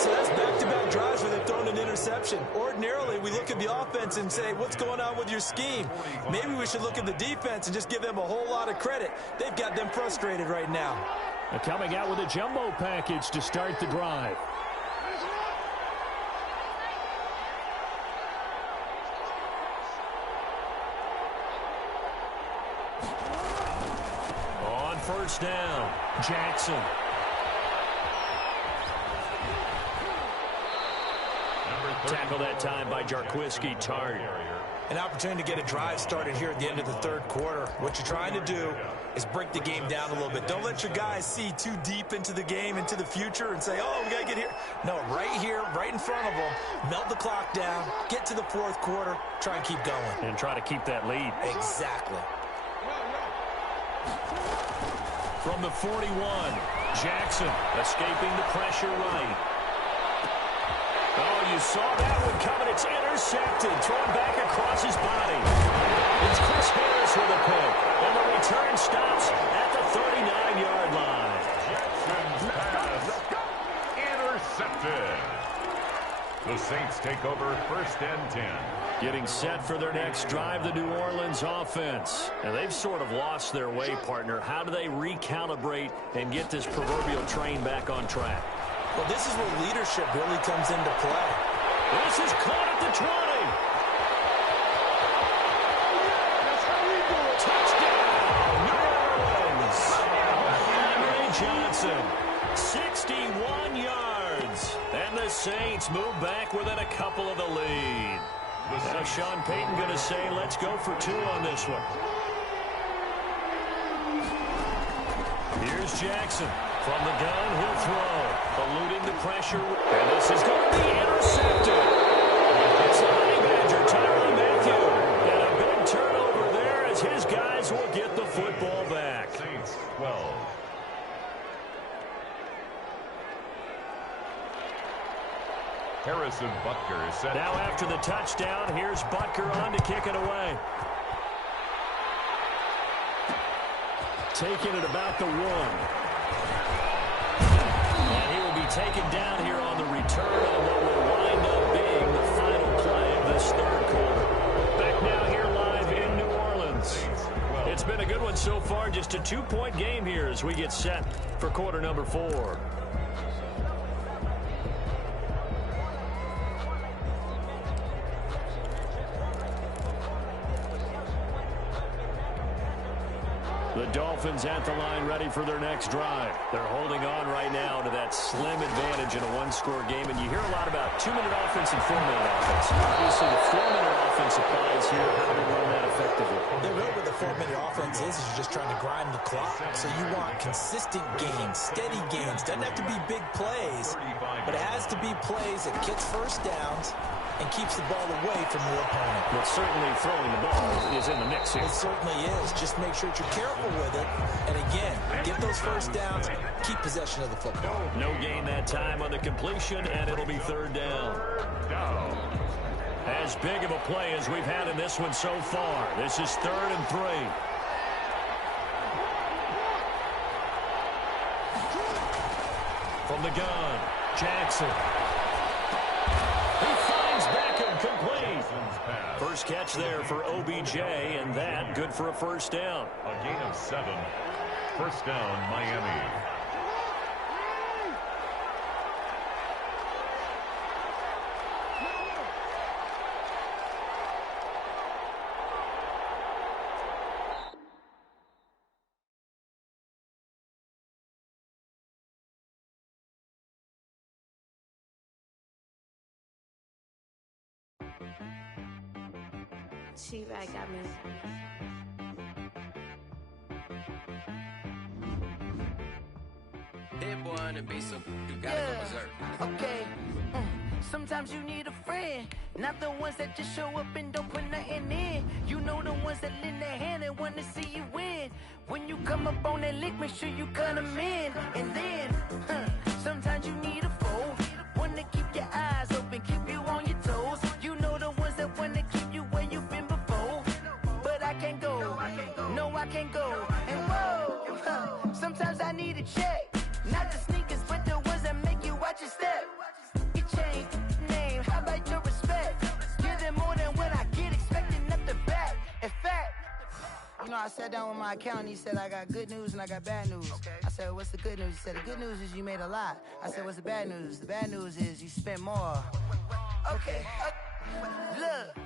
So that's back-to-back drives where they've thrown an interception. Ordinarily, we look at the offense and say, what's going on with your scheme? Maybe we should look at the defense and just give them a whole lot of credit. They've got them frustrated right now. They're coming out with a jumbo package to start the drive. On first down, Jackson. Tackle that time by Jarquiski Tart. An opportunity to get a drive started here at the end of the 3rd quarter. What you're trying to do is break the game down a little bit. Don't let your guys see too deep into the game, into the future, and say, oh, we got to get here. No, right here, right in front of them, melt the clock down, get to the 4th quarter, try and keep going. And try to keep that lead. Exactly. From the 41, Jackson escaping the pressure right. Oh, you saw that one coming. It's intercepted. Thrown back across his body. It's Chris Harris with a pick. And the return stops at the 39-yard line. Jackson's pass intercepted. The Saints take over 1st and 10. Getting set for their next drive, the New Orleans offense. And they've sort of lost their way, partner. How do they recalibrate and get this proverbial train back on track? Well, this is where leadership really comes into play. This is caught at the 20. Touchdown, New Orleans. Henry Johnson, 61 yards. And the Saints move back within a couple of the lead. Now Sean Payton going to say, let's go for 2 on this one. Here's Jackson. From the gun, he'll throw. Eluding the pressure. And this is going to be intercepted. It's the Honey Badger, Tyrann Mathieu. And a big turnover there as his guys will get the football back. Saints 12. Harrison Butker is set. Now after the touchdown, here's Butker on to kick it away. Taking it about the 1. And he will be taken down here on the return on what will wind up being the final play of this third quarter. Back now here live in New Orleans. It's been a good one so far. Just a 2-point game here as we get set for quarter number 4. The Dolphins at the line ready for their next drive. They're holding on right now to that slim advantage in a 1-score game. And you hear a lot about 2-minute offense and 4-minute offense. Obviously, the 4-minute offense applies here. How do they run that effectively? Yeah, really what the 4-minute offense is you're just trying to grind the clock. So you want consistent gains, steady gains. Doesn't have to be big plays, but it has to be plays that gets first downs and keeps the ball away from your opponent. But certainly throwing the ball is in the mix here. It certainly is. Just make sure that you're careful with it. And again, get those first downs, keep possession of the football. No gain that time on the completion, and it'll be 3rd down. As big of a play as we've had in this one so far. This is 3rd and 3. From the gun, Jackson. He finds Beckham complete. First catch there for OBJ, and that good for a first down. A gain of 7. First down, Miami. T-Rag got me. Hit boy on the beat, so you gotta go berserk. Okay. Sometimes you need a friend, not the ones that just show up and don't put nothing in. You know the ones that lend their hand and want to see you win. When you come up on that lick, make sure you cut them in. And then, sometimes you need a foe, one to keep your eyes open, keep you on your toes. You know the ones that want to keep you where you've been before. But I can't go, no I can't go. And whoa, sometimes I need a check. Not the sneakers, but the ones that make you watch your step. Your chain, name, how about your respect? Give them more than what I get, expecting up the back. In fact, you know, I sat down with my accountant. He said, I got good news and I got bad news. Okay. I said, what's the good news? He said, the good news is you made a lot. I said, what's the bad news? The bad news is you spent more. Okay. Look,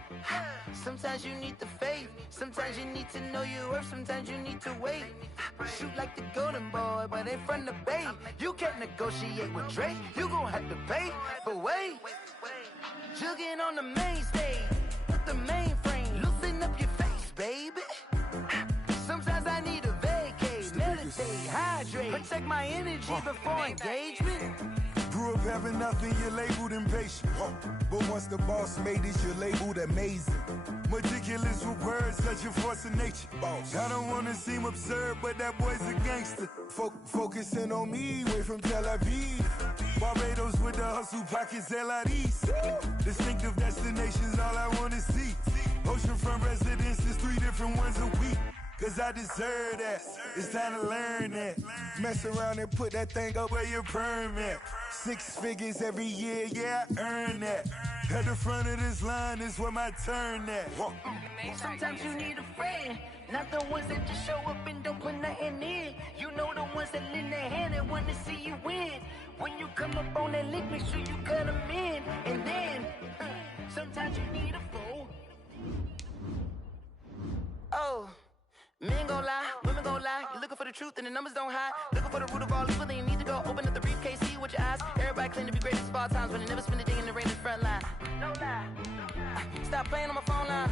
sometimes you need the faith. Sometimes you need to know your worth. Sometimes you need to wait. Shoot like the golden boy, but in front of the bay. You can't negotiate with Drake. You gon' have to pay. But wait, jugging on the main stage with the mainframe. Loosen up your face, baby. Sometimes I need a vacate, meditate, hydrate, protect my energy before engagement. Grew up having nothing, you're labeled impatient. But once the boss made it, you're labeled amazing. Meticulous with words, such a force of nature. I don't wanna seem absurd, but that boy's a gangster. Focusing on me, way from Tel Aviv. Barbados with the hustle pockets, LIDs. Distinctive destinations, all I wanna see. Oceanfront residences, 3 different ones a week. Cause I deserve that, it's time to learn that. Mess around and put that thing up where your permit. 6 figures every year, yeah, I earn that. At the front of this line is where my turn at. Sometimes you need a friend, not the ones that just show up and don't put nothing in. You know the ones that lend their hand and want to see you win. When you come up on that lick, make sure you cut them in. And then, sometimes you need a fool. Oh. Men gon' lie, women gon' lie. You're looking for the truth and the numbers don't hide. Looking for the root of all evil, then you need to go open up the briefcase, see what your eyes lines. Everybody claim to be great at all times, but they never spend a day in the rain in the front line. No lie. Stop playing on my phone line.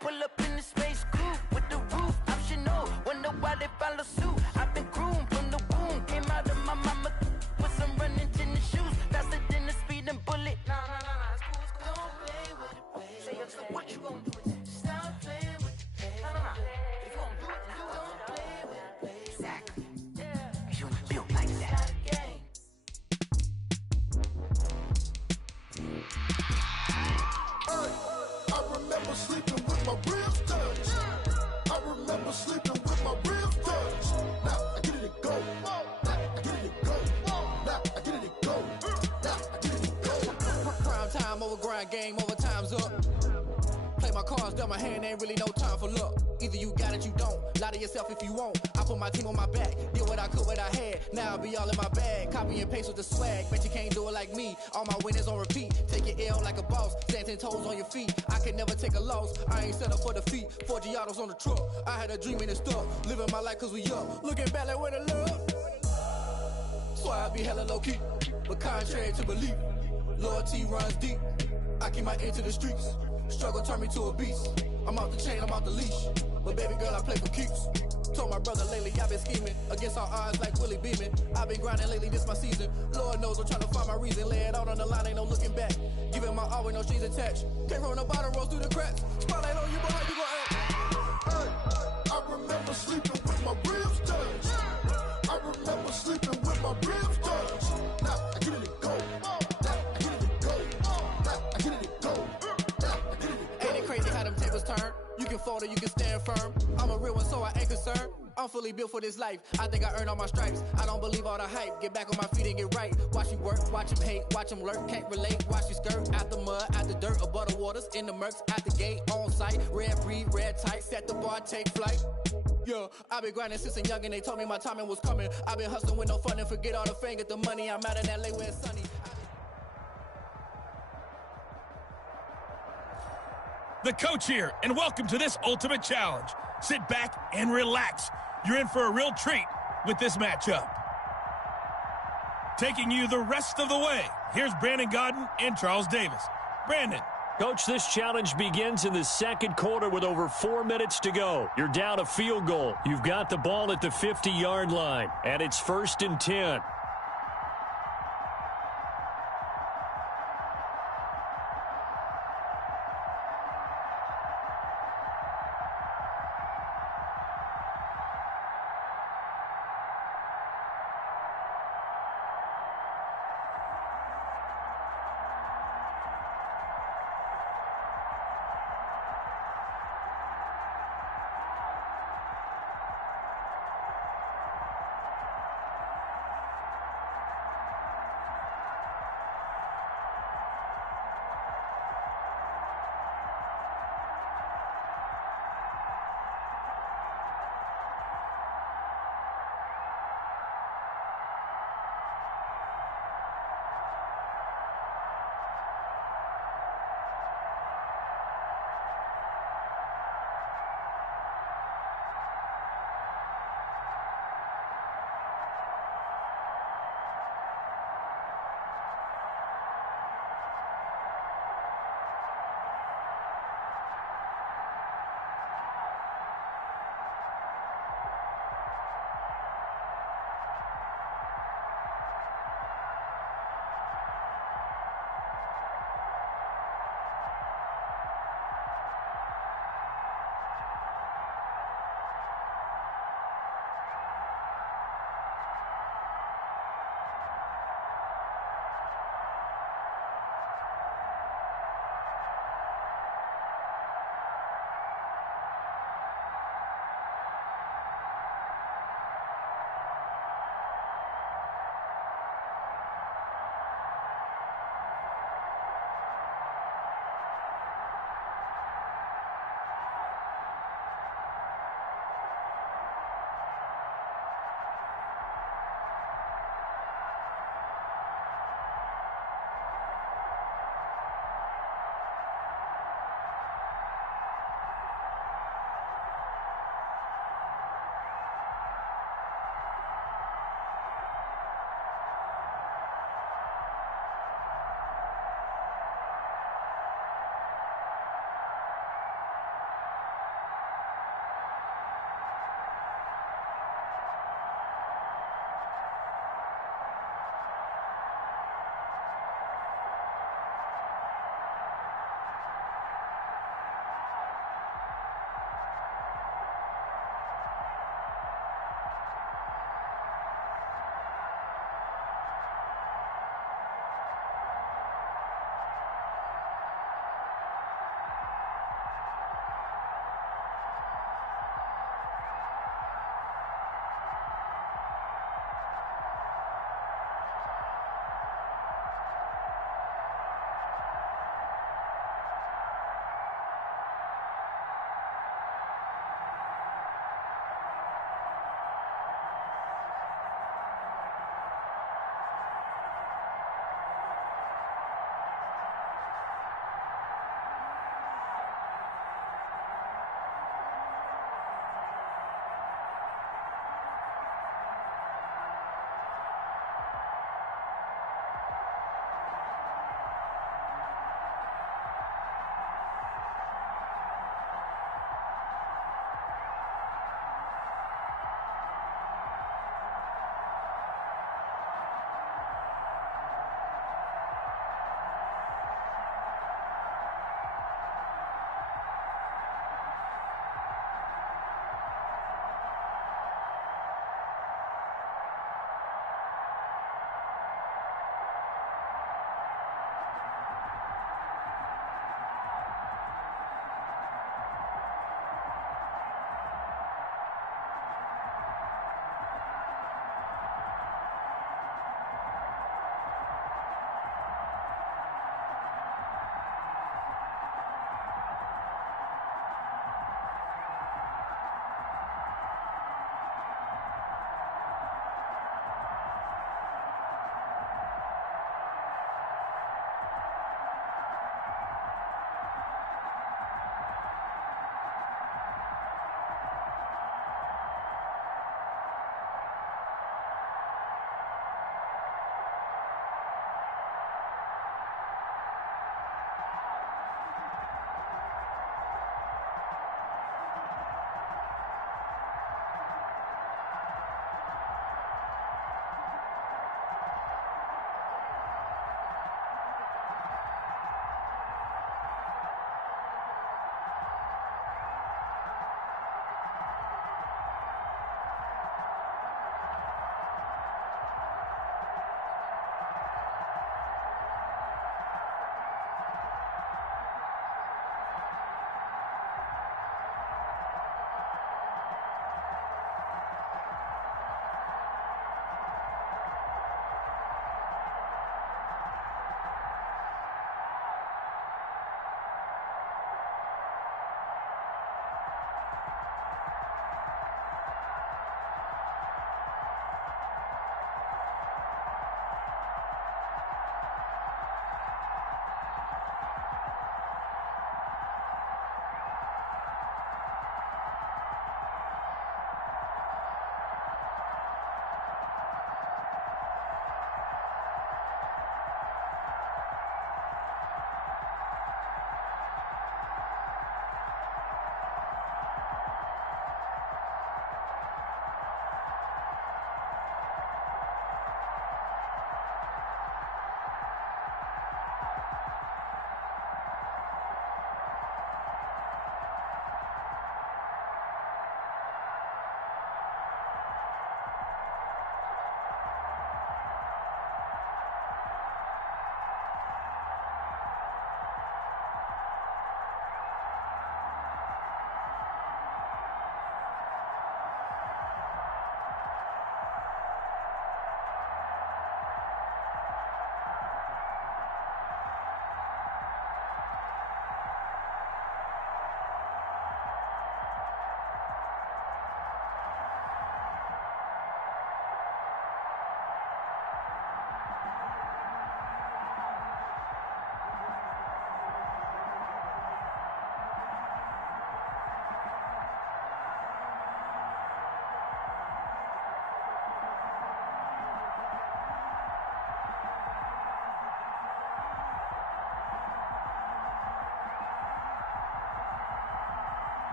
Pull up in the space coupe with the roof optional. Wonder why they follow suit. I've been groomed from the womb. Came out of my mama with some running tennis shoes. Faster than the speeding bullet. Nah, it's cool, it's cool. Don't play with it, baby. Say so what you gonna do with it? Stop playing with it, baby. Nah. If you gonna do it, then don't play with it, baby. Exactly. Yeah. You ain't built like that. I remember sleeping with my ribs touched. I remember sleeping with my ribs touched. Now I get it and go. Now I get it and go. Now I get it and go. Now I get it and go. Prime time over grind game, over time's up. Play my cards, dealt my hand, ain't really no time for luck. Either you got it, you don't. Lie to yourself if you won't. I put my team on my back, did what I could, what I had. Now I'll be all in my bag, copy and paste with the swag. Bet you can't do it like me. All my winners on repeat. Take your L like a boss, stand 10 toes on your feet. I can never take a loss. I ain't set up for defeat. 4 Giottos on the truck. I had a dream and it's stuck. Living my life cause we up. Looking back like where the love. So I be hella low key, but contrary to belief, loyalty runs deep. I keep my ear to the streets. Struggle turned me to a beast. I'm off the chain, I'm off the leash. But baby girl, I play for keeps. Told my brother lately, I've been scheming against all odds like Willie Beeman. I've been grinding lately, this my season. Lord knows I'm trying to find my reason. Lay it out on the line, ain't no looking back. Giving my all with no strings attached. Came from the bottom, rose through the cracks. Spotlight on you, but how you gon' act? Hey, I remember sleeping with my ribs touched. I remember sleeping with my ribs touched. Now I get it and go. Now I get it and go. Now I get it and go. Ain't it crazy how them tables turn? You can fold or you can stand firm. I'm a real one, so I ain't concerned. I'm fully built for this life. I think I earned all my stripes. I don't believe all the hype. Get back on my feet and get right. Watch you work, watch him hate, watch him lurk. Can't relate, watch you skirt. Out the mud, out the dirt, above the waters, in the murks, out the gate, on site. Red breed, red tight, set the bar, take flight. Yeah, I've been grinding since a young and they told me my timing was coming. I've been hustling with no fun and forget all the fame, get the money. I'm out in LA where it's sunny. The coach here, and welcome to this ultimate challenge. Sit back and relax. You're in for a real treat with this matchup. Taking you the rest of the way, here's Brandon Godden and Charles Davis. Brandon. Coach, this challenge begins in the second quarter with over 4 minutes to go. You're down a field goal. You've got the ball at the 50-yard line, and it's 1st and 10.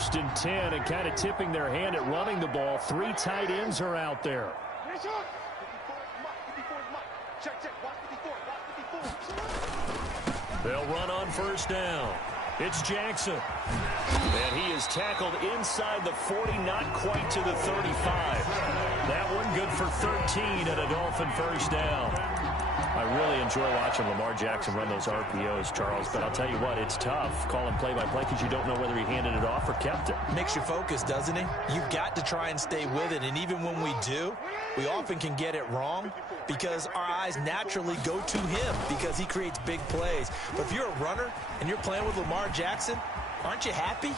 1st and 10 and kind of tipping their hand at running the ball. 3 tight ends are out there. They'll run on 1st down. It's Jackson. And he is tackled inside the 40, not quite to the 35. That one good for 13 and a Dolphin 1st down. I really enjoy watching Lamar Jackson run those RPOs, Charles, but I'll tell you what, it's tough calling play-by-play because you don't know whether he handed it off or kept it. Makes you focus, doesn't it? You've got to try and stay with it, and even when we do, we often can get it wrong because our eyes naturally go to him because he creates big plays. But if you're a runner and you're playing with Lamar Jackson, aren't you happy?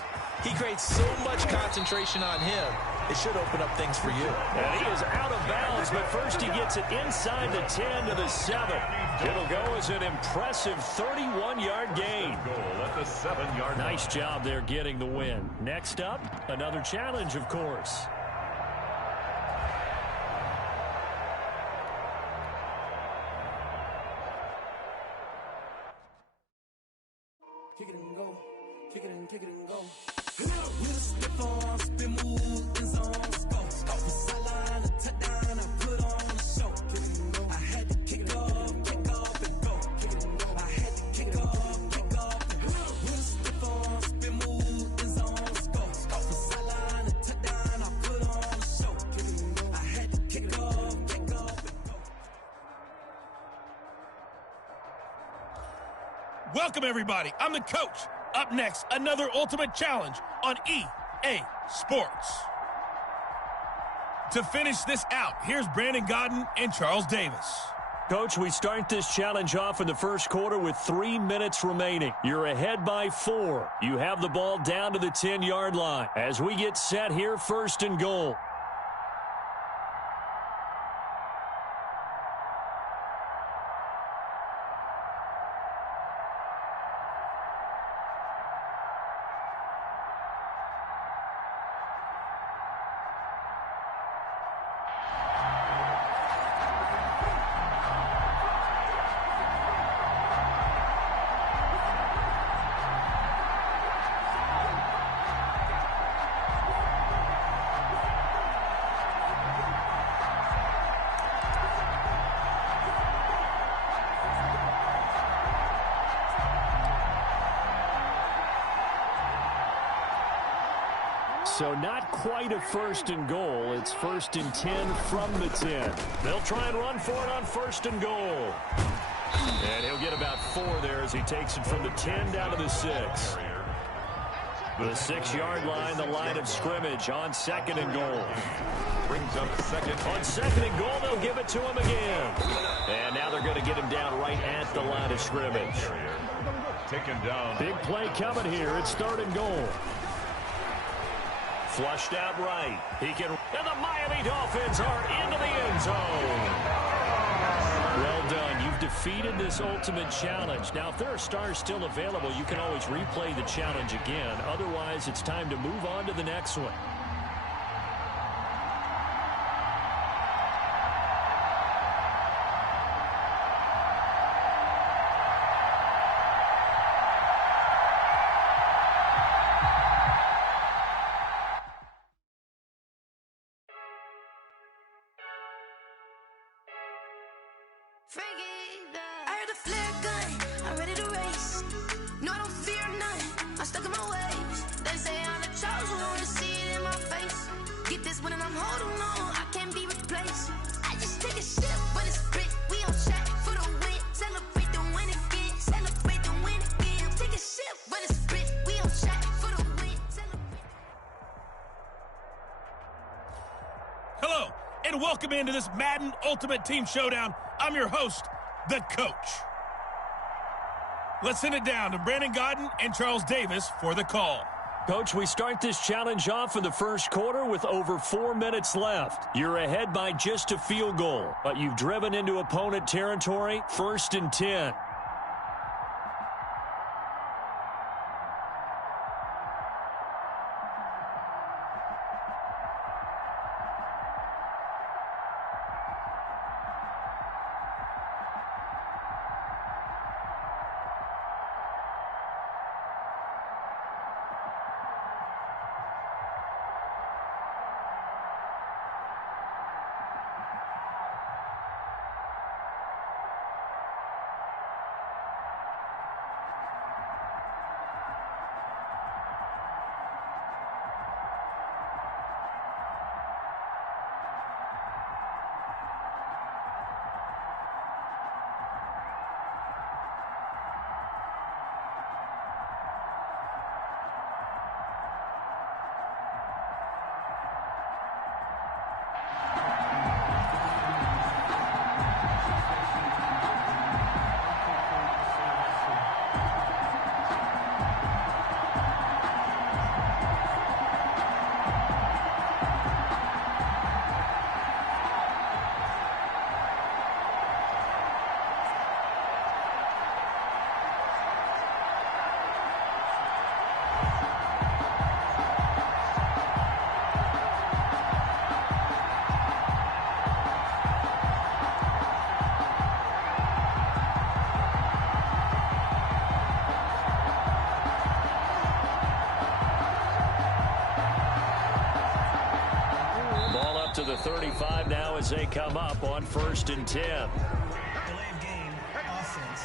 He creates so much concentration on him. It should open up things for you. And he is out of bounds, but first he gets it inside the 10 to the 7. It'll go as an impressive 31-yard gain. Goal at the 7-yard line. Nice job there getting the win. Next up, another challenge, of course. Kick it and go. Kick it and kick it and go. With a stiff arm, spin move, in zone, go. Off the sideline, a touchdown, I put on a show. Kick it and go. I had to kick off and go. Kick it and go. I had to kick off and go. With a stiff arm, spin move, in zone, go. Off the sideline, a touchdown, I put on a show. Kick it and go. I had to kick off and go. Welcome, everybody. I'm the coach. Up next, another Ultimate Challenge on EA Sports. To finish this out, here's Brandon Gaudin and Charles Davis. Coach, we start this challenge off in the first quarter with 3 minutes remaining. You're ahead by 4. You have the ball down to the 10-yard line. As we get set here, 1st and goal. So not quite a 1st and goal. It's 1st and 10 from the 10. They'll try and run for it on 1st and goal. And he'll get about 4 there as he takes it from the 10 down to the 6. The 6-yard line, the line of scrimmage on 2nd and goal. Brings up 2nd. On 2nd and goal, they'll give it to him again. And now they're going to get him down right at the line of scrimmage. Taken down. Big play coming here. It's 3rd and goal. Flushed out right. He can, and the Miami Dolphins are into the end zone. Well done. You've defeated this ultimate challenge. Now, if there are stars still available, you can always replay the challenge again. Otherwise, it's time to move on to the next one. I heard the flare gun, I'm ready to race. No, I don't fear none, I'm stuck in my ways. They say I'm the chosen one, to see it in my face. Get this one and I'm holding on, I can't be replaced. I just take a sip, but it's split. We on track for the win. Celebrate the win again, celebrate the win again. Take a sip, but it's split. We on track for the win. Hello, and welcome into this Madden Ultimate Team Showdown. I'm your host, the coach. Let's send it down to Brandon Gaudin and Charles Davis for the call. Coach, we start this challenge off in the first quarter with over 4 minutes left. You're ahead by just a field goal, but you've driven into opponent territory, 1st and 10. the 35 now as they come up on 1st and 10. Delay of game, offense.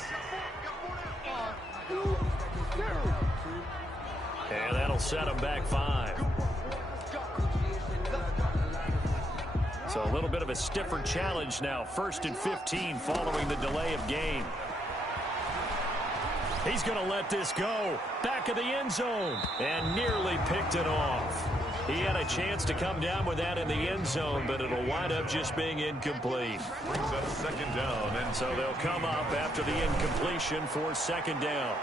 And that'll set them back 5. So a little bit of a stiffer challenge now. 1st and 15 following the delay of game. He's going to let this go. Back of the end zone. And nearly picked it off. He had a chance to come down with that in the end zone, but it'll wind up just being incomplete. Brings up 2nd down. And so they'll come up after the incompletion for 2nd down.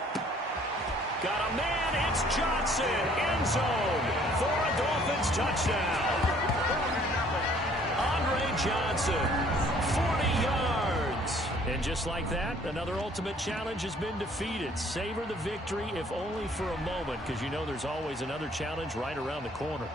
Got a man. It's Johnson. End zone for a Dolphins touchdown. Andre Johnson, 40 yards. And just like that, another ultimate challenge has been defeated. Savor the victory, if only for a moment, because you know there's always another challenge right around the corner.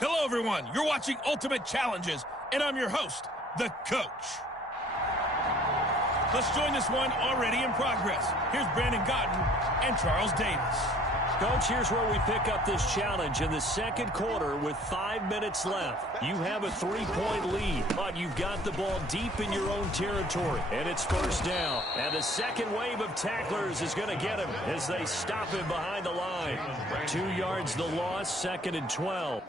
Hello, everyone. You're watching Ultimate Challenges, and I'm your host, The Coach. Let's join this one already in progress. Here's Brandon Gotten and Charles Davis. Coach, here's where we pick up this challenge in the 2nd quarter with 5 minutes left. You have a 3-point lead, but you've got the ball deep in your own territory, and it's 1st down. And the second wave of tacklers is going to get him as they stop him behind the line. 2 yards the loss, 2nd and 12.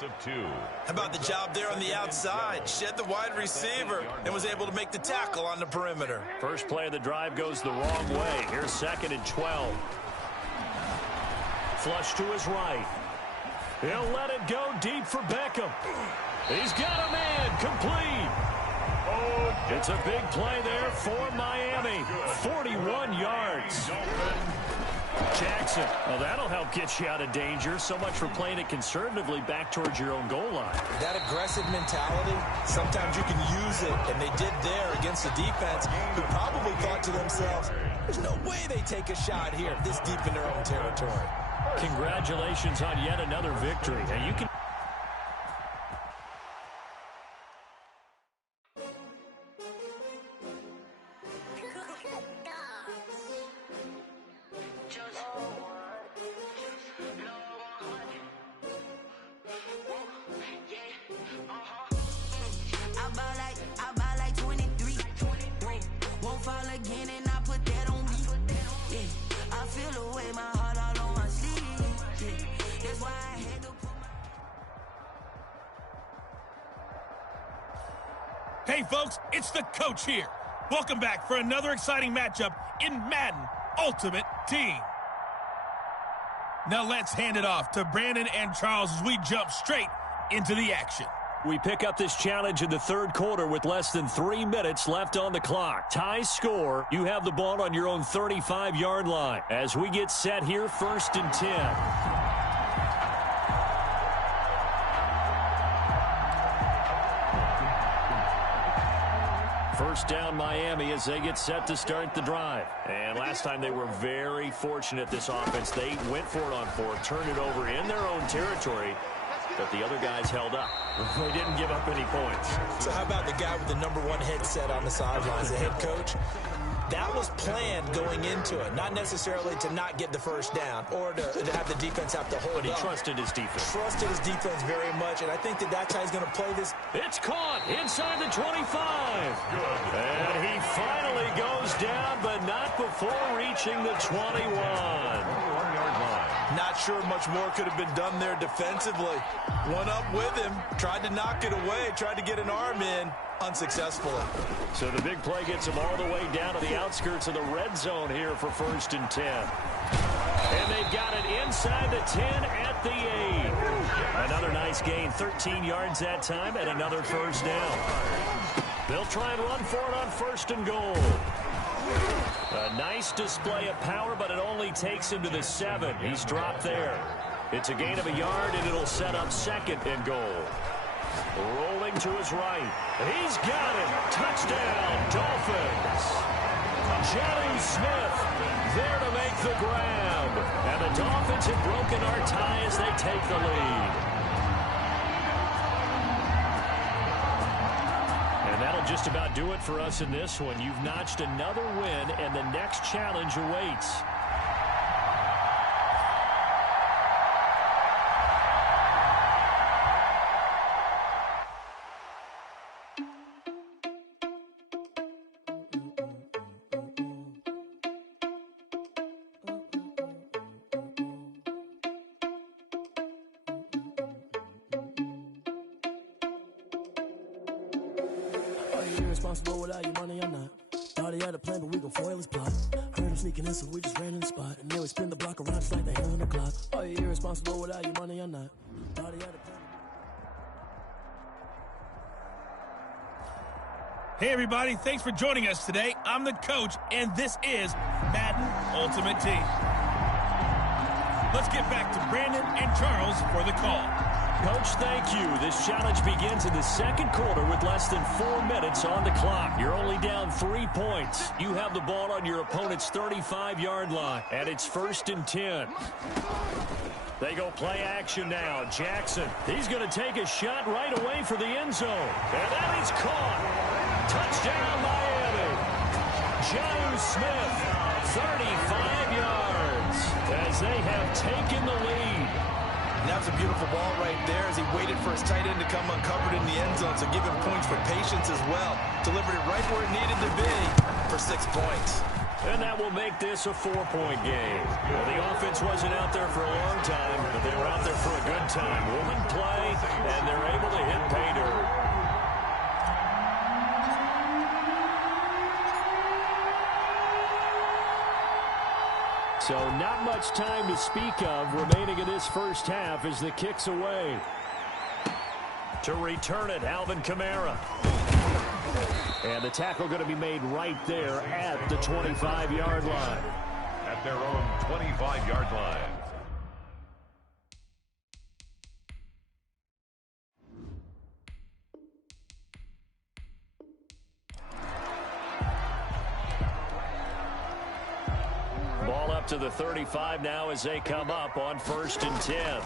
Of 2. How about the job there on the outside? Shed the wide receiver and was able to make the tackle on the perimeter. First play of the drive goes the wrong way. Here's 2nd and 12. Flush to his right. He'll let it go deep for Beckham. He's got a man complete. Oh, it's a big play there for Miami. 41 yards. Jackson. Well, that'll help get you out of danger. So much for playing it conservatively back towards your own goal line. That aggressive mentality, sometimes you can use it, and they did there against the defense who probably thought to themselves, there's no way they take a shot here this deep in their own territory. Congratulations on yet another victory. And you can Hey, folks, it's the Coach here. Welcome back for another exciting matchup in Madden Ultimate Team. Now let's hand it off to Brandon and Charles as we jump straight into the action. We pick up this challenge in the 3rd quarter with less than 3 minutes left on the clock. Tie score. You have the ball on your own 35-yard line. As we get set here, 1st and 10. First down Miami as they get set to start the drive. And last time they were very fortunate, this offense. They went for it on 4, turned it over in their own territory, but the other guys held up. They didn't give up any points. So how about the guy with the #1 headset on the sidelines, the head coach? That was planned going into it, not necessarily to not get the first down or to have the defense have to hold But he up. trusted his defense. Trusted his defense very much, and I think that's how he's going to play this. It's caught inside the 25. And he finally goes down, but not before reaching the 21. Not sure much more could have been done there defensively. Went up with him, tried to knock it away, tried to get an arm in, unsuccessfully. So the big play gets him all the way down to the outskirts of the red zone here for 1st and 10. And they've got it inside the 10 at the 8. Another nice gain, 13 yards that time, and another first down. They'll try and run for it on 1st and goal. A nice display of power, but it only takes him to the 7. He's dropped there. It's a gain of a yard, and it'll set up 2nd and goal. Rolling to his right. He's got it. Touchdown, Dolphins. Jonnu Smith there to make the grab. And the Dolphins have broken our tie as they take the lead. And that'll just about do it for us in this one. You've notched another win, and the next challenge awaits. Irresponsible without your money or not. Thought he had a plan, but we gon' foil his plot. Heard him sneaking in, so we just ran in the spot. And then we spin the block around just like the hell on the clock. Are you irresponsible without your money or not? Thought he had a plan. Hey, everybody. Thanks for joining us today. I'm the coach, and this is Madden Ultimate Team. Let's get back to Brandon and Charles for the call. Coach, thank you. This challenge begins in the 2nd quarter with less than 4 minutes on the clock. You're only down 3 points. You have the ball on your opponent's 35-yard line, and it's 1st and 10. They go play action now. Jackson, he's going to take a shot right away for the end zone. And that is caught. Touchdown, Miami. Jonnu Smith, 35 yards, as they have taken the lead. And that was a beautiful ball right there as he waited for his tight end to come uncovered in the end zone. So give him points for patience as well. Delivered it right where it needed to be for 6 points. And that will make this a 4-point game. Well, the offense wasn't out there for a long time, but they were out there for a good time. One play, and they're able to hit pay dirt. So not much time to speak of remaining in this first half as the kick's away. To return it, Alvin Kamara. And the tackle going to be made right there at the 25-yard line. At their own 25-yard line. Ball up to the 35 now as they come up on 1st and 10.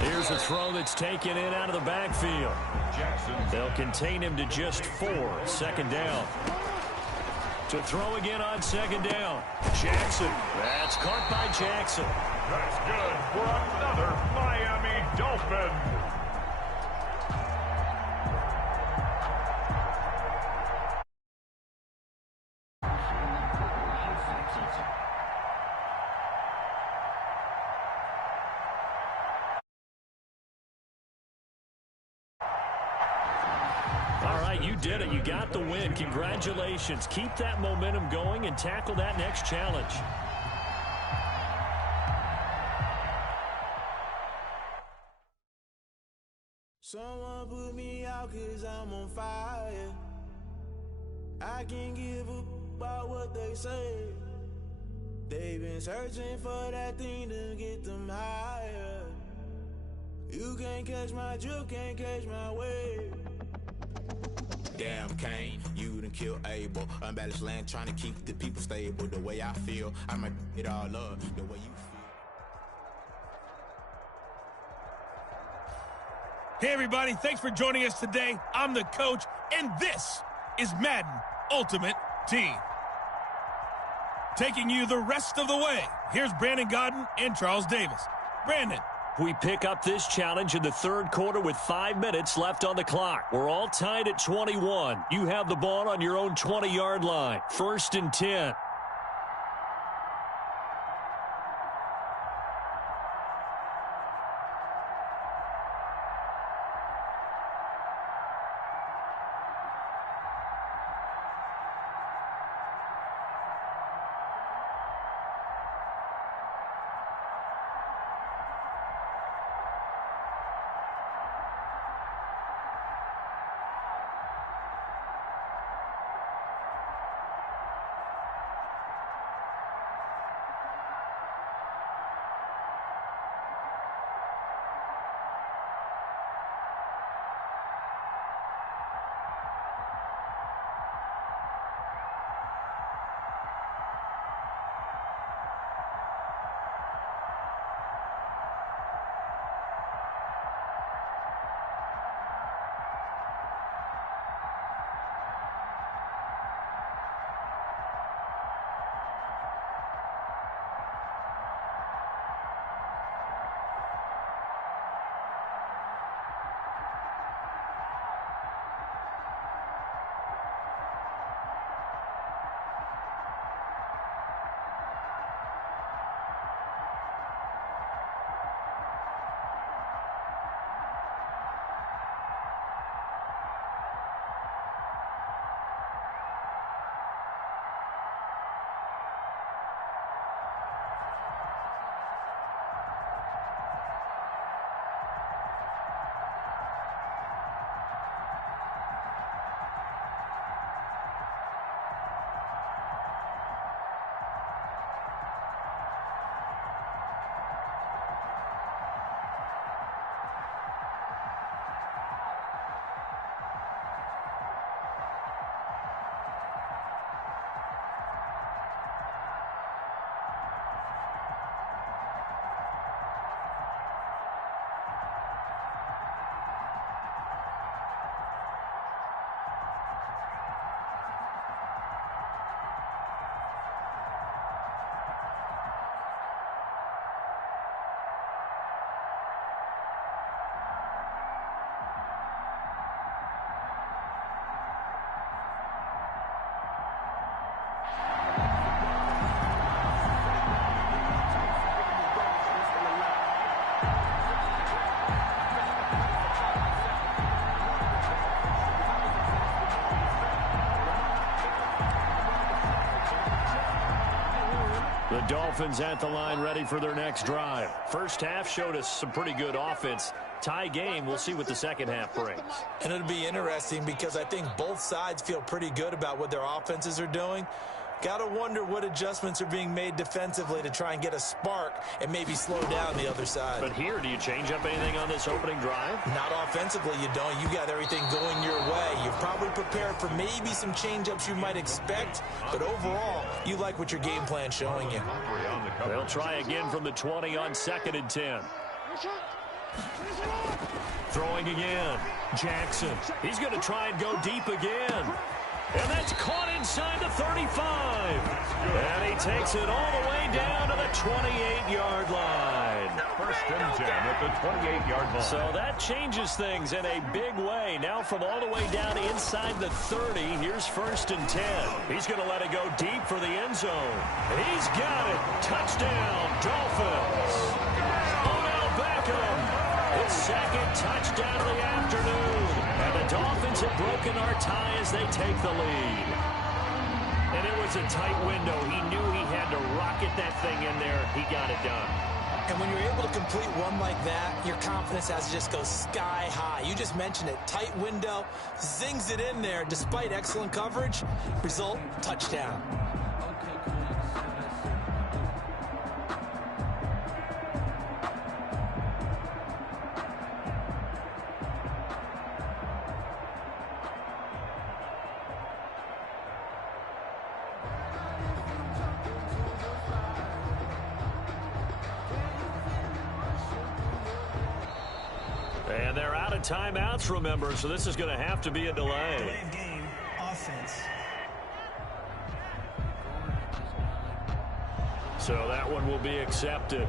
Here's a throw that's taken in out of the backfield. They'll contain him to just 4. 2nd down. To throw again on 2nd down. Jackson. That's caught by Jackson. That's good for another Miami Dolphin. You did it. You got the win. Congratulations. Keep that momentum going and tackle that next challenge. Someone put me out 'cause I'm on fire. I can't give a about what they say. They've been searching for that thing to get them higher. You can't catch my drift, can't catch my wave. Damn, Kane, you done killed Abel. Unbalanced land, trying to keep the people stable. The way I feel, I might it all up. The way you feel. Hey, everybody. Thanks for joining us today. I'm the coach, and this is Madden Ultimate Team. Taking you the rest of the way, here's Brandon Godden and Charles Davis. Brandon. We pick up this challenge in the third quarter with 5 minutes left on the clock. We're all tied at 21. You have the ball on your own 20-yard line. 1st and 10. The Dolphins at the line ready for their next drive. First half showed us some pretty good offense. Tie game, we'll see what the second half brings. And it'll be interesting because I think both sides feel pretty good about what their offenses are doing. Got to wonder what adjustments are being made defensively to try and get a spark and maybe slow down the other side. But here, do you change up anything on this opening drive? Not offensively, you don't. You got everything going your way. You've probably prepared for maybe some change-ups you might expect, but overall, you like what your game plan's showing you. They'll try again from the 20 on 2nd and 10. Throwing again. Jackson. He's going to try and go deep again. And that's caught inside the 35. And he takes it all the way down to the 28-yard line. 1st and 10 at the 28-yard line. So that changes things in a big way. Now from all the way down inside the 30, here's 1st and 10. He's going to let it go deep for the end zone. He's got it. Touchdown, Dolphins. Odell Beckham. His second touchdown of the afternoon. And the Dolphins have broken our tie as they take the lead. And it was a tight window. He knew he had to rocket that thing in there. He got it done. And when you're able to complete one like that, your confidence has to just go sky high. You just mentioned it. Tight window, zings it in there despite excellent coverage. Result, touchdown. And they're out of timeouts, remember, so this is going to have to be a delay. offense. So that one will be accepted.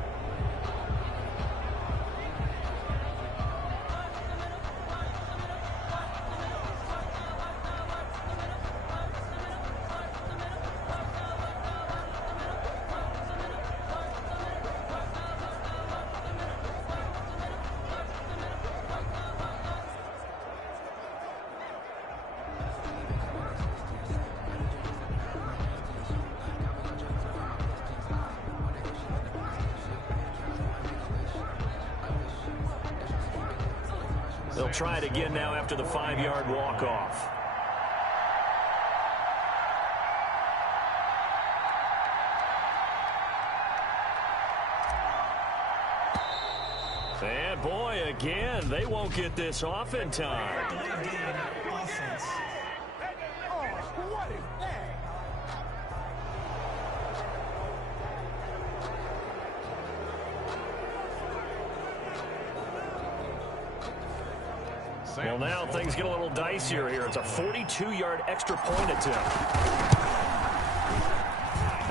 They'll try it again now after the 5-yard walk-off. And boy, again, they won't get this off in time. Offense. Well, now things get a little dicier here. It's a 42-yard extra point attempt.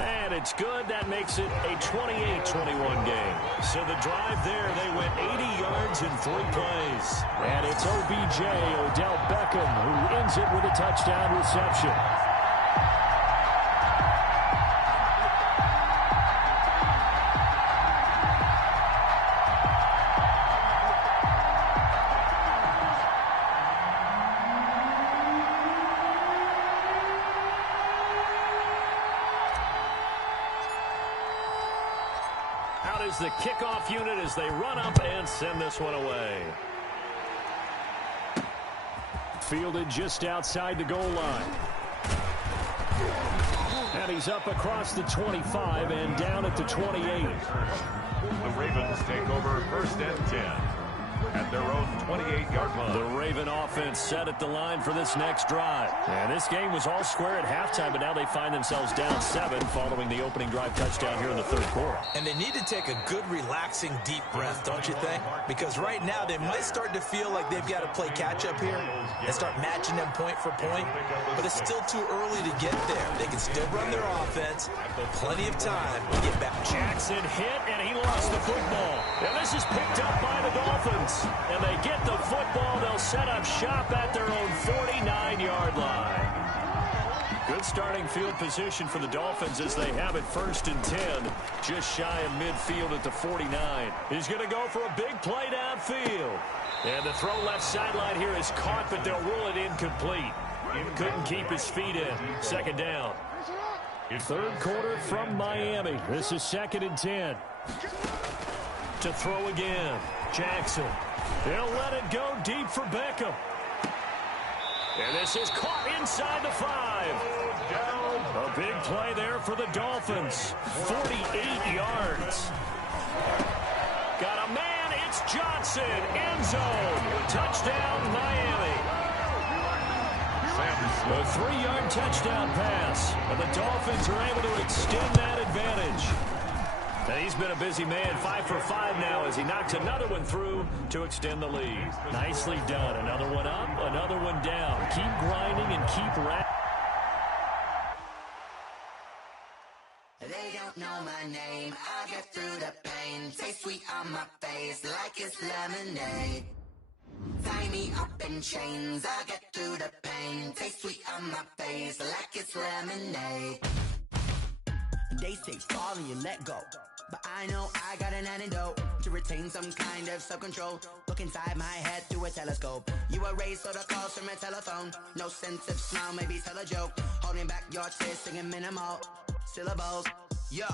And it's good. That makes it a 28-21 game. So the drive there, they went 80 yards in 3 plays. And it's OBJ, Odell Beckham, who ends it with a touchdown reception. Out is the kickoff unit as they run up and send this one away. Fielded just outside the goal line. And he's up across the 25 and down at the 28. The Ravens take over 1st and 10 at their own 28-yard line. The Raven offense set at the line for this next drive. And this game was all square at halftime, but now they find themselves down 7 following the opening drive touchdown here in the 3rd quarter. And they need to take a good, relaxing, deep breath, don't you think? Because right now they might start to feel like they've got to play catch-up here and start matching them point for point. But it's still too early to get there. They can still run their offense. Plenty of time to get back. Jackson hit, and he lost the football. And this is picked up by the Dolphins. And they get the football. They'll set up shop at their own 49-yard line. Good starting field position for the Dolphins as they have it 1st and 10. Just shy of midfield at the 49. He's going to go for a big play downfield. And the throw left sideline here is caught, but they'll rule it incomplete. Couldn't keep his feet in. 2nd down. 3rd quarter from Miami. This is 2nd and 10. To throw again. Jackson. They'll let it go deep for Beckham. And this is caught inside the 5. A big play there for the Dolphins. 48 yards. Got a man. It's Johnson. End zone. Touchdown, Miami. A 3-yard touchdown pass. And the Dolphins are able to extend that advantage. And he's been a busy man, 5 for 5 now as he knocks another one through to extend the lead. Nicely done. Another one up, another one down. Keep grinding and keep They don't know my name. I get through the pain. Taste sweet on my face like it's lemonade. Tie me up in chains. I get through the pain. Taste sweet on my face like it's lemonade. They say fall and you let go, but I know I got an antidote to retain some kind of self-control. Look inside my head through a telescope. You erase all the calls from a telephone. No sense of smile, maybe tell a joke. Holding back your tears, singing minimal syllables. Yeah,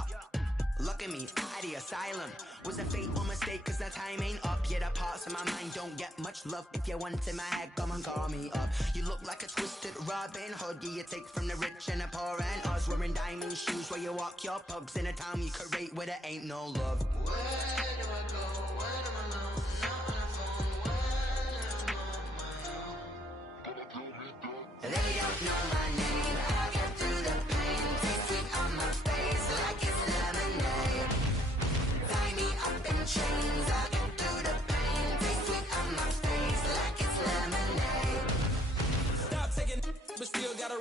look at me, at the asylum. Was a fate or mistake, cause the time ain't up. Yet the parts of my mind don't get much love. If you want in my head, come and call me up. You look like a twisted Robin Hood. You take from the rich and the poor and us. Wearing diamond shoes where you walk your pugs in a town you create where there ain't no love. Where do I go? When I'm alone? Not on the phone. When I'm on my own. They don't know my name. I get through the pain. Taste sweet on my face like it's lemonade. Tie me up in chains. I get through the pain. Taste sweet on my face like it's lemonade. Stop taking, but still gotta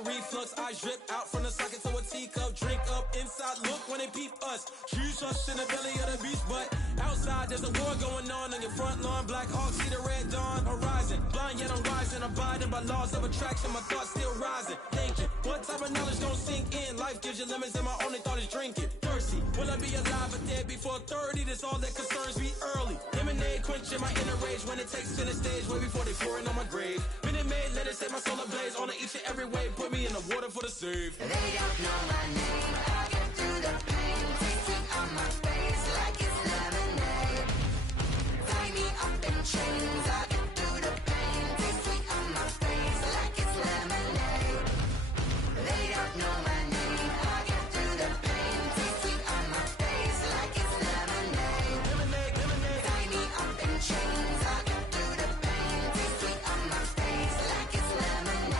eyes drip out from the socket to a teacup. Drink up inside, look when they peep us. Shoes us in the belly of the beast, but outside there's a war going on your front lawn. Black Hawk, see the red dawn horizon. Blind yet I'm rising, abiding by laws of attraction. My thoughts still rising. Thinking, what type of knowledge don't sink in? Life gives you lemons and my only thought is drinking. Thirsty, will I be alive or dead before 30? That's all that concerns me early. Lemonade quenching my inner rage when it takes center stage. Way before they pour it on my grave. Minute Maid, let it set my soul ablaze. On each and every way, put me in the water for the save. They don't know my name. I get through the pain. Taste it on my face like it's lemonade. Tie me up in chains. I get through the pain. Taste sweet on my face like it's lemonade. They don't know my name. I get through the pain. Taste sweet on my face like it's lemonade. Lemonade, lemonade. Tie me up in chains. I get through the pain. Taste sweet on my face like it's lemonade.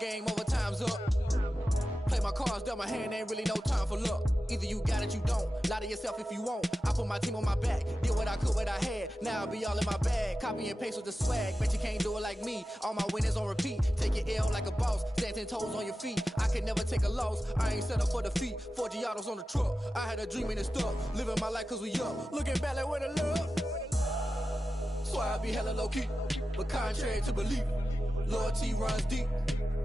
Game over, time's up. Play my cards dealt my hand, ain't really no time for luck. Either you got it, you don't. Lie to yourself if you won't. I put my team on my back, did what I could, what I had. Now I'll be all in my bag, copy and paste with the swag. Bet you can't do it like me. All my winners on repeat. Take your L like a boss, stand 10 toes on your feet. I can never take a loss, I ain't set up for defeat. 4 Giottos on the truck, I had a dream and it stuck. Living my life cause we up, looking back like where the love. So I be hella low key, but contrary to belief, loyalty runs deep.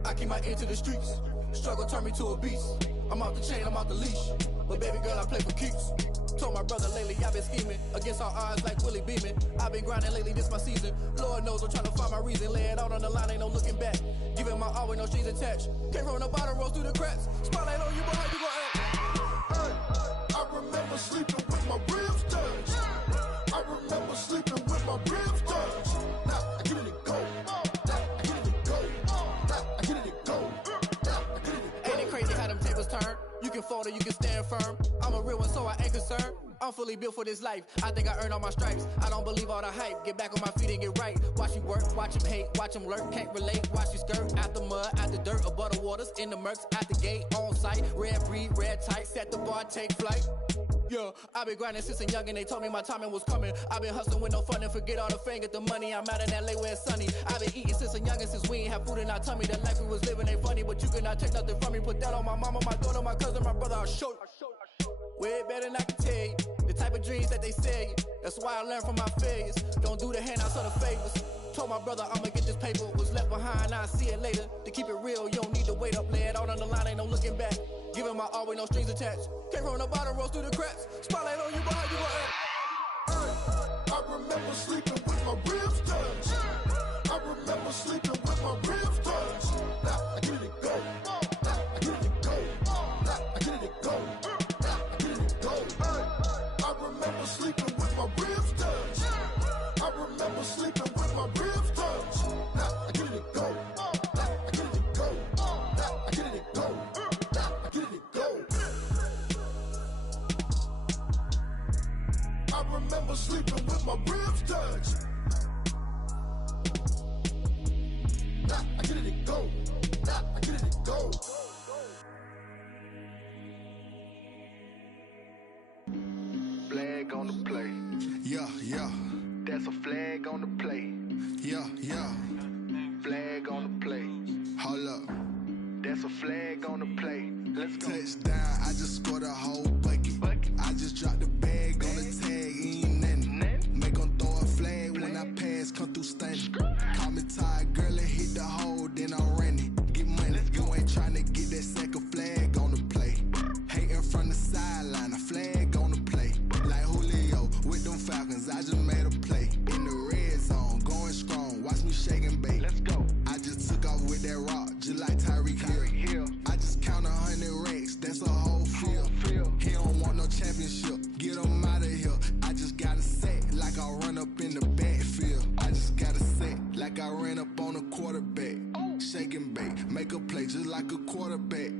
I keep my ear to the streets. Struggle turned me to a beast. I'm off the chain, I'm off the leash. But baby girl, I play for keeps. Told my brother lately, I've been scheming against all odds like Willie Beeman. I've been grinding lately, this my season. Lord knows I'm trying to find my reason. Lay it out on the line, ain't no looking back. Giving my all with no strings attached. Came from the bottom, rose through the cracks. Spotlight on you, boy, how you gon' act? I remember sleeping with my ribs touched. I remember sleeping with my tables turn. You can fold or you can stand firm. I'm a real one, so I ain't concerned. I'm fully built for this life. I think I earned all my stripes. I don't believe all the hype. Get back on my feet and get right. Watch you work, watch him hate, watch him lurk. Can't relate, watch you skirt. Out the mud, out the dirt, above the waters, in the murks, out the gate, on site. Red breed, red tight, set the bar, take flight. Yeah, I been grinding since a young and they told me my timing was coming. I been hustling with no fun and forget all the fame, get the money. I'm out in LA where it's sunny. I been eating since a young and since we ain't have food in our tummy. The life we was living ain't funny, but you cannot take nothing from me. Put that on my mama, my daughter, my cousin, my brother, I'll show you. Way better than I can tell you. The type of dreams that they sell you. That's why I learned from my failures. Don't do the handouts or the favors. Told my brother I'ma get this paper. Was left behind, I'll see it later. To keep it real, you don't need to wait up. Lay it out on the line, ain't no looking back. Giving my all with no strings attached. Came from the bottom, rose through the cracks. Spotlight on you, but how you gon' act? I remember sleeping with my ribs touched. I remember sleeping with my ribs touched. Now I get it go. Now I get it go. Now I get it go. Now I get it go. I remember sleeping with my ribs touched. I remember sleeping with my ribs touched. Now I get it go. Now I get it go. Now I get it go. Now I get it go. I remember sleeping with my ribs touched. Now I get it go. Now I get it go. Flag on the play. Yeah, yeah. That's a flag on the play. Yeah, yeah. Flag on the play. Hold up. That's a flag on the play. Let's go. Touchdown, I just scored a whole bucket. I just dropped the bag on the tag, ain't nothing. Make 'em throw a flag when I pass, come through stunning. Call me tired, girl, and hit the hole, then I'm running. Get money, you ain't tryna get that second flag on the play. Hating from the sideline, a flag on the play. Like Julio with them Falcons, I just made a play. In the red zone, going strong, watch me shake and bake. Let's go. I just took off with that rock, just like Tyreek Hill. I just count 100 racks, that's a whole field. He don't want no championship, get him out of here. I just got a set, like I run up in the backfield. I just got a set, like I ran up on a quarterback. Shake and bake, make a play just like a quarterback.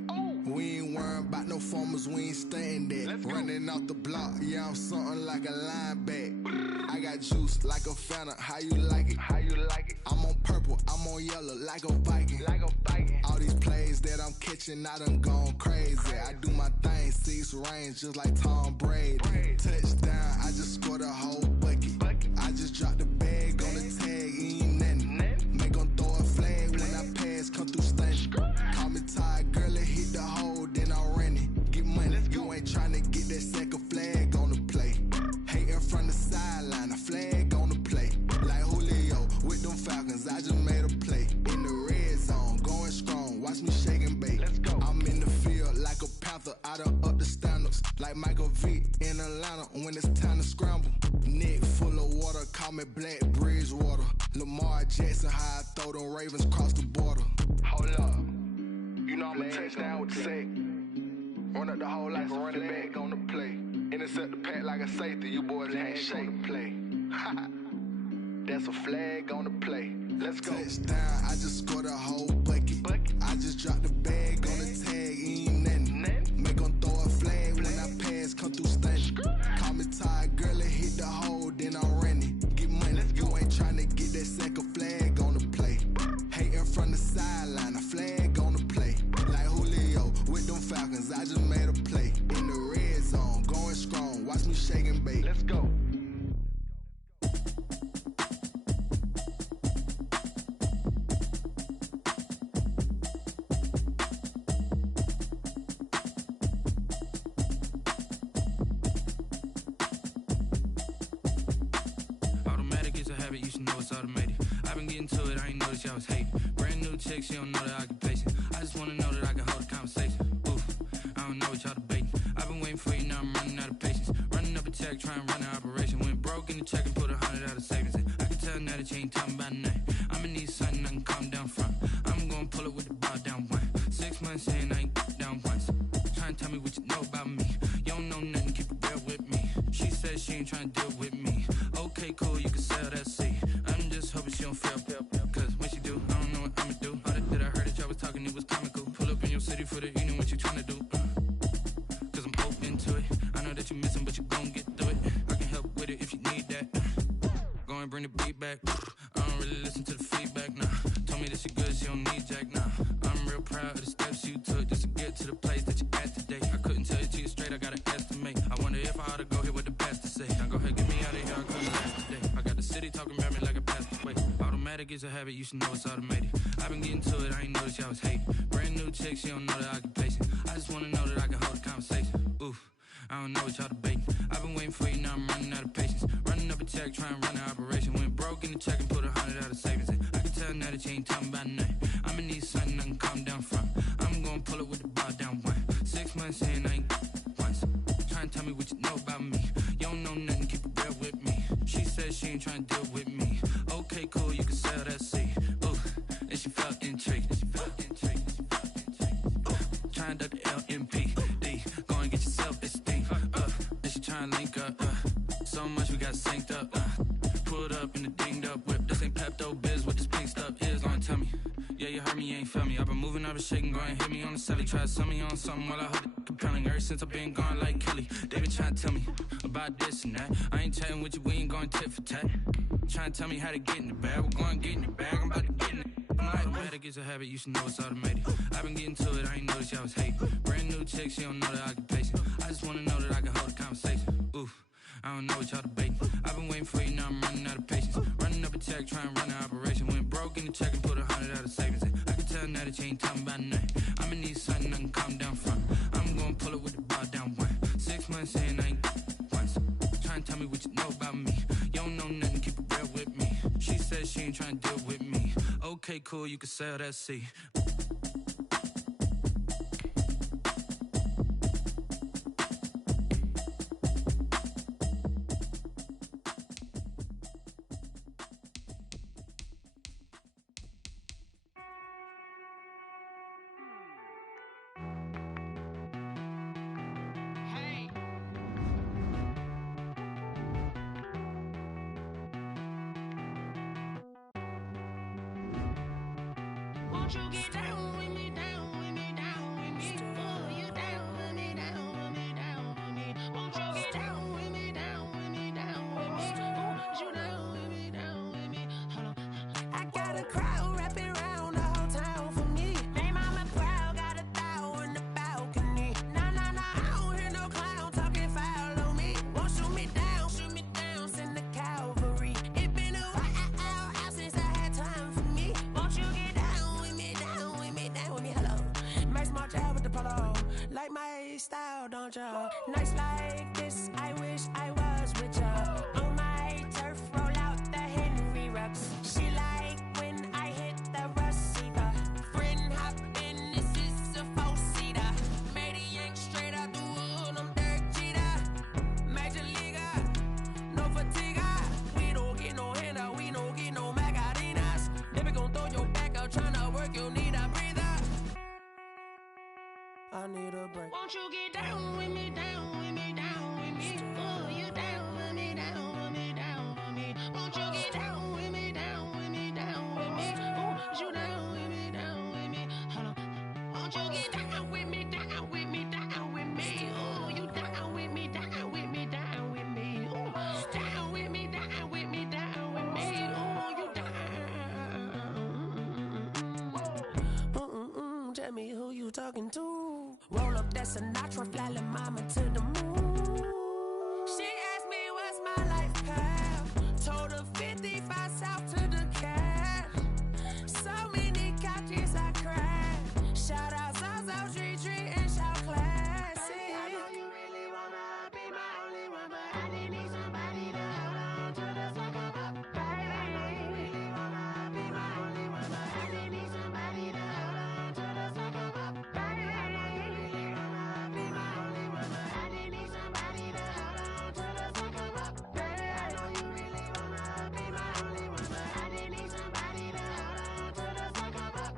We ain't worrying about no formers, we ain't staying there. Running off the block, yeah, I'm something like a linebacker. I got juice like a Fanta, how you like it? How you like it? I'm on purple, I'm on yellow, like a Viking. Like a Viking. All these plays that I'm catching, I done gone crazy. I do my thing, 6 range, just like Tom Brady. Touchdown, I just scored a whole bucket. I just dropped the bag on the tag, ain't nothing. Make 'em throw a flag when I pass, come through stunning. Call me tired, girl, and hit the hole, then I'm running. Get money, you ain't tryna get that second flag on the play. Hating from the sideline, a flag on the play. Like Julio with them Falcons, I just made a play. In the red zone, going strong, watch me shake and bake. Let's go. I'm in the field like a Panther, I done up the standards. Like Michael Vick in Atlanta when it's time to scramble. Neck full of water, call me Black Bridgewater. Lamar Jackson, how I throw them Ravens across the border. Hold up. You know I'm a touchdown with the sack. Run up the hole like a running back on the play. Intercept the pack like a safety. You boys ain't shake the play. That's a flag on the play. Let's go. Touchdown, I just scored a whole bucket. I just dropped the bag on the tag, ain't nothing. Make 'em throw a flag when I pass, come through stunning. Call me tired, girl, and hit the hole, then I'm running. Get money, you ain't tryna get that second flag on the play. Hating from the sideline, a flag on the play. Like Julio with them Falcons, I just made a play. In the red zone, going strong, watch me shake and bake. Let's go. Automatic is a habit, you should know it's automated. I've been getting to it, I ain't noticed y'all was hating. Brand new chick, she don't know the occupation. I just wanna know that I can hold a conversation. Oof, I don't know what y'all debating. I've been waiting for you, now I'm running out of patience. Running up a check, trying to run an operation. Went broke in the check and put 100 out of savings in. I can tell now that you ain't talking about nothing. I'ma need something I can calm down from. I'm gonna pull it with the bar down one. 6 months in, I ain't down once. Trying to tell me what you know about me. You don't know nothing, keep it real with me. She said she ain't trying to deal with me. Okay, cool, you can sell that seat. I'm just hoping she don't fail. Cause when she do, I don't know what I'ma do. All that I heard that y'all was talking, it was comical. Pull up in your city for the the evening, what you tryna do? Cause I'm open to it. I know that you missing, but you gon' get through it. I can help with it if you need that. Go and bring the beat back. I don't really listen to the feedback, nah. Told me that she good, she don't need jack, nah. I'm real proud of the steps you took just to get to the place that you at today. I couldn't tell you to you straight, I gotta estimate. I wonder if I ought to go here with the pastor say. Now go ahead, get me out of here, I couldn't last today. I got the city talking about me like a pastor way. Automatic is a habit, you should know it's automated. I've been getting to it, I ain't noticed y'all was hating. Brand new chick, she don't know the occupation. I just wanna know that I can hold a conversation. Oof. I don't know what y'all debating. I've been waiting for you, now I'm running out of patience. Running up a check, trying to run an operation. Went broke in the check and put 100 out of savings in. I can tell now that you ain't talking about nothing. I'ma need something I can calm down from. I'm gonna pull it with the bar down one. 6 months in, I ain't once. Trying to tell me what you know about me. You don't know nothing, keep it real with me. She said she ain't trying to deal with me. Okay, cool, you can sell that seed. Ooh, and she felt intrigued. Trying to duck the LMPD. Go and get yourself esteem. And she trying to link up. So much we got synced up. Pulled up in the dinged up whip. This ain't Pepto Biz, what this pink stuff is. Don't tell me. Yeah, you heard me, you ain't felt me. I've been moving, I've been shaking, go and hit me on the celly. Try to sell me on something while I hold it compelling. Ever since I've been gone like Kelly, they been trying to tell me about this and that. I ain't chatting with you, we ain't going tit for tat. Trying to tell me how to get in the bag. We're going to get in the bag, I'm about to get in it. Automatic is a habit, you should know it's automated. I've been getting to it, I ain't noticed y'all was hating. Brand new chick, she don't know the occupation. I just wanna know that I can hold a conversation. Oof, I don't know what y'all debating. I've been waiting for you, now I'm running out of patience. Running up a check, trying to run an operation. Went broke in the check and put 100 out of savings in. I can tell now that you ain't talking about nothing. I'ma need something I can calm down from. I'm gonna pull it with the bar down one. 6 months in, I ain't once. Trying to tell me what you know about me. You don't know nothing, keep it real with me. She said she ain't trying to deal with me. Okay, cool, you can sell that seed. Won't you get down with me, down with me, down with me? Oh, you down with me, down with me, down with me. Won't you get down with me, down with me, down with me? Oh, you down with me, down with me? Hold on. I got a crowd wrapping around the whole town for me. They mama proud, got a thou in the balcony. Nah, nah, nah, I don't hear no clown talking foul on me. Won't shoot me down, send the cavalry. It been a while since I had time for me. Won't you get down with me, down with me, down with me? Hello. Max March out with the polo. Like my style, don't ya? Nights like this, I wish I was with ya. On my turf, roll out the Henry Rux. She like when I hit the receiver. Friend hop in, this is a four-seater. Made a yank straight out the wood, I'm Derek Jeter. Major leaguer, no fatigue. We don't get no handout, we don't get no Macarinas. They be gon' throw your back out, tryna work, you need a breather. I need a break. Won't you get down with me, down with me, down with me? Oh, you down with me, down with me, down with me? Won't you get down with me, down with me, down with me? Oh, you down with me, down with me? Hold on. Won't you get down with me, down with me, down with me? Oh, you down with me, down with me, down with me? Oh, down with me, down with me, down with me? Oh, you down. Tell me who you talking to. Roll up that Sinatra, fly la mama to the moon. She asked me what's my life path. Told her 55 south to the cat. So many couches I cried. Shout out Zazo, Tree, and shout classic. I know you really wanna be my only one, but I didn't need somebody to hold on to the sucker up. Baby, I know you really wanna be my only one, but I didn't need somebody to hold on to the sucker up. Baby, I know you really wanna be my only one, but I didn't need somebody to hold on to the sucker up. Baby, I know you really wanna be my only one, but I didn't need somebody to hold on to the sucker up.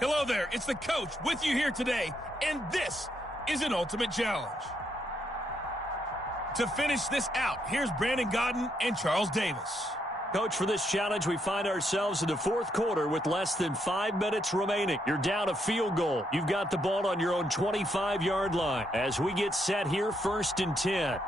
Hello there, it's the coach with you here today, and this is an Ultimate Challenge. To finish this out, here's Brandon Godden and Charles Davis. Coach, for this challenge, we find ourselves in the fourth quarter with less than 5 minutes remaining. You're down a field goal. You've got the ball on your own 25-yard line. As we get set here, 1st and 10.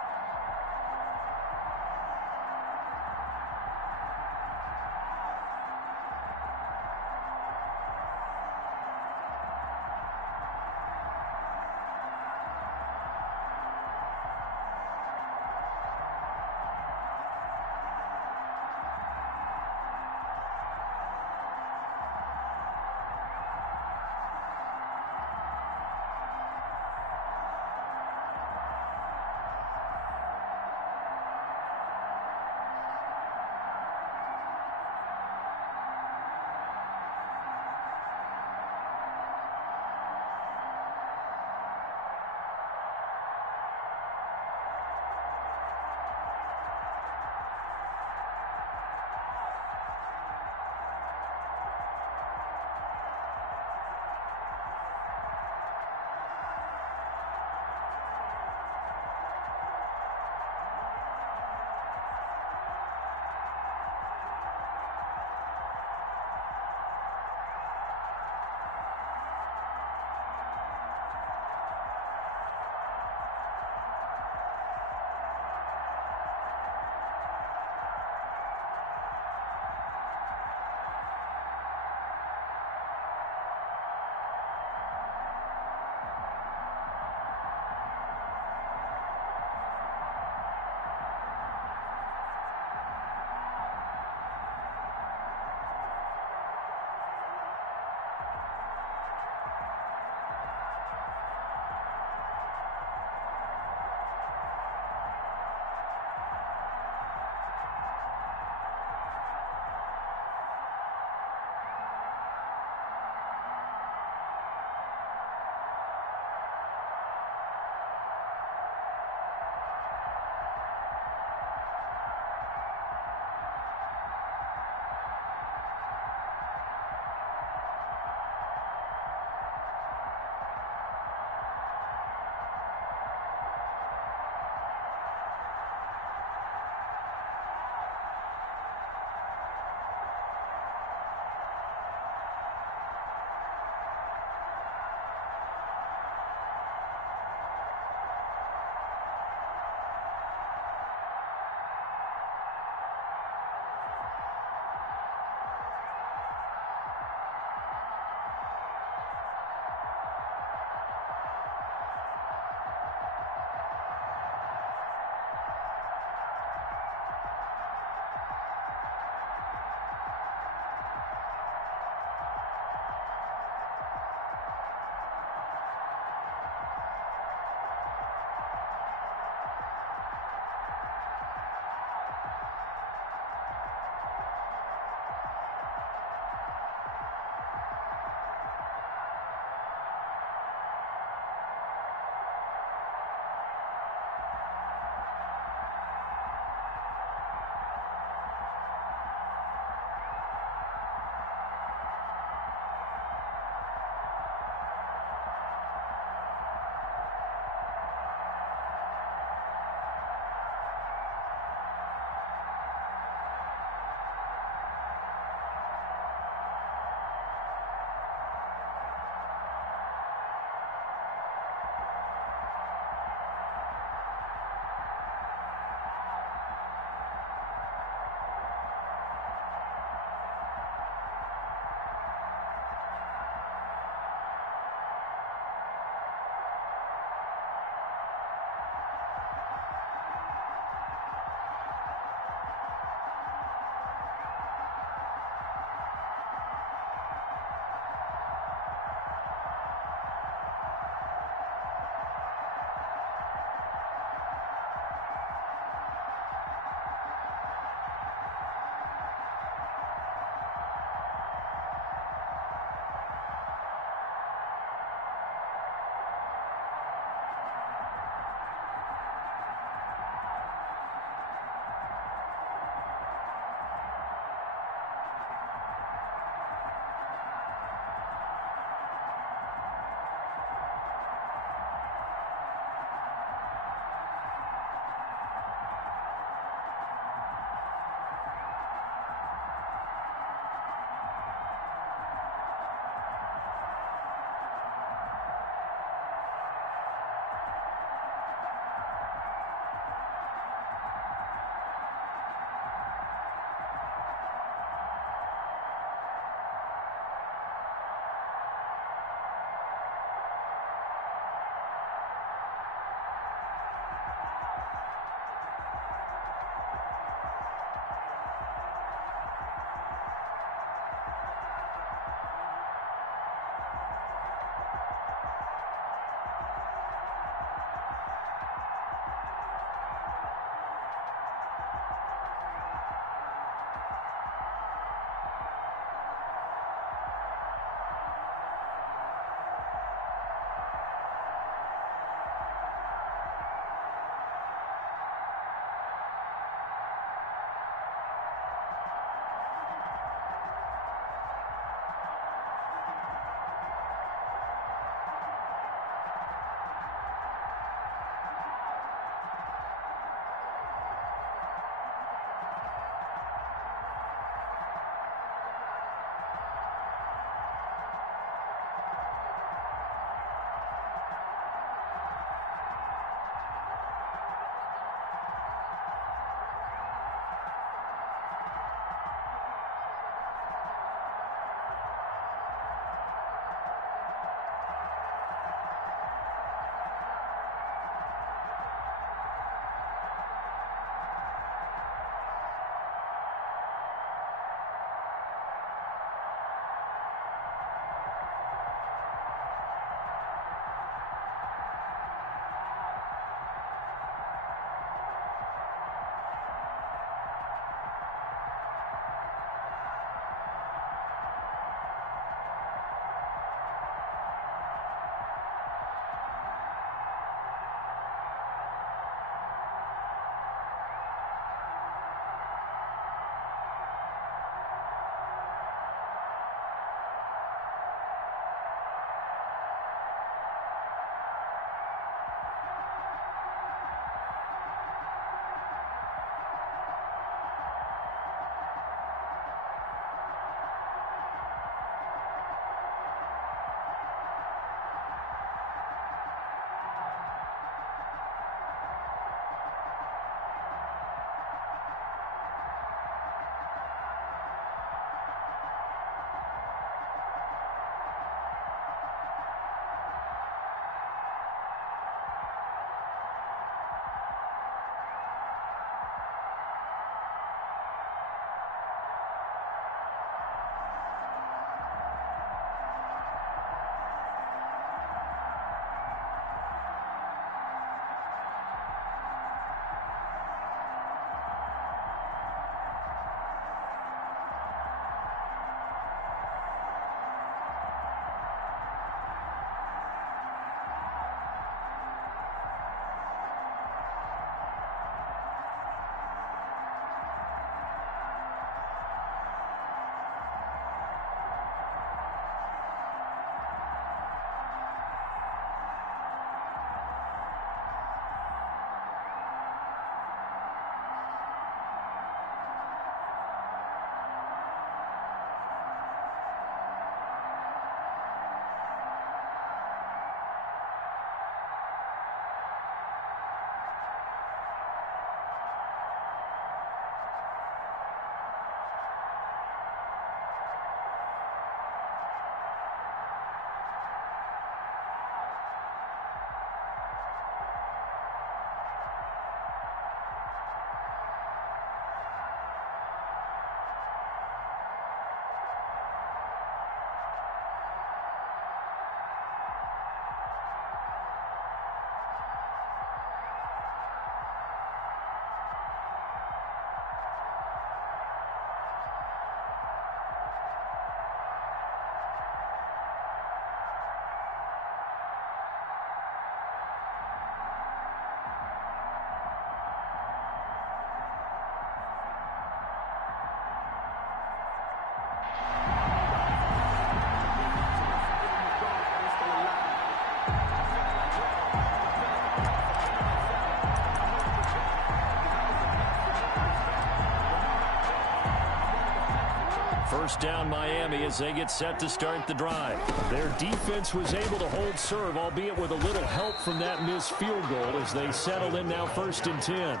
First down Miami as they get set to start the drive. Their defense was able to hold serve, albeit with a little help from that missed field goal as they settle in now 1st and 10.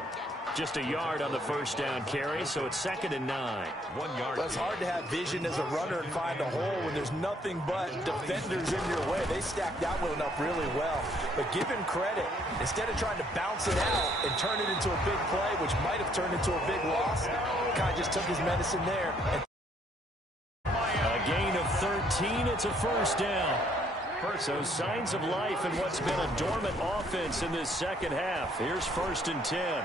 Just a yard on the first down carry, so it's 2nd and 9. 1 yard. Well, it's hard to have vision as a runner and find a hole when there's nothing but defenders in your way. They stacked that one up really well. But give him credit. Instead of trying to bounce it out and turn it into a big play, which might have turned into a big loss, Kai just took his medicine there. A gain of 13. It's a first down. So signs of life in what's been a dormant offense in this second half. Here's 1st and 10.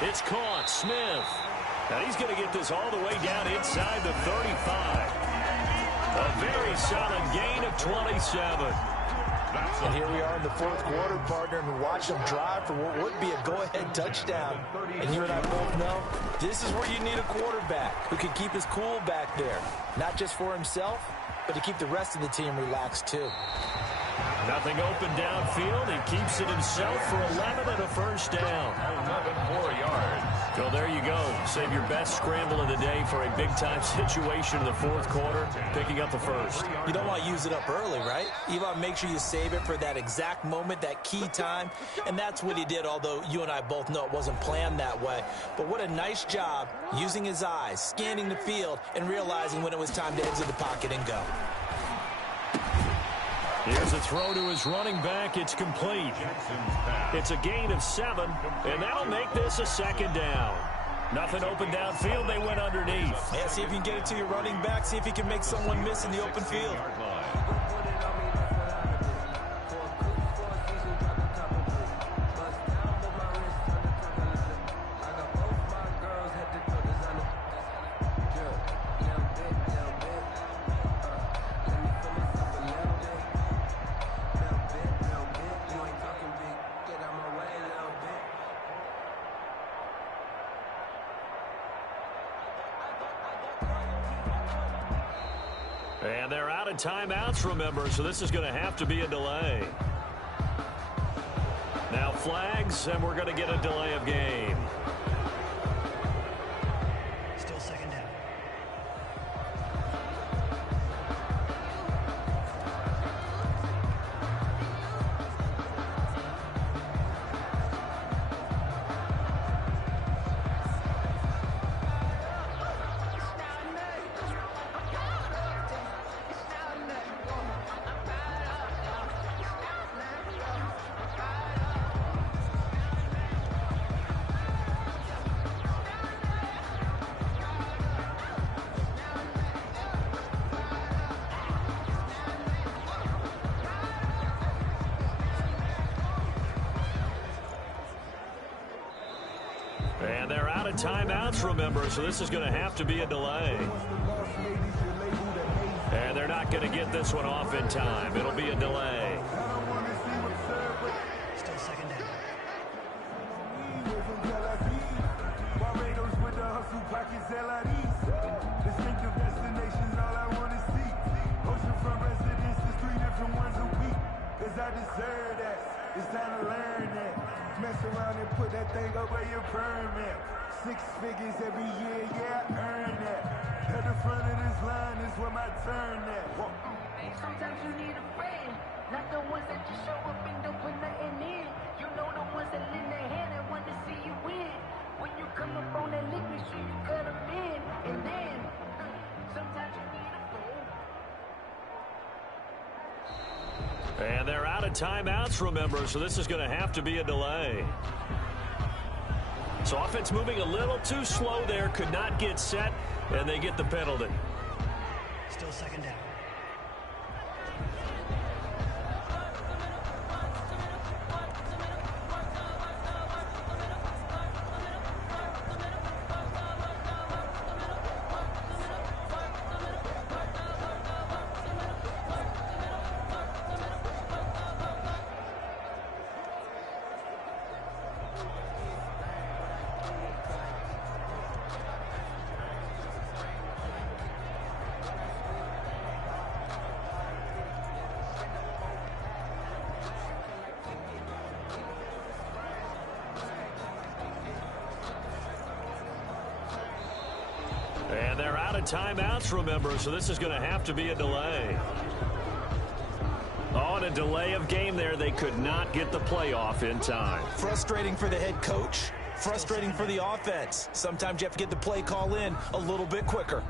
It's caught. Smith. Now he's going to get this all the way down inside the 35. A very solid gain of 27. And here we are in the 4th quarter, partner, and watch them drive for what would be a go-ahead touchdown. And you and I both know this is where you need a quarterback who can keep his cool back there. Not just for himself, but to keep the rest of the team relaxed too. Nothing open downfield. He keeps it himself for 11 and a first down. 4 yards. So there you go. Save your best scramble of the day for a big-time situation in the 4th quarter, picking up the first. You don't want to use it up early, right? You want to make sure you save it for that exact moment, that key time. And that's what he did, although you and I both know it wasn't planned that way. But what a nice job using his eyes, scanning the field, and realizing when it was time to exit the pocket and go. Here's a throw to his running back. It's complete. It's a gain of 7, and that'll make this a 2nd down. Nothing open downfield. They went underneath. Yeah, see if you can get it to your running back. See if you can make someone miss in the open field. And they're out of timeouts, remember, so this is going to have to be a delay. Now flags, and we're going to get a delay of game. Still 2nd down. And they're out of timeouts, remember, so this is going to have to be a delay. And they're not going to get this one off in time. It'll be a delay. Still 2nd down. Distinctive destinations, all I want to see. Oceanfront residences, 3 different ones a week. Cause I deserve that. It's time to learn that. Mess around and put that thing up where your permit. 6 figures every year, yeah, I earn that. At the front of this line is where my turn at. Sometimes you need a friend, not the ones that just show up and don't put nothing in. You know the ones that lend their hand and want to see you win. When you come up on that lick, make sure you cut them in. And then, sometimes you need a friend. And they're out of timeouts, remember, so this is going to have to be a delay. So offense moving a little too slow there, could not get set, and they get the penalty. Still 2nd down. out of timeouts, remember, so this is going to have to be a delay. Oh, and a delay of game there. They could not get the playoff in time. Frustrating for the head coach. Frustrating for the offense. Sometimes you have to get the play call in a little bit quicker.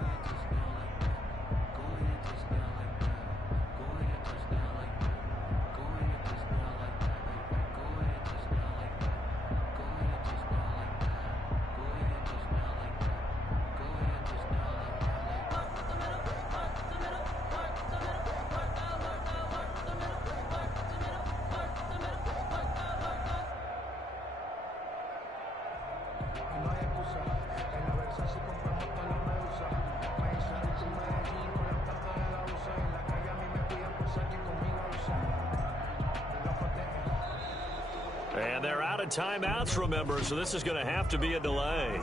And they're out of timeouts, remember, so this is going to have to be a delay.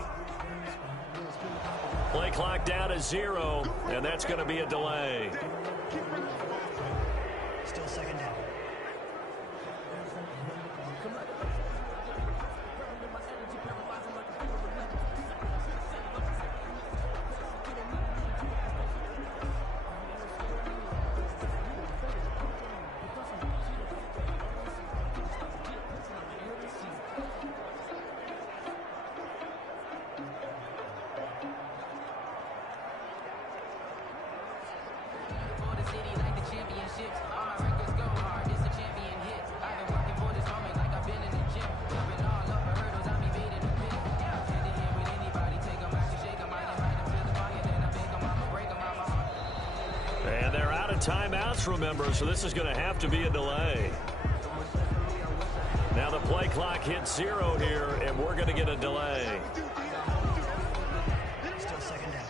Play clock down to 0, and that's going to be a delay. Still second down. And they're out of timeouts, remember, so this is going to have to be a delay. Now the play clock hits 0 here, and we're going to get a delay. Still second down.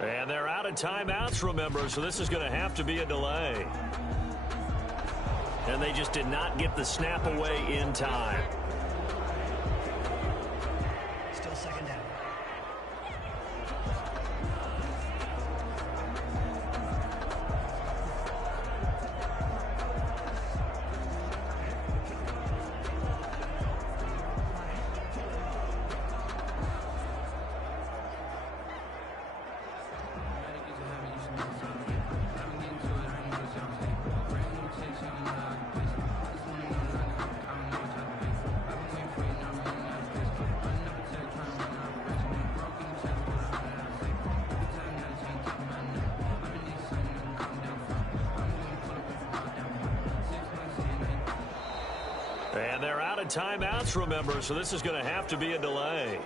And they're out of timeouts, remember, so this is going to have to be a delay. And they just did not get the snap away in time. Still second down. And they're out of timeouts, remember, so this is going to have to be a delay.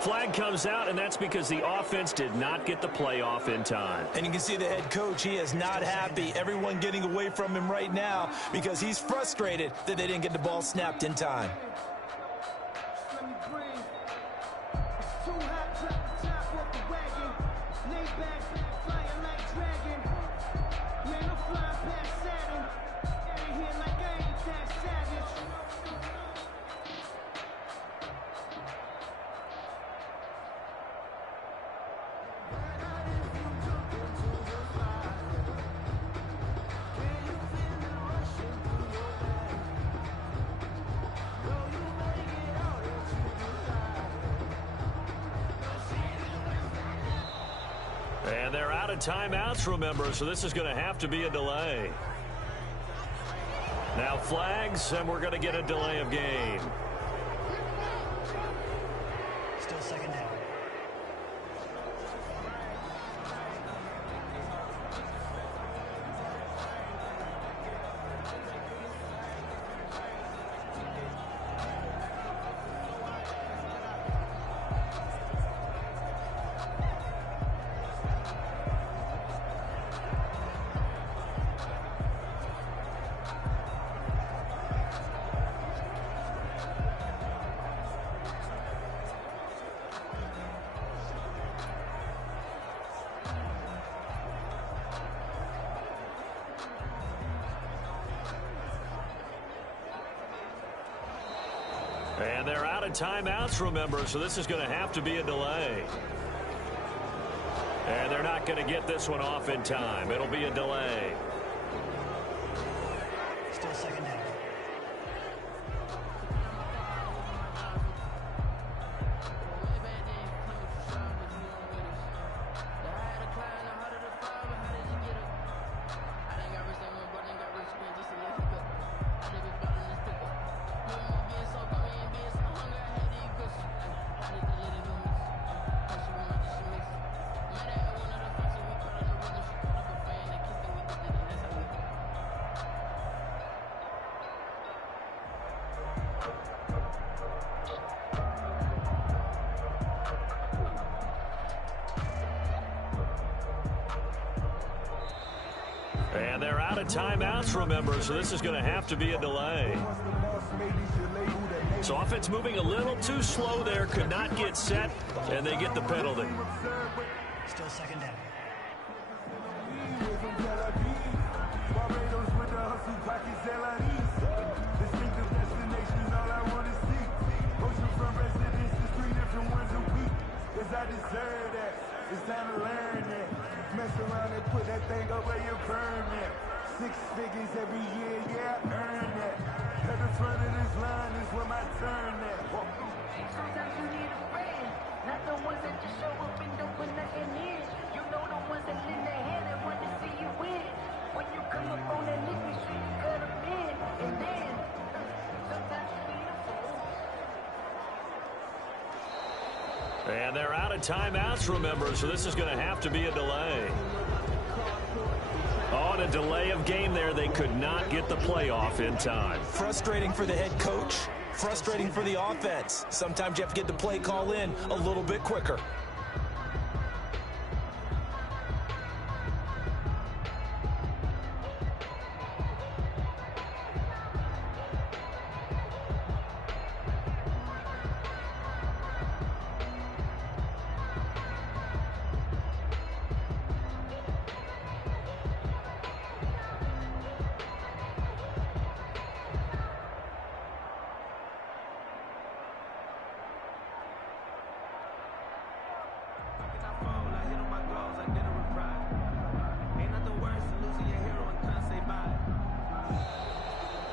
Flag comes out, and that's because the offense did not get the playoff in time. And you can see the head coach, he is not happy. Everyone getting away from him right now because he's frustrated that they didn't get the ball snapped in time. And they're out of timeouts, remember, so this is going to have to be a delay. Now flags, and we're going to get a delay of game. Still second down. And they're out of timeouts, remember, so this is going to have to be a delay. And they're not going to get this one off in time. It'll be a delay. Still second down. And they're out of timeouts, remember, so this is going to have to be a delay. So offense moving a little too slow there, could not get set, and they get the penalty. Still second down. I deserve that. It's time to learn that. Mess around and put that thing up where you burn that. 6 figures every year, yeah, I earn that. At the front of this line is where my turn at. Sometimes you need a friend, not the ones that just show up and don't put nothing in. You know the ones that lend their hand and want to see you win. When you come up on that lick, make sure you cut them in. And then, sometimes you need a fool. And they're out of timeouts, remember, so this is going to have to be a delay. On a delay of game there, they could not get the playoff in time. Frustrating for the head coach, frustrating for the offense. Sometimes you have to get the play call in a little bit quicker.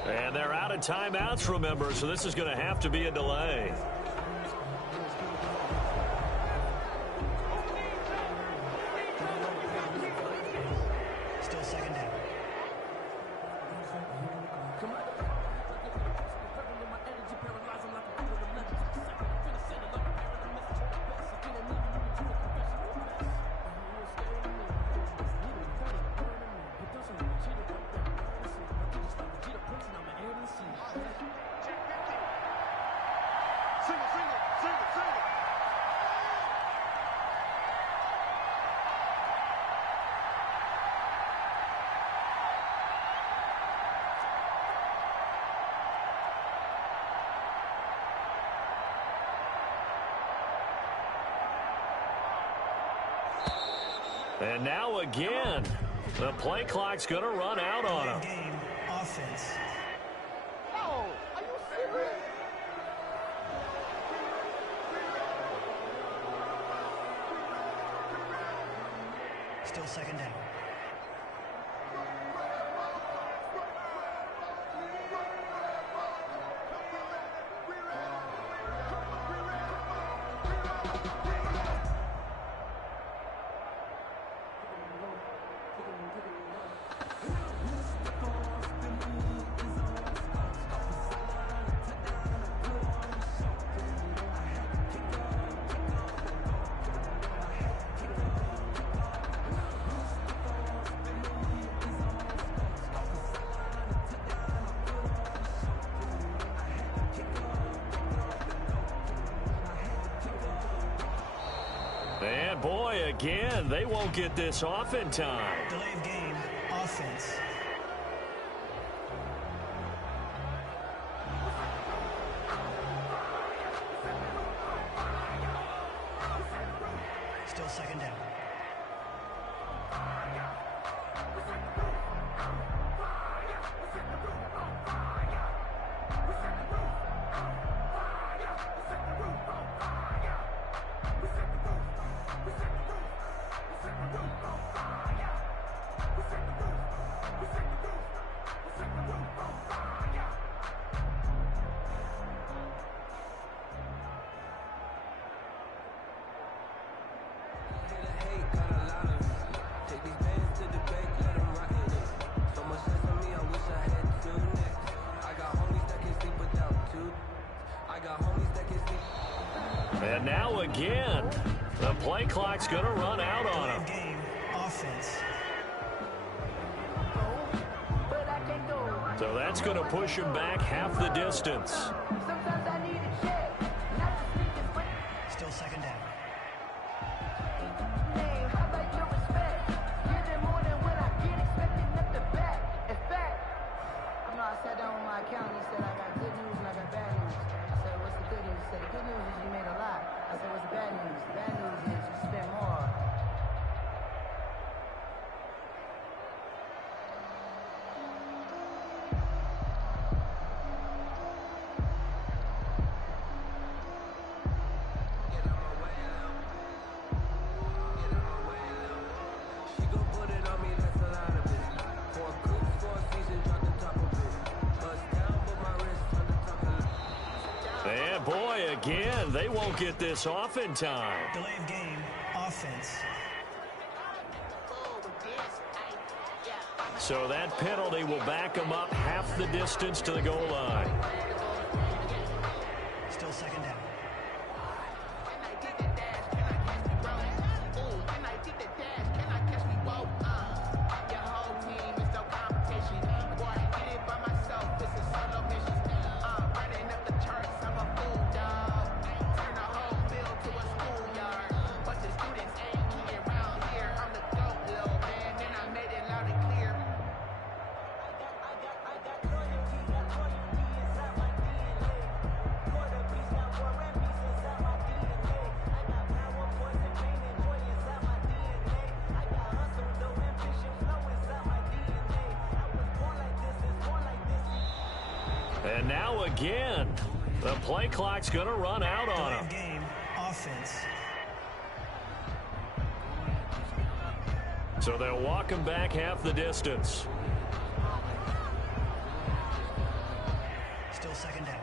And they're out of timeouts, remember, so this is going to have to be a delay. Still second down. And now again, the play clock's going to run out on them. Game offense. Oh, are you serious? Still second down. And boy, again, they won't get this off in time. Delay of game offense. Still second down. And now again, the play clock's going to run out on him. Game, offense. So that's going to push him back half the distance. Still second down. I sat down with my accountant. He said, I got good news and I got bad news. I said, what's the good news? He said, the good news is you made a lot. I said, what's the bad news? The bad news is you spent more. And boy, again, they won't get this off in time. Delay of game, offense. So that penalty will back them up half the distance to the goal line. Still second down. And now again, the play clock's going to run out on him. Game, offense. So they'll walk him back half the distance. Still second down.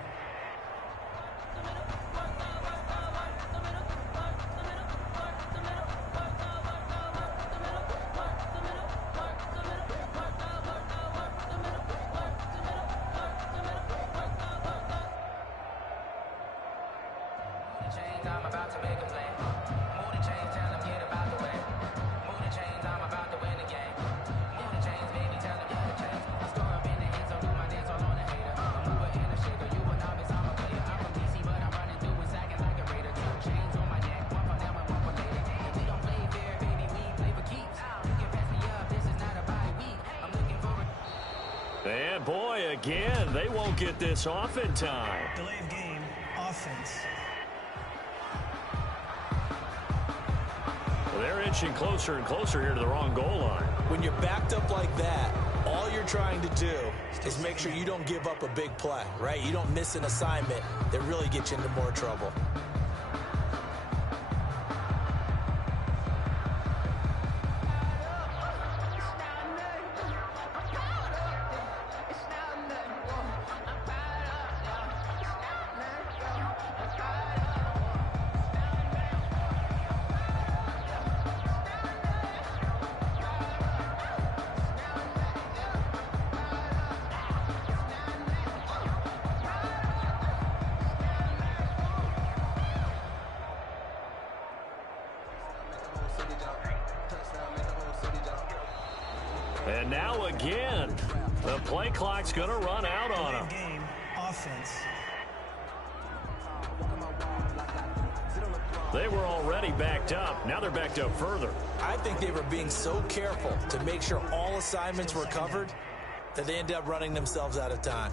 And boy, again, they won't get this off in time. Delay of game, offense. Well, they're inching closer and closer here to the wrong goal line. When you're backed up like that, all you're trying to do is make sure you don't give up a big play, right? You don't miss an assignment that really gets you into more trouble. And now again, the play clock's going to run out on him. Game, offense. They were already backed up. Now they're backed up further. I think they were being so careful to make sure all assignments were covered that they ended up running themselves out of time.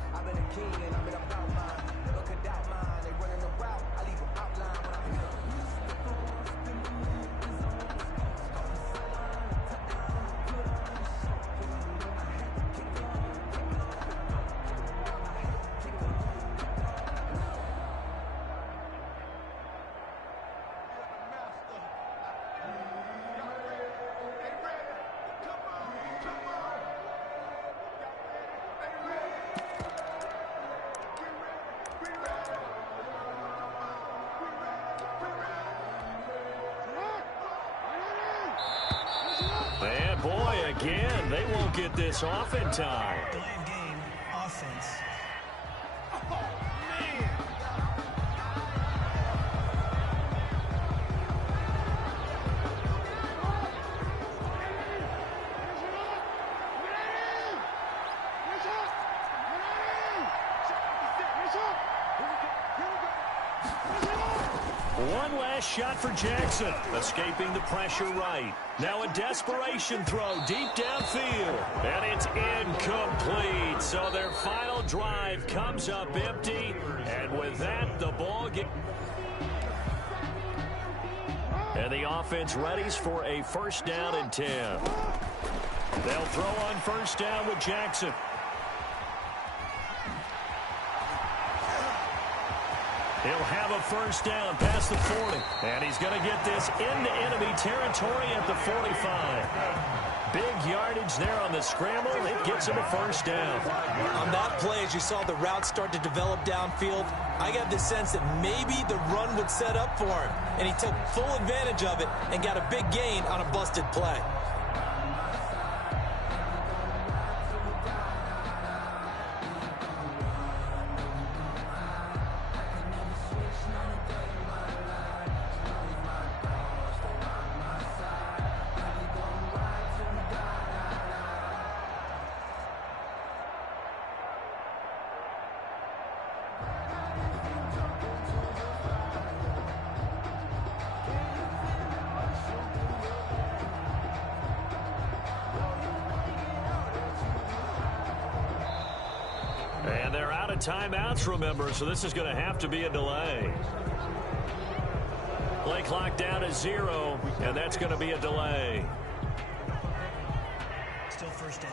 And boy, again, they won't get this off in time. Delay of game, offense. One last shot for Jackson. Escaping the pressure right. Now a desperation throw deep downfield. And it's incomplete. So their final drive comes up empty. And with that, the ball gets... And the offense readies for a first down and 10. They'll throw on first down with Jackson. He'll have a first down past the 40. And he's going to get this into enemy territory at the 45. Big yardage there on the scramble. It gets him a first down. On that play, as you saw the route start to develop downfield, I got the sense that maybe the run would set up for him. And he took full advantage of it and got a big gain on a busted play. And they're out of timeouts, remember, so this is going to have to be a delay. Play clock down to 0, and that's going to be a delay. Still first down.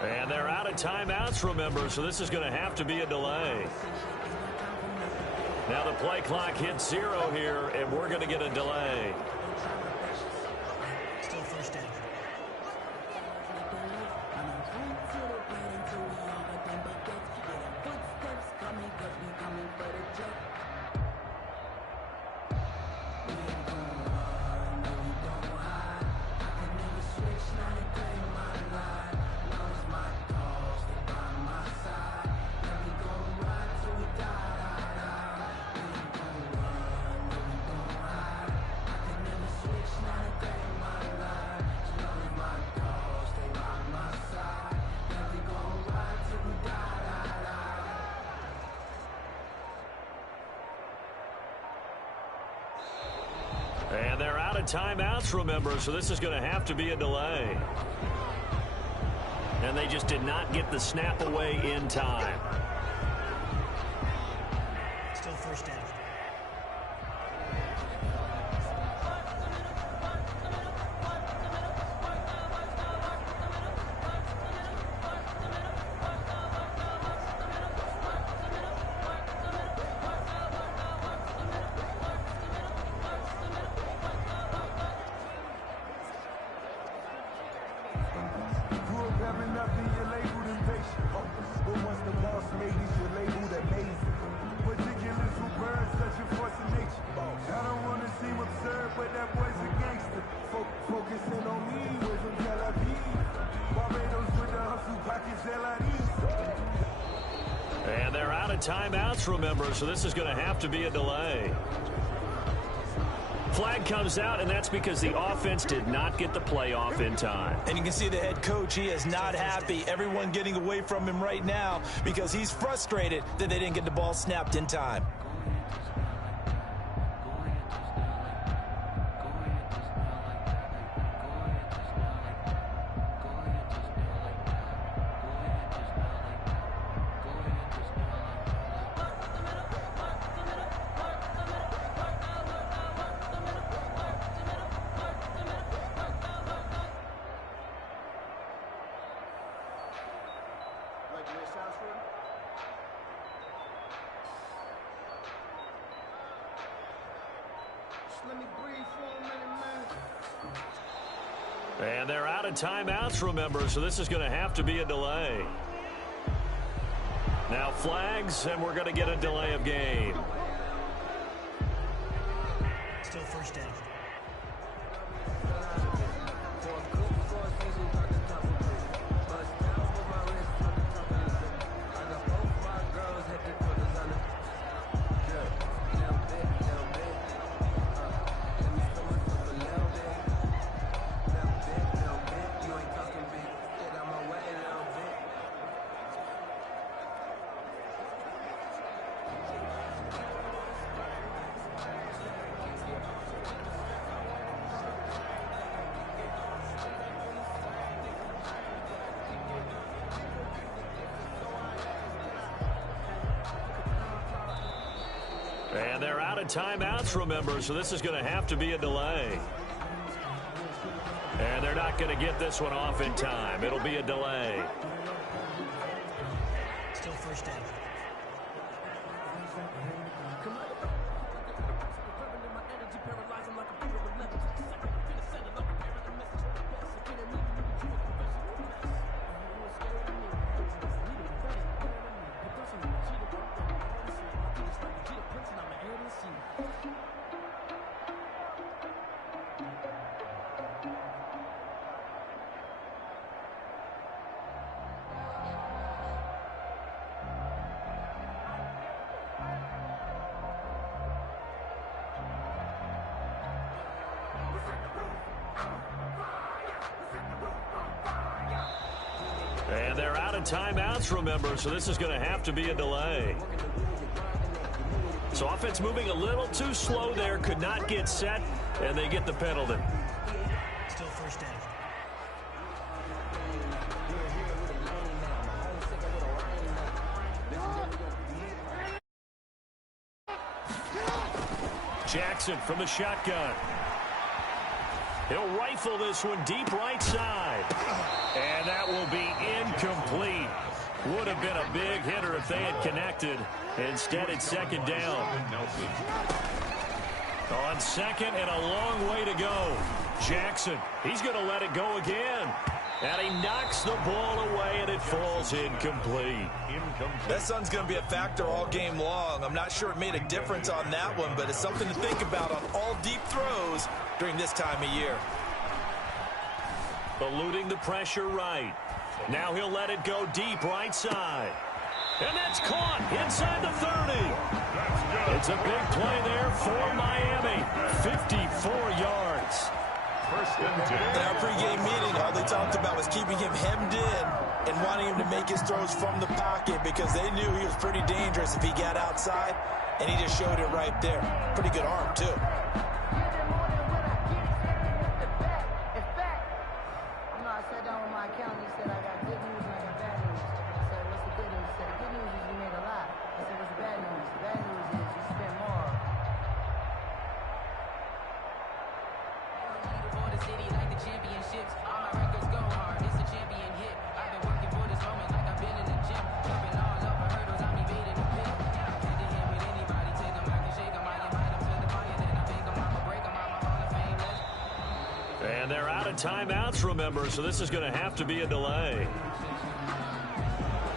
And they're out of timeouts, remember, so this is going to have to be a delay. Now the play clock hits 0 here, and we're going to get a delay. Still first down. And they're out of timeouts, remember, so this is going to have to be a delay. And they just did not get the snap away in time. Still first down. And they're out of timeouts, remember, so this is going to have to be a delay. Flag comes out, and that's because the offense did not get the play off in time. And you can see the head coach, he is not happy. Everyone getting away from him right now because he's frustrated that they didn't get the ball snapped in time. Let me breathe for a minute, man. And they're out of timeouts, remember, so this is going to have to be a delay. Now flags, and we're going to get a delay of game. Still first down. And they're out of timeouts, remember, so this is going to have to be a delay. And they're not going to get this one off in time. It'll be a delay. Still first down. And they're out of timeouts, remember, so this is going to have to be a delay. So offense moving a little too slow there, could not get set, and they get the penalty. Still first down. Jackson from the shotgun. He'll rifle this one deep right side. And that will be incomplete. Would have been a big hitter if they had connected. Instead, it's second down. On second and a long way to go. Jackson, he's going to let it go again. And he knocks the ball away, and it falls incomplete. That sun's going to be a factor all game long. I'm not sure it made a difference on that one, but it's something to think about on all deep throws during this time of year. Eluding the pressure right. Now he'll let it go deep right side. And that's caught inside the 30. It's a big play there for Miami. 54 yards. First and 10. In our pregame meeting, all they talked about was keeping him hemmed in and wanting him to make his throws from the pocket because they knew he was pretty dangerous if he got outside, and he just showed it right there. Pretty good arm, too. And they're out of timeouts, remember, so this is going to have to be a delay.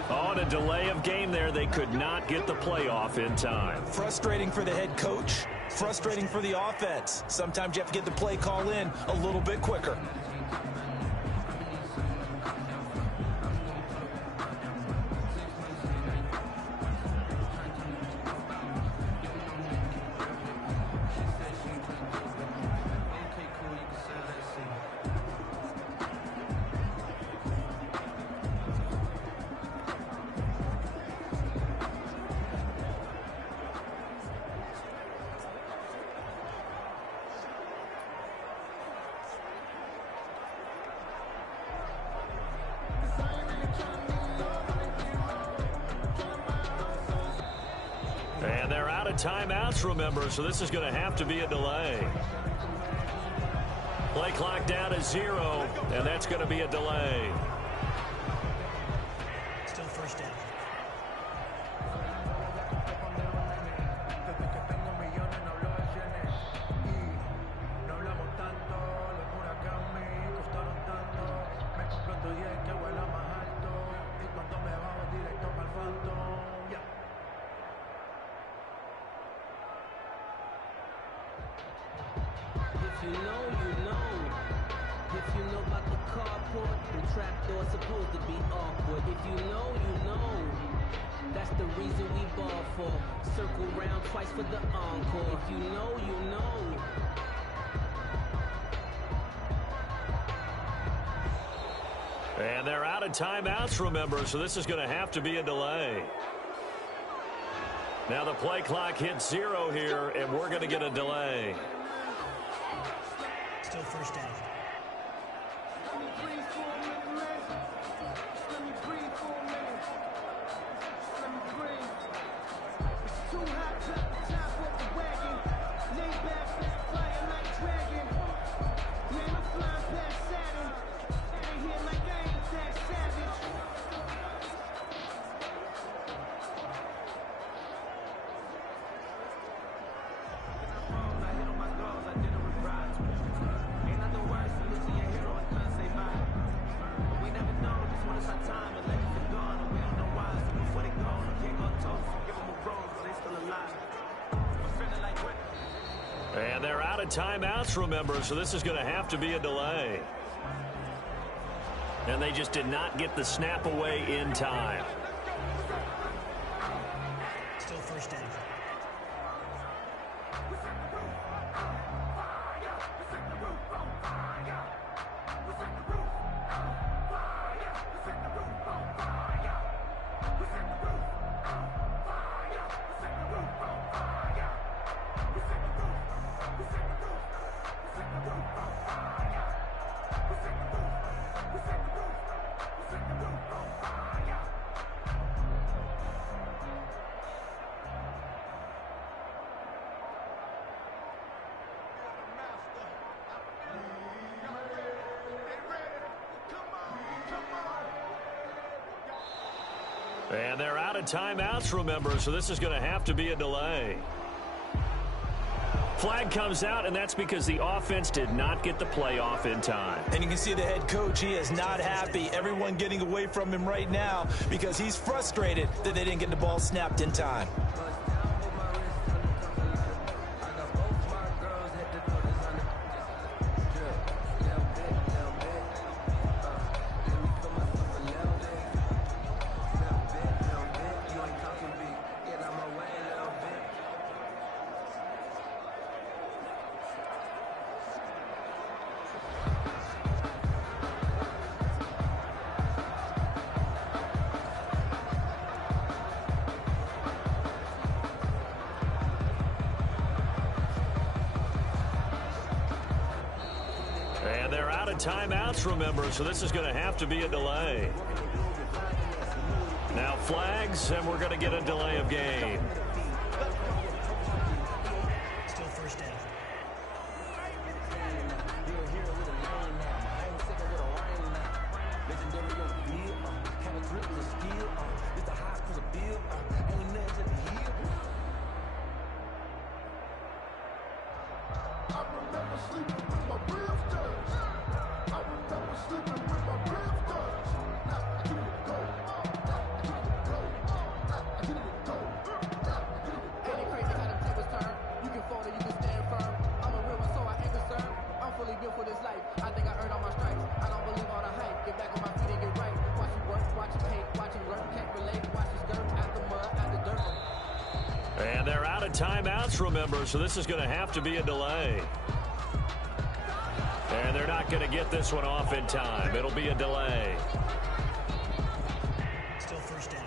On a delay of game there, they could not get the playoff in time. Frustrating for the head coach, frustrating for the offense. Sometimes you have to get the play call in a little bit quicker. And they're out of timeouts, remember, so this is going to have to be a delay. Play clock down to 0, and that's going to be a delay. Still first down. you know, you know. If you know about the carport, the trapdoor's supposed to be awkward. If you know, you know. That's the reason we ball for. Circle round twice for the encore. If you know, you know. And they're out of timeouts, remember, so this is going to have to be a delay. Now the play clock hits 0 here, and we're going to get a delay. Still first down. And they're out of timeouts, remember, so this is going to have to be a delay. And they just did not get the snap away in time. Still first down. And they're out of timeouts, remember, so this is going to have to be a delay. Flag comes out, and that's because the offense did not get the play off in time. And you can see the head coach, he is not happy. Everyone getting away from him right now because he's frustrated that they didn't get the ball snapped in time. And they're out of timeouts, remember, so this is going to have to be a delay. Now flags, and we're going to get a delay of game. Still first down. And they're out of timeouts, remember, so this is going to have to be a delay. And they're not going to get this one off in time. It'll be a delay. Still first down.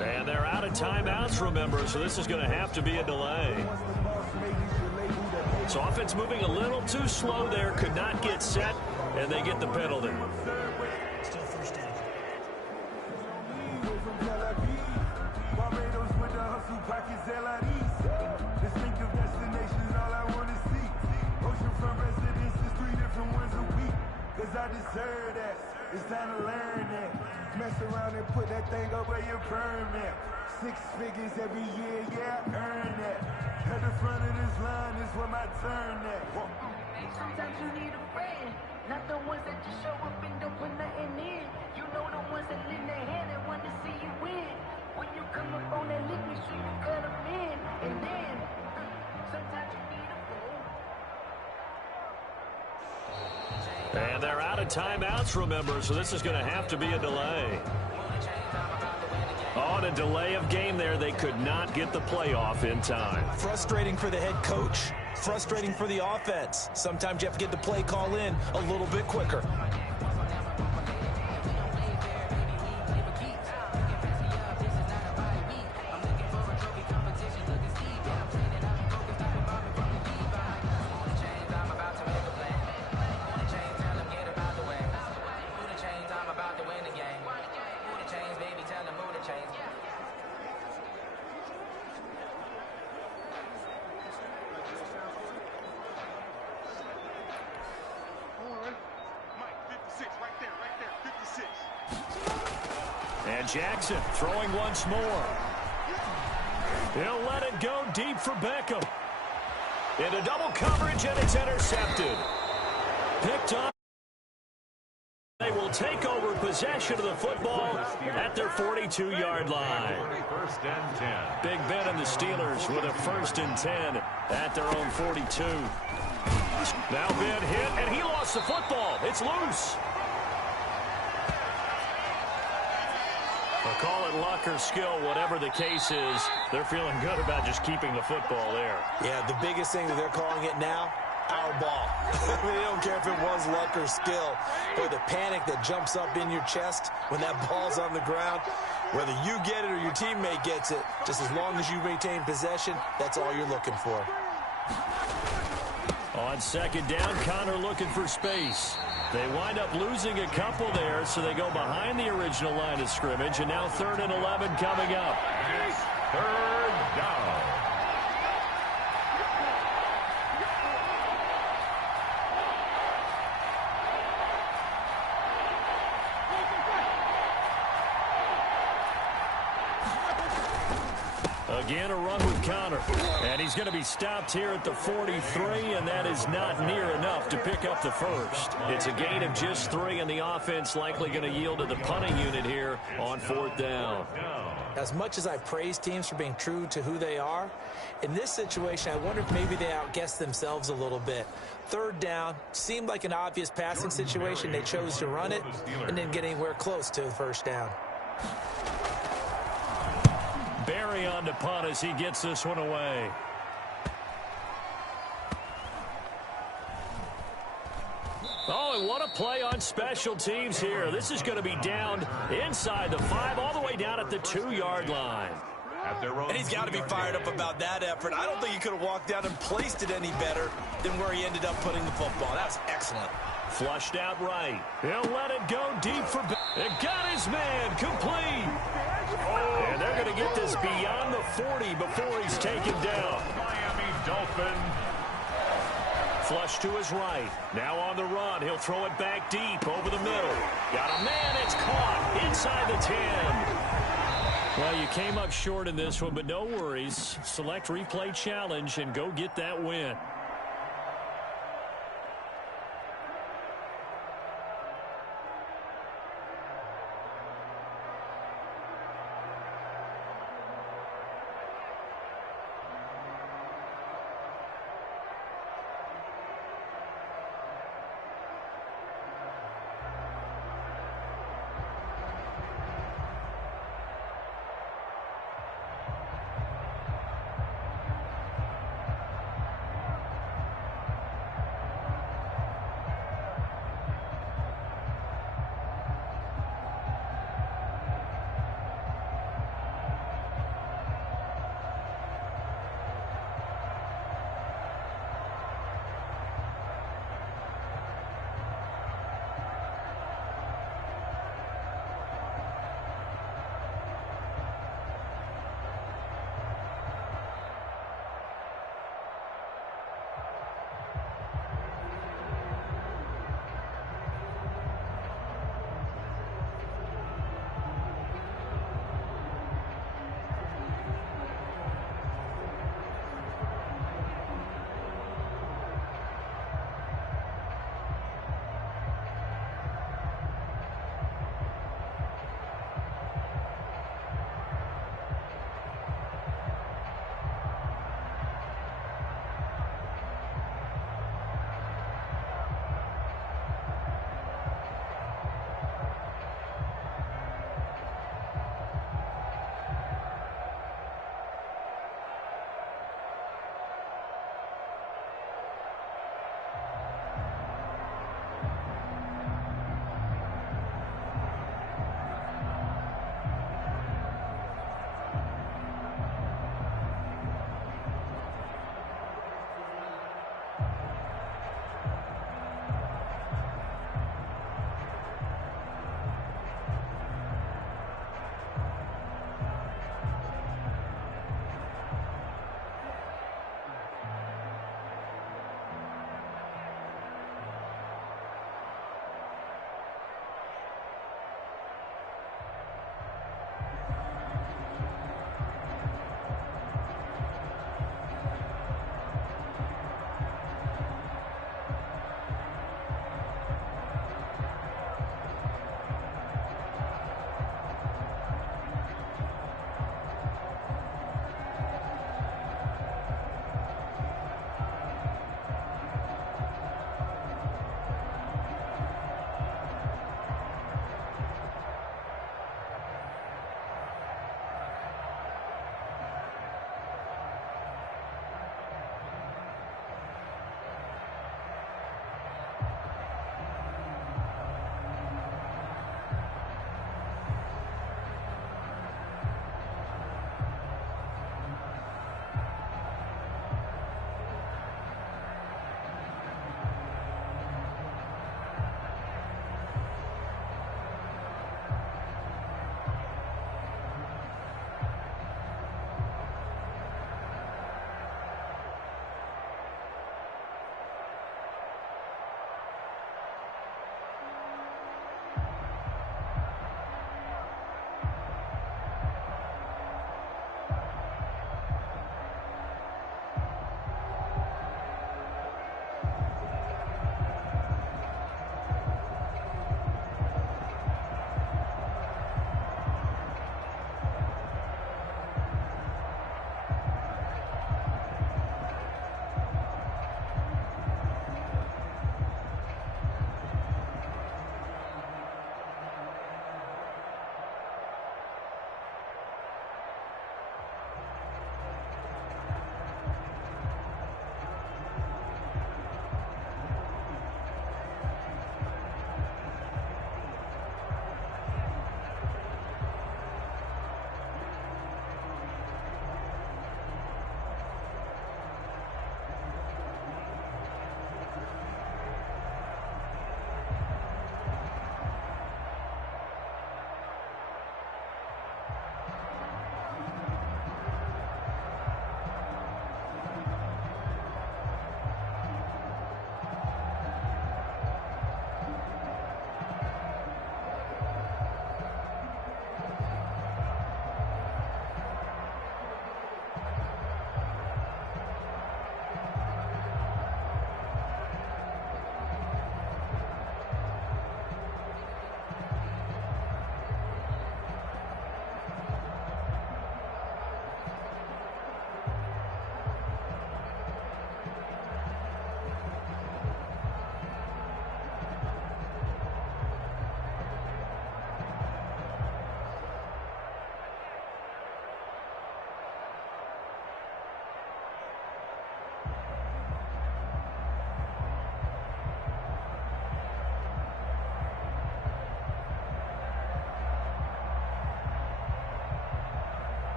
And they're out of timeouts, remember, so this is going to have to be a delay. So offense moving a little too slow there, could not get set, and they get the penalty. I deserve that. It's time to learn that. Mess around and put that thing up where you burn that. 6 figures every year, yeah, I earn that. At the front of this line is where my turn at. Sometimes you need a friend, not the ones that just show up and don't put nothing in. You know the ones that lend their hand and want to see you win. When you come up on that lick, make sure you cut them in. And then, sometimes you need a friend. And they're out of timeouts, remember, so this is going to have to be a delay. On a delay of game there, they could not get the playoff in time. Frustrating for the head coach. Frustrating for the offense. Sometimes you have to get the play call in a little bit quicker. And Jackson throwing once more. He'll let it go deep for Beckham. Into double coverage, and it's intercepted. Picked up. They will take over possession of the football at their 42-yard line. First and 10. Big Ben and the Steelers with a 1st and 10 at their own 42. Now Ben hit, and he lost the football. It's loose. They'll call it luck or skill, whatever the case is. They're feeling good about just keeping the football there. Yeah, the biggest thing that they're calling it now, our ball. They don't care if it was luck or skill. Boy, the panic that jumps up in your chest when that ball's on the ground, whether you get it or your teammate gets it, just as long as you maintain possession, that's all you're looking for. On 2nd down, Connor looking for space. They wind up losing a couple there, so they go behind the original line of scrimmage, and now 3rd and 11 coming up. 3rd down. Again, a run with Connor. And he's going to be stopped here at the 43, and that is not near enough to pick up the first. It's a gain of just 3, and the offense likely going to yield to the punting unit here on 4th down. As much as I praise teams for being true to who they are, in this situation, I wonder if maybe they outguessed themselves a little bit. 3rd down seemed like an obvious passing situation. They chose to run it and didn't get anywhere close to the 1st down. Barry on to punt as he gets this one away. Oh, and what a play on special teams here. This is going to be down inside the 5, all the way down at the 2-yard line. And he's got to be fired up about that effort. I don't think he could have walked down and placed it any better than where he ended up putting the football. That was excellent. Flushed out right. He'll let it go deep for... It got his man complete. And they're going to get this beyond the 40 before he's taken down. Miami Dolphin. Flush to his right. Now on the run. He'll throw it back deep over the middle. Got a man. It's caught inside the 10. Well, you came up short in this one, but no worries. Select replay challenge and go get that win.